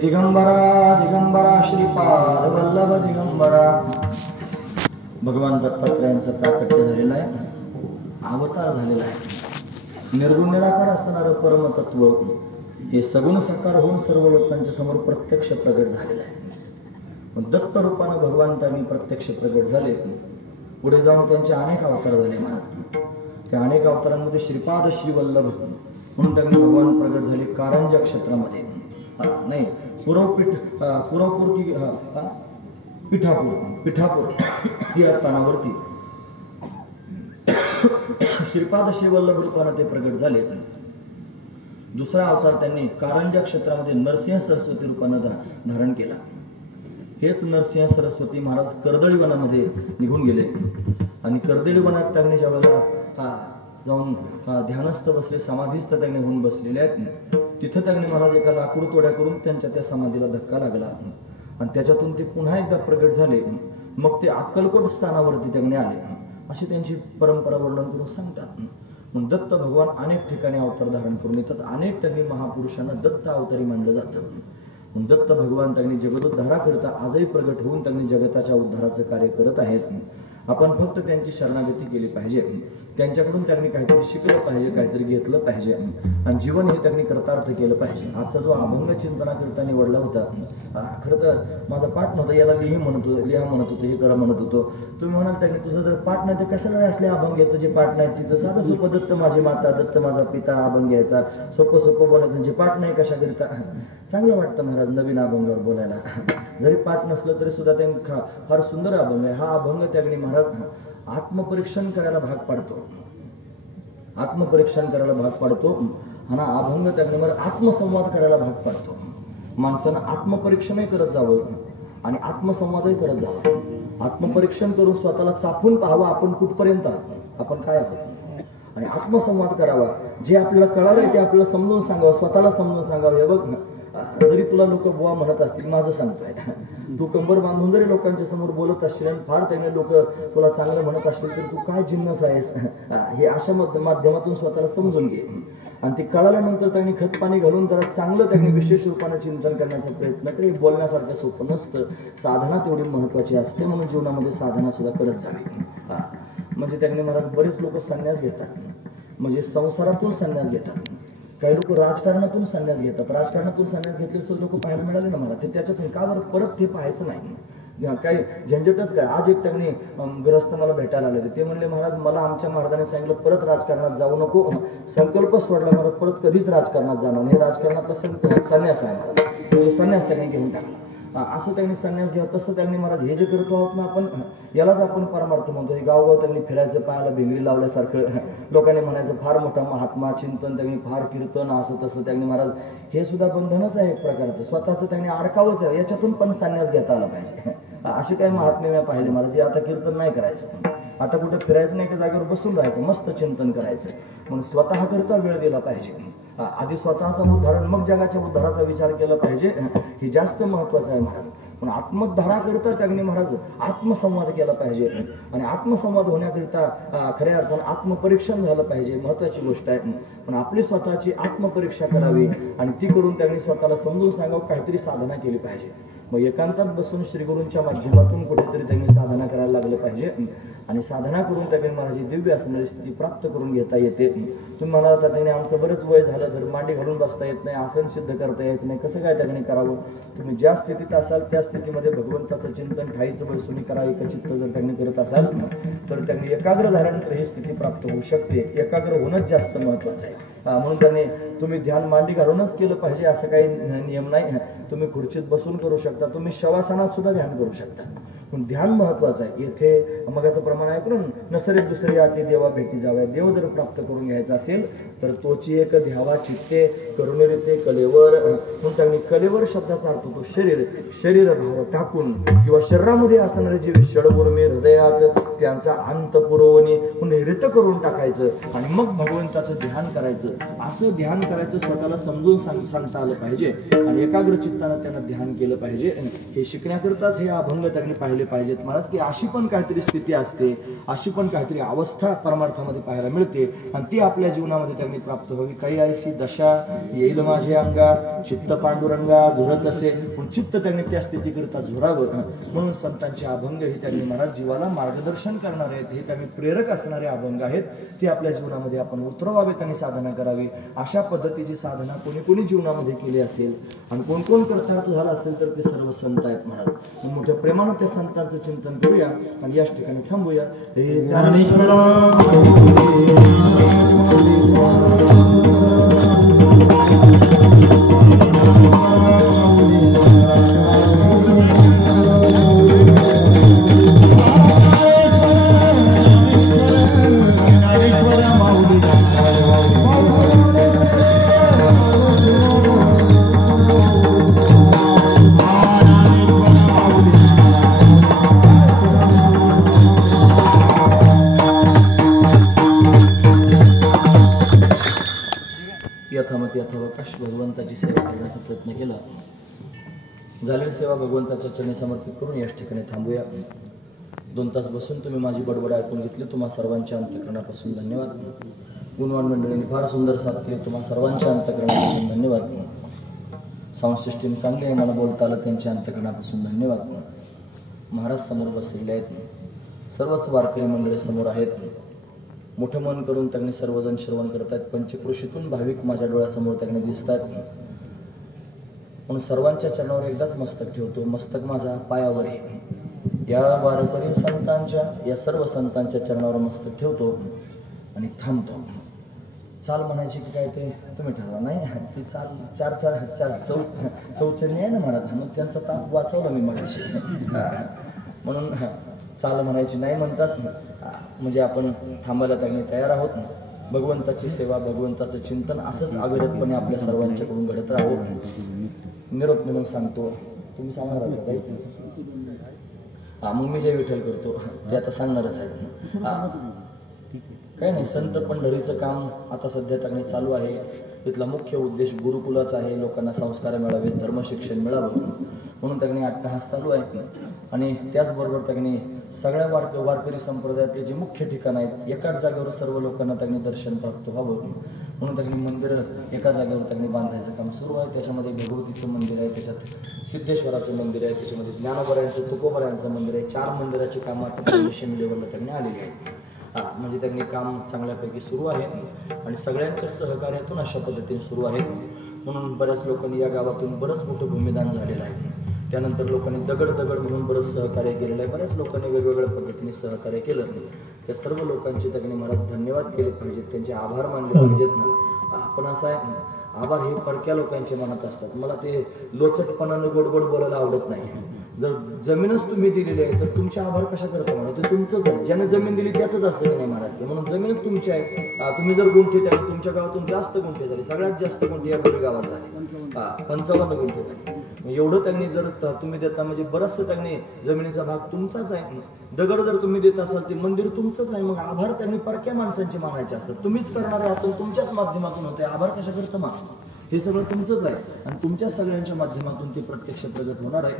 दिगंबरा दिगंबरा श्रीपाद वल्लभ दिगंबरा. भगवान दत्तात्रयांचं प्राकट्य झालेलं आहे, अवतार झालेला आहे. निर्गुण निराकार असणारं परमतत्व हे सगुण साकार होऊन सर्व लोकांच्या समोर प्रत्यक्ष प्रगट झालेलं आहे. दत्त रूपानं भगवान त्यांनी प्रत्यक्ष प्रगट झाले. पुढे जाऊन त्यांचे अनेक अवतार झाले महाराज. त्या अनेक अवतारांमध्ये श्रीपाद श्रीवल्लभ म्हणून त्यांनी भगवान प्रगट झाले कारंजा क्षेत्रामध्ये. नाही पुरवपूर की पिठापूर या स्थानावरती श्रीपाद श्रीवल्लभ रूपानं ते प्रगट झाले. दुसरा अवतार त्यांनी कारंजा क्षेत्रामध्ये नरसिंह सरस्वती रूपानं धारण केला. हेच नरसिंह सरस्वती महाराज कर्दळी वनामध्ये निघून गेले आणि कर्दळी वनात त्यांनी ज्यावेळेला जाऊन ध्यानस्थ बसले, समाधीस्थ त्यांनी होऊन बसलेले आहेत. तिथं त्यांनी महाराज एका लाकूड तोड्या करून त्यांच्या त्या समाधीला धक्का लागला आणि त्याच्यातून ते पुन्हा एकदा प्रगट झाले. मग ते अक्कलकोट स्थानावरती त्यांनी आले, अशी त्यांची परंपरा वर्णन करून सांगतात. मग दत्त भगवान अनेक ठिकाणी अवतार धारण करून येतात. अनेक त्यांनी महापुरुषांना दत्त अवतारी मानलं जातं. मग दत्त भगवान त्यांनी जगदोद्धारा करता आजही प्रगट होऊन त्यांनी जगताच्या उद्धाराचं कार्य करत आहेत. आपण फक्त त्यांची शरणागती केली पाहिजे, त्यांच्याकडून त्यांनी काहीतरी शिकलं पाहिजे, काहीतरी घेतलं पाहिजे आणि जीवन हे त्यांनी कृतार्थ केलं पाहिजे. आजचा जो अभंग चिंतनाकरिता निवडला होता, खरं तर माझा पाठ नव्हता, याला लिहा म्हणत होतो, हे करा म्हणत होतो. तुम्ही म्हणाल त्यांनी तुझं जर पाठ नाही तर कशाला असले अभंग येतं जे पाठ नाही तिथं साधं सोपं दत्त माझी माता दत्त माझा पिता अभंग घ्यायचा, सोपं बोलायचं. जे पाठ नाही कशा करिता चांगलं वाटतं महाराज नवीन अभंगावर बोलायला. जरी पाठ नसलं तरी सुद्धा ते फार सुंदर अभंग आहे. हा अभंग त्यागणी महाराज आत्मपरीक्षण करायला भाग पाडतो, आत्मपरीक्षण करायला भाग पाडतो. हा अभंग त्यागणी महाराज आत्मसंवाद करायला भाग पाडतो. माणसानं आत्मपरीक्षणही करत जावं आणि आत्मसंवादही करत जावं. आत्मपरीक्षण करून स्वतःला चापून पाहावं आपण कुठपर्यंत आपण काय आहोत, आणि आत्मसंवाद करावा. जे आपल्याला कळालंय ते आपल्याला समजून सांगावं, स्वतःला समजून सांगावं. हे बघ, जरी तुला लोक बुवा म्हणत असतील, माझं सांगतोय, तू कंबर बांधून जरी लोकांच्या समोर बोलत असशील आणि फार त्याने लोक तुला चांगलं म्हणत असतील तर तू काय जिन्नस आहेस, हे अशा माध्यमातून स्वतःला समजून घे. आणि ते कळाल्यानंतर त्यांनी खतपाणी घालून जरा चांगलं त्यांनी विशेष रूपाने चिंतन करण्याचा प्रयत्न केला. बोलण्यासारखं सोपं नसतं, साधना तेवढी महत्वाची असते, म्हणून जीवनामध्ये साधना सुद्धा करत जावी. म्हणजे त्यांनी महाराज बरेच लोक संन्यास घेतात, म्हणजे संसारातून संन्यास घेतात. काही लोक राजकारणातून संन्यास घेतात. राजकारणातून संन्यास घेतले लोक पाहायला मिळाले ना मला, ते त्याच्यातून का बरं परत ते पाहायचं नाही, काही झंझटच काय. आज एक त्यांनी ग्रस्त मला भेटायला आले, ते म्हणले महाराज मला आमच्या महाराजांनी सांगितलं परत राजकारणात जाऊ नको, संकल्प सोडला मला परत कधीच राजकारणात जाणार नाही. राजकारणातला संन्यास आहे महाराज, संन्यास त्यांनी घेऊन टाकला. असं त्यांनी संन्यास घ्यावा. तसं त्यांनी महाराज हे जे करतो आहोत ना आपण, यालाच आपण परमार्थ म्हणतो. हे गावगाव त्यांनी फिरायचं, पायाला भिंगरी लावल्यासारखं लोकांनी म्हणायचं फार मोठा महात्मा, चिंतन त्यांनी, फार कीर्तन, असं तसं त्यांनी महाराज. हे सुद्धा बंधनच आहे एक प्रकारचं, स्वतःचं त्यांनी अडकावच आहे. याच्यातून पण संन्यास घेता आला पाहिजे. असे काही महात्मे मी पाहिले महाराज, आता कीर्तन नाही करायचं, आता कुठं फिरायचं नाही, एका जागेवर बसून राहायचं, मस्त चिंतन करायचं. म्हणून स्वतः करता वेळ दिला पाहिजे. आधी स्वतःचा उद्धारण, मग जगाच्या उद्धाराचा विचार केला पाहिजे. हे जास्त महत्वाचं आहे महाराज. पण आत्मोद्धारा करता त्यांनी महाराज आत्मसंवाद केला पाहिजे. आणि आत्मसंवाद होण्याकरिता खऱ्या अर्थानं आत्मपरीक्षण झालं पाहिजे, महत्वाची गोष्ट आहे. पण आपली स्वतःची आत्मपरीक्षा करावी आणि ती करून त्यांनी स्वतःला समजून सांगावं, काहीतरी साधना केली पाहिजे. मग एकांतात बसून श्रीगुरूंच्या माध्यमातून कुठेतरी त्यांनी साधना करायला लागलं पाहिजे. आणि साधना करून त्यांनी महाराज दिव्य असणारी स्थिती प्राप्त करून घेता येते. तुम्ही म्हणाला त्यांनी आमचं बरंच वय झालं, तर मांडी घालून बसता येत नाही, आसन सिद्ध करता यायचं नाही, कसं काय त्यांनी करावं. तुम्ही ज्या स्थितीत असाल त्या स्थितीमध्ये भगवंताचं चिंतन ठाईचं बसून करा. एकचित्त जर त्यांनी करत असाल तर त्यांनी एकाग्र झाल्यानंतर ही स्थिती प्राप्त होऊ शकते. एकाग्र होणंच जास्त महत्वाचं आहे. म्हणून त्यांनी तुम्ही ध्यान मांडी घालूनच केलं पाहिजे असं काही नियम नाही. तुम्ही खुर्चीत बसून करू शकता, तुम्ही शवासनात सुद्धा ध्यान करू शकता. पण ध्यान महत्वाचं आहे. येथे मगाचं प्रमाण आहे, पण नसरे दुसरी आटी देवा भेटी जाव्या. देव जर प्राप्त करून घ्यायचा असेल तर तोची एक ध्यावा चित्ते करुणरिते कलेवर. म्हणून त्यांनी कलेवर शब्दाचा अर्थ तो शरीर भाव टाकून किंवा शरीरामध्ये असणारे जे षडवर्मी हृदयात त्यांचा अंत पुरवणी म्हणून रित करून टाकायचं आणि मग भगवंताचं ध्यान करायचं. असं ध्यान करायचं, स्वतःला समजून सांगता आलं पाहिजे आणि एकाग्र चित्तानं त्यांना ध्यान केलं पाहिजे. हे शिकण्याकरताच हे अभंग त्यांनी पाहिले पाहिजेत महाराज, की अशी पण काहीतरी स्थिती असते, अशी पण काहीतरी अवस्था परमार्थामध्ये पाहायला मिळते आणि ती आपल्या जीवनामध्ये त्यांनी प्राप्त व्हावी. काही ऐसी दशा येईल माझे अंगा, चित्त पांडुरंगा झुरत असे. पण चित्त त्यांनी त्या स्थिती करता झुरावं. म्हणून संतांचे अभंग हे त्यांनी महाराज जीवाला मार्गदर्शन करणारे आहेत, हे त्यांनी प्रेरक असणारे अभंग आहेत. ते आपल्या जीवनामध्ये आपण उतरवावे, त्यांनी साधना करावी. अशा पद्धतीची साधना कोणी कोणी जीवनामध्ये केली असेल आणि कोण कोण कृतार्थ झाला असेल तर ते सर्व संत आहेत महाराज. मोठ्या प्रेमानं त्या संतांचं चिंतन करूया आणि याच ठिकाणी थांबूया. यथामती यथावकाश भगवंताची सेवा करण्याचा प्रयत्न केला. झालेली सेवा भगवंताच्या चरणी समर्पित करून याच ठिकाणी थांबूया. 2 तास बसून तुम्ही माझी बडबड ऐकून घेतली. तुम्हा सर्वांच्या अंतःकरणापासून धन्यवाद. गुणवान मंडळींनी फार सुंदर साथ केली. तुम्हा सर्वांच्या अंतःकरणापासून धन्यवाद. साऊंड सिस्टीम चांगली आहे, मला बोलता आलं, त्यांच्या अंतःकरणापासून धन्यवाद. महाराज समोर बसलेले आहेत, सर्वच वारकरी मंडळी समोर आहेत. मोठं मन करून त्यांनी सर्वजण श्रवण करत आहेत. पंचक्रोशीतून भाविक माझ्या डोळ्यासमोर त्यांनी दिसत आहेत. म्हणून सर्वांच्या चरणावर एकदाच मस्तक ठेवतो. मस्तक माझा पायावर आहे. या वारकरी संतांच्या, या सर्व संतांच्या चरणावर मस्तक ठेवतो आणि थांबतो. चाल म्हणायची की काय ते तुम्ही ठरवा. नाही, ती चाल चौचरणी आहे ना महाराज, मग त्यांचा ताप वाचवला मी मगाशी. म्हणून चाल म्हणायची नाही म्हणतात, म्हणजे आपण थांबायला त्यांनी तयार आहोत. भगवंताची सेवा, भगवंताचं चिंतन असंच अविरतपणे आपल्या सर्वांच्याकडून घडत राहो. निरोप म्हणून सांगतो. तुम्ही सांगणार आहात मग मी जे विठ्ठल करतो ते आता सांगणारच आहे. काही नाही, संत पंढरीचं काम आता सध्या त्यांनी चालू आहे. तिथला मुख्य उद्देश गुरुकुलाचा आहे, लोकांना संस्कार मिळावे, धर्मशिक्षण मिळावं म्हणून त्यांनी अट्टहास चालू आहे. आणि त्याचबरोबर त्यांनी सगळ्या वारकरी संप्रदायातले जे मुख्य ठिकाण आहेत एकाच जागेवर सर्व लोकांना त्यांनी दर्शन प्राप्त व्हावं म्हणून त्यांनी मंदिर एका जागेवर त्यांनी बांधायचं काम सुरू आहे. त्याच्यामध्ये भगवतीचं मंदिर आहे, त्याच्यात सिद्धेश्वराचं मंदिर आहे, त्याच्यामध्ये ज्ञानोबऱ्यांचं, तुकोबऱ्यांचं मंदिर आहे. 4 मंदिराची कामं आता मिशन लेवलला त्यांनी आलेली आहेत. म्हणजे त्यांनी काम चांगल्यापैकी सुरू आहे आणि सगळ्यांच्या सहकार्यातून अशा पद्धतीने सुरू आहे. म्हणून बऱ्याच लोकांनी या गावातून बरंच मोठं भूमिदान झालेलं आहे. त्यानंतर लोकांनी दगड म्हणून बरंच सहकार्य केलेलं आहे. बऱ्याच लोकांनी वेगवेगळ्या पद्धतीने सहकार्य केलं. त्या सर्व लोकांचे त्यांनी मला धन्यवाद केले पाहिजेत, त्यांचे आभार मानले पाहिजेत ना. आपण असं आहे, आभार हे परक्या लोकांच्या मनात असतात. मला ते लोचटपणानं गोडगोड बोलायला आवडत नाही. जर जमीनच तुम्ही दिलेली आहे तर तुमचे आभार कशा करता म्हणा, ते तुमचंच आहे. ज्याने जमीन दिली त्याच असतं की नाही महाराज, ते म्हणून जमीनच तुमची आहे. तुम्ही जर गुंठे त्याने तुमच्या गावातून जास्त गुंठे झाले, सगळ्यात जास्त गुंठे या बेळगाव गावात झाले, 55 गुंठे झाले. एवढं त्यांनी जर तुम्ही देता म्हणजे बरंचसं त्यांनी जमिनीचा भाग तुमचाच आहे. दगड जर तुम्ही देत असाल ते मंदिर तुमचंच आहे. मग आभार त्यांनी परक्या माणसांचे मानायचे असतात. तुम्हीच करणारे आहात, तुमच्याच माध्यमातून होते. आभार कशा करतं मान, हे सगळं तुमचंच आहे आणि तुमच्याच सगळ्यांच्या माध्यमातून ते प्रत्यक्ष प्रगट होणार आहे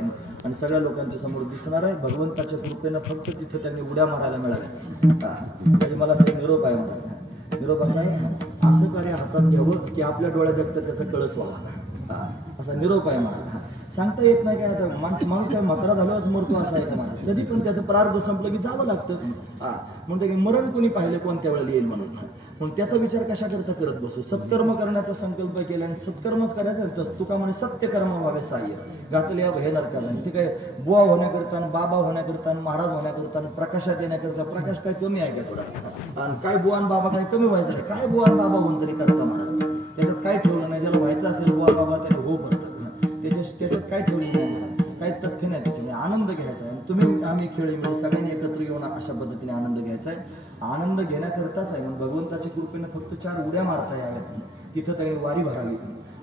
आणि सगळ्या लोकांच्या समोर दिसणार आहे. भगवंताच्या कृपेनं फक्त तिथं त्यांनी उड्या मारायला मिळाल्या. म्हणजे मला ते निरोप आहे म्हणायचा. निरोप असा आहे, असं कार्य हातात घ्यावं की आपल्या डोळ्यात व्यक्त त्याचा कळस व्हावा, असा निरोप आहे मला. सांगता येत नाही काय, आता माणूस काय म्हातारा झालोच मरतो असं आहे का मला. कधी पण त्याचं प्रारब्ध संपलं की जावं लागतं. म्हणतो की मरण कोणी पाहिलं कोणत्या वेळेला येईल म्हणून. म्हणून त्याचा विचार कशा करता करत बसू. सत्कर्म करण्याचा संकल्प केला आणि सत्कर्मच करायचं. तुका म्हणे सत्यकर्म व्हावे साह्य घातले या भय नरकाला. ते काय बुवा होण्याकरता, बाबा होण्याकरता, महाराज होण्याकरता, प्रकाशात येण्याकरता प्रकाश काय कमी आहे का थोडासा. आणि काय बुवा आणि बाबा काय कमी व्हायचं काय. बुवा आणि बाबा होऊन तरी करता महाराज, त्याच्यात काय ठेवलं नाही. ज्याला व्हायचं असेल बुवा बाबा त्याने हो करतात. त्याच्यात काय ठेवलं नाही, काही तथ्य नाही. त्याच्यामध्ये आनंद घ्यायचा आहे. तुम्ही आम्ही खेळी म्हणजे सगळ्यांनी एकत्र येऊन अशा पद्धतीने आनंद घ्यायचा आहे. आनंद घेण्याकरताच आहे. मग भगवंताच्या कृपेनं फक्त 4 उड्या मारता याव्यात, तिथं त्यांनी वारी भरावी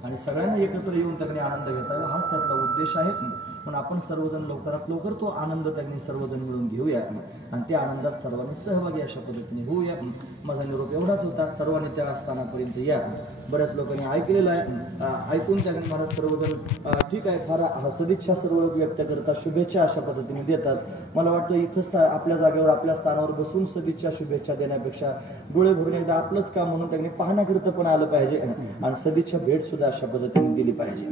आणि सगळ्यांना एकत्र येऊन त्यांनी आनंद घेता यावा, हाच त्यातला उद्देश आहे. पण आपण सर्वजण लवकरात लवकर तो आनंद त्यांनी सर्वजण मिळून घेऊया आणि त्या आनंदात सर्वांनी सहभागी अशा पद्धतीने होऊया. माझा निरोप एवढाच होता. सर्वांनी त्या स्थानापर्यंत या. बऱ्याच लोकांनी ऐकलेलं आहे, ऐकून त्यांनी मला सर्वजण ठीक आहे फार सदिच्छा सर्व व्यक्त करतात, शुभेच्छा अशा पद्धतीने देतात. मला वाटतं इथंच आपल्या जागेवर आपल्या स्थानावर बसून सदिच्छा शुभेच्छा देण्यापेक्षा डोळे भरून एकदा आपलंच काम म्हणून त्यांनी पाहण्याकरता पण आलं पाहिजे आणि सदिच्छा भेट सुद्धा अशा पद्धतीने दिली पाहिजे.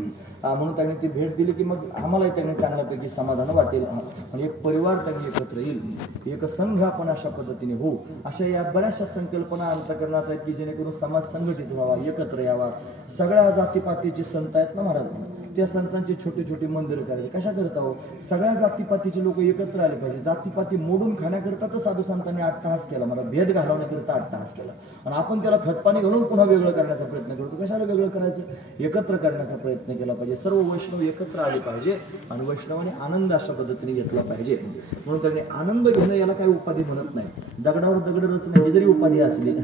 म्हणून त्यांनी ती भेट दिली की मग आम्हाला त्यांनी चांगल्यापैकी समाधान वाटेल आणि एक परिवार त्यांनी एकत्र येईल, एक संघ आपण अशा पद्धतीने होऊ. अशा या बऱ्याचशा संकल्पना अंतकरणात आहेत की जेणेकरून समाज संघटित व्हावा, एकत्र यावा. सगळ्या जातीपातीचे संत आहेत ना महाराज, त्या संतांची छोटी छोटी मंदिरं करायची. कशा करता हो, सगळ्या जातीपातीचे लोक एकत्र आले पाहिजे. जातीपाती मोडून खाण्याकरता तर साधू संतांनी अट्टहास केला, मला भेद घालवण्याकरता अट्टहास केला आणि आपण त्याला खतपाणी घालून पुन्हा वेगळं करण्याचा प्रयत्न करतो. कशाला वेगळं करायचं, एकत्र करण्याचा प्रयत्न केला पाहिजे. सर्व वैष्णव एकत्र आले पाहिजे आणि वैष्णवाने आनंद अशा पद्धतीने घेतला पाहिजे. म्हणून त्यांनी आनंद घेणं याला काही उपाधी म्हणत नाही. दगडावर दगड रचणं ही जरी उपाधी असली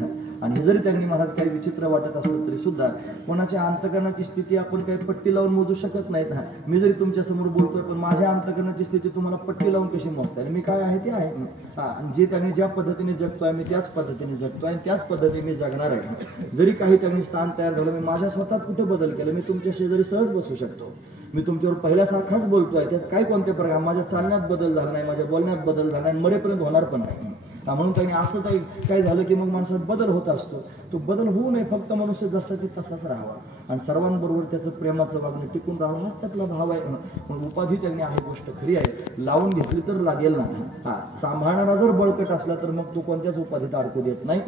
आणि हे जरी त्यांनी महाराज काही विचित्र वाटत असलं तरी सुद्धा कोणाच्या अंतकरणाची स्थिती आपण काही पट्टी लावून मोजू शकत नाहीत. मी जरी तुमच्या समोर बोलतोय पण माझ्या अंतकरणाची स्थिती तुम्हाला पट्टी लावून कशी मोजता येईल. मी काय आहे ते आहे. आणि जे त्यांनी ज्या पद्धतीने जगतोय मी त्याच पद्धतीने जगतोय आणि त्याच पद्धतीने मी जगणार आहे. जरी काही त्यांनी स्थान तयार झालं, मी माझ्या स्वतःत कुठे बदल केला. मी तुमच्या शेजारी सहज बसू शकतो. मी तुमच्यावर पहिल्यासारखाच बोलतोय. त्यात काय कोणत्या प्रकार माझ्या चालण्यात बदल झाला नाही, माझ्या बोलण्यात बदल झाला नाही, मरेपर्यंत होणार पण नाही. म्हणून त्यांनी असं काय झालं की मग माणसात बदल होत असतो. तो बदल होऊ नये, फक्त मनुष्य जसाचे तसाच राहावा आणि सर्वांबरोबर त्याचं प्रेमाचं वागणं टिकून राहावं, हाच त्यातला भाव आहे. मग उपाधी त्यांनी आहे, गोष्ट खरी आहे, लावून घेतली तर लागेल ना. सांभाळणारा जर बळकट असला तर मग तो कोणत्याच उपाधीत अडकू देत नाही.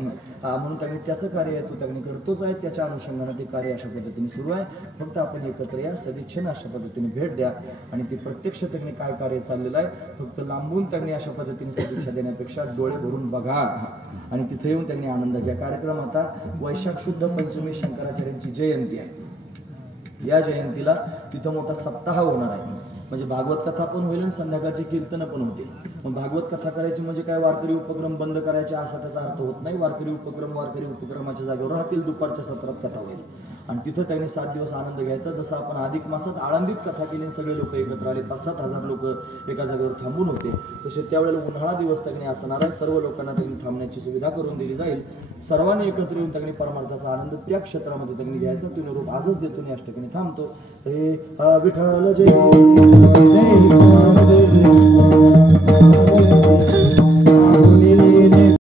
म्हणून त्यांनी त्याचं कार्य आहे तो त्यांनी करतोच आहे. त्याच्या अनुषंगाने ते कार्य अशा पद्धतीने सुरू आहे. फक्त आपण एकत्र या, सदिच्छेनं अशा पद्धतीने भेट द्या आणि ते प्रत्यक्ष त्यांनी काय कार्य चाललेलं आहे फक्त लांबून त्यांनी अशा पद्धतीने सदिच्छा देण्यापेक्षा डोळे भरून बघा आणि तिथे येऊन त्यांनी आनंद घ्या. कार्यक्रम आता वैशाख शुद्ध पंचमी शंकराचार्यांची जयंती आहे. या जयंतीला तिथं मोठा सप्ताह होणार आहे. म्हणजे भागवत कथा पण होईल आणि संध्याकाळची कीर्तन पण होतील. मग भागवत कथा करायची म्हणजे काय वारकरी उपक्रम बंद करायचे असा त्याचा अर्थ होत नाही. वारकरी उपक्रमाच्या जागेवर राहतील. दुपारच्या सत्रात कथा होईल आणि तिथं त्यांनी 7 दिवस आनंद घ्यायचा. जसं आपण अधिक मासात आळंदीत कथा केली, सगळे लोक एकत्र आले, 5-7 हजार लोक एका जागेवर थांबून होते, तसे त्यावेळेला उन्हाळा दिवस त्यांनी असणार आहे. सर्व लोकांना त्यांनी थांबण्याची सुविधा करून दिली जाईल. सर्वांनी एकत्र येऊन त्यांनी परमार्थाचा आनंद त्या क्षेत्रामध्ये त्यांनी घ्यायचा. तो निरोप आजच देतो आणि या ठिकाणी थांबतो. हे विठ्ठल जय जय